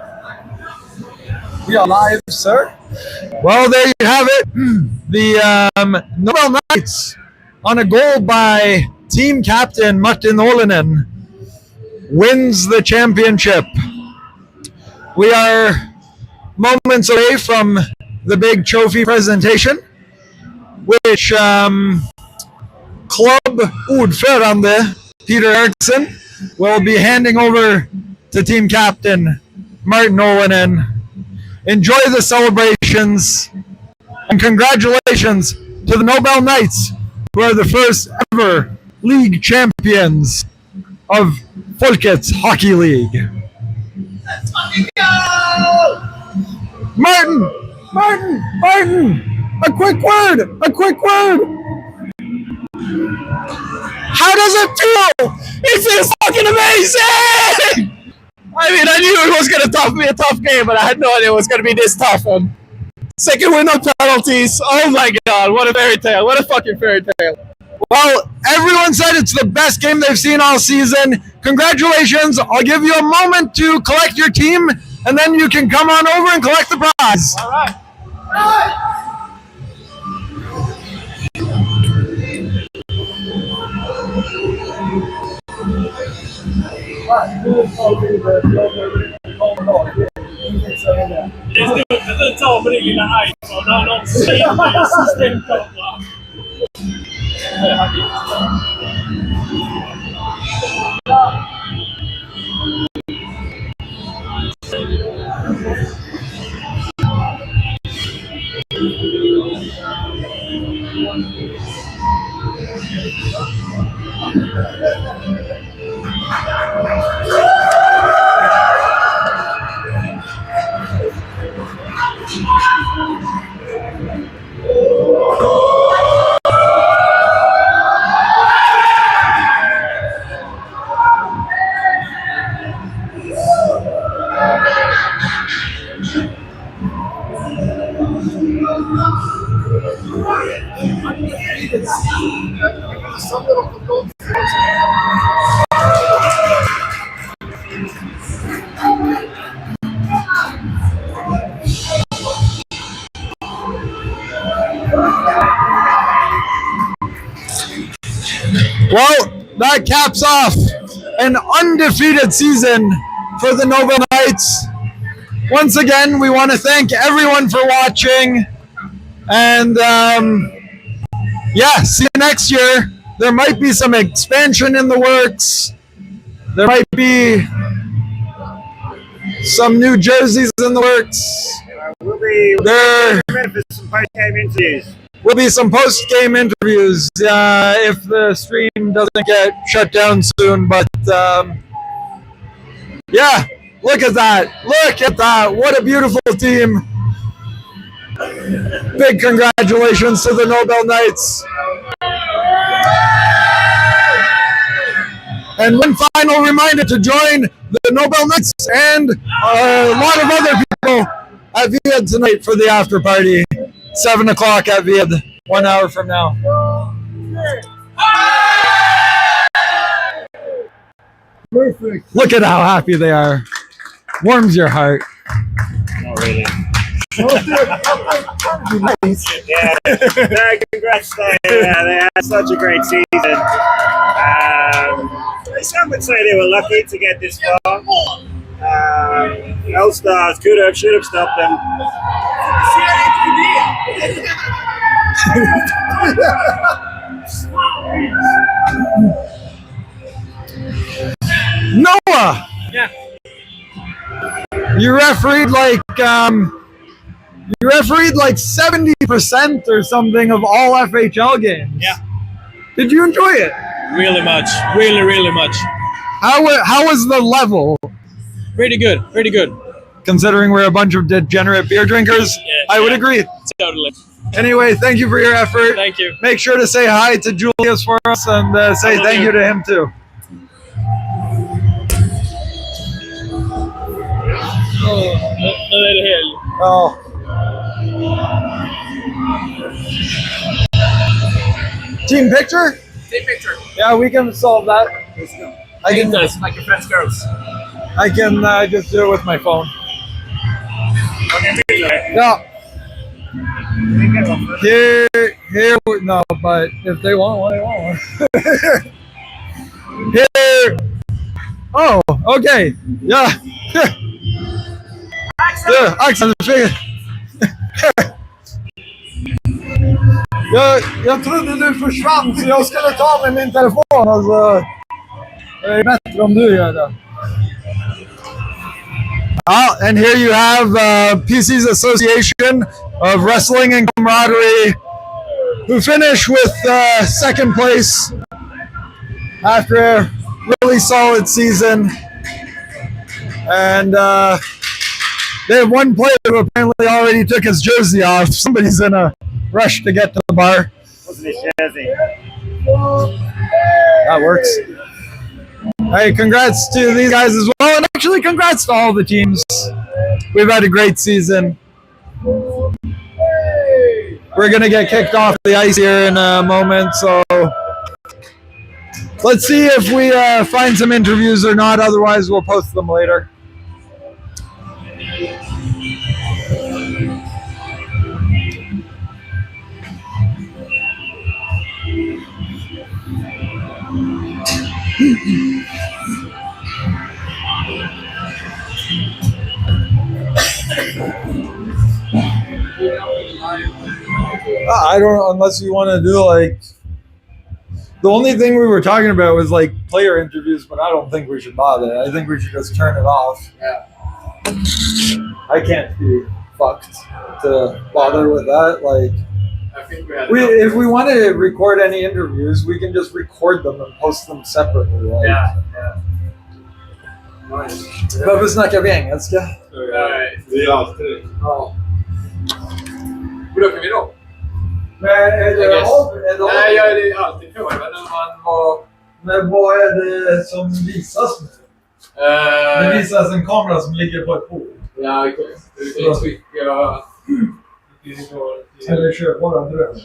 We are live, sir. Well, there you have it. The Nobel Knights on a goal by team captain Martin Olinen wins the championship. We are moments away from the big trophy presentation, which club ordförande Peter Eriksson will be handing over to team captain Martin Olinen. Enjoy the celebrations, and congratulations to the Nobel Knights, who are the first ever league champions of Folkets Hockey League. Let's fucking go! Martin, a quick word. How does it feel? It feels fucking amazing! I mean, I knew it was going to be a tough game, but I had no idea it was going to be this tough. And second win on penalties. Oh my god, what a fairy tale. What a fucking fairy tale. Well, everyone said it's the best game they've seen all season. Congratulations. I'll give you a moment to collect your team, and then you can come on over and collect the prize. All right. Det tar med din lilla iPhone. När någon säger det systemkamera. Well, that caps off an undefeated season for the Nobel Knights. Once again, we want to thank everyone for watching. And yeah, see you next year. There might be some expansion in the works. There might be some new jerseys in the works. There will be some post-game interviews if the stream doesn't get shut down soon. But yeah, look at that. Look at that. What a beautiful team. Big congratulations to the Nobel Knights. And one final reminder to join the Nobel Knights and a lot of other people at Vied tonight for the after party. 7 o'clock at Vied, 1 hour from now. Perfect. Look at how happy they are. Warms your heart. Not really. Nice. Yeah, no, congrats. They had such a great season. Some would say they were lucky to get this far. All-Stars should have stopped them. Noah! Yeah. You refereed like 70% or something of all FHL games. Yeah. Did you enjoy it? Really much. Really much. How was the level? Pretty good. Considering we're a bunch of degenerate beer drinkers, I would agree. Totally. Anyway, thank you for your effort. Thank you. Make sure to say hi to Julius for us and say thank you to him too. Nu är det helg. Ja. Team picture? Take picture. Yeah, we can solve that. I can like your friend's girls. I can just do it with my phone. Yeah. Here, no, but if they want one, they want one. Here. Oh, okay. Yeah. Ja, Axel, jag trodde du försvann så jag skulle ta med min telefon. Alltså, det är bättre om du gör det. And here you have PC's Association of Wrestling and Camaraderie, who finished with second place after a really solid season. And they have one player who apparently already took his jersey off. Somebody's in a rush to get to the bar. Wasn't his jersey. That works. Hey, congrats to these guys as well. And actually, congrats to all the teams. We've had a great season. We're going to get kicked off the ice here in a moment. So let's see if we find some interviews or not. Otherwise, we'll post them later. I don't, unless you want to do like, the only thing we were talking about was like player interviews, but I don't think we should bother. I think we should just turn it off. Yeah. I can't be fucked to bother with that. Like, I think if we want to record any interviews, we can just record them and post them separately. Like. Yeah. Varför snackar vi engelska? Det är alltid. Ja. Hur öppnar vi då? Men är det Nej, jag är alltid kvar. Men man var... Men vad är det som visas med? Det visas en kamera som ligger på ett bord. Ja, okej. Eller köpa den drömmen.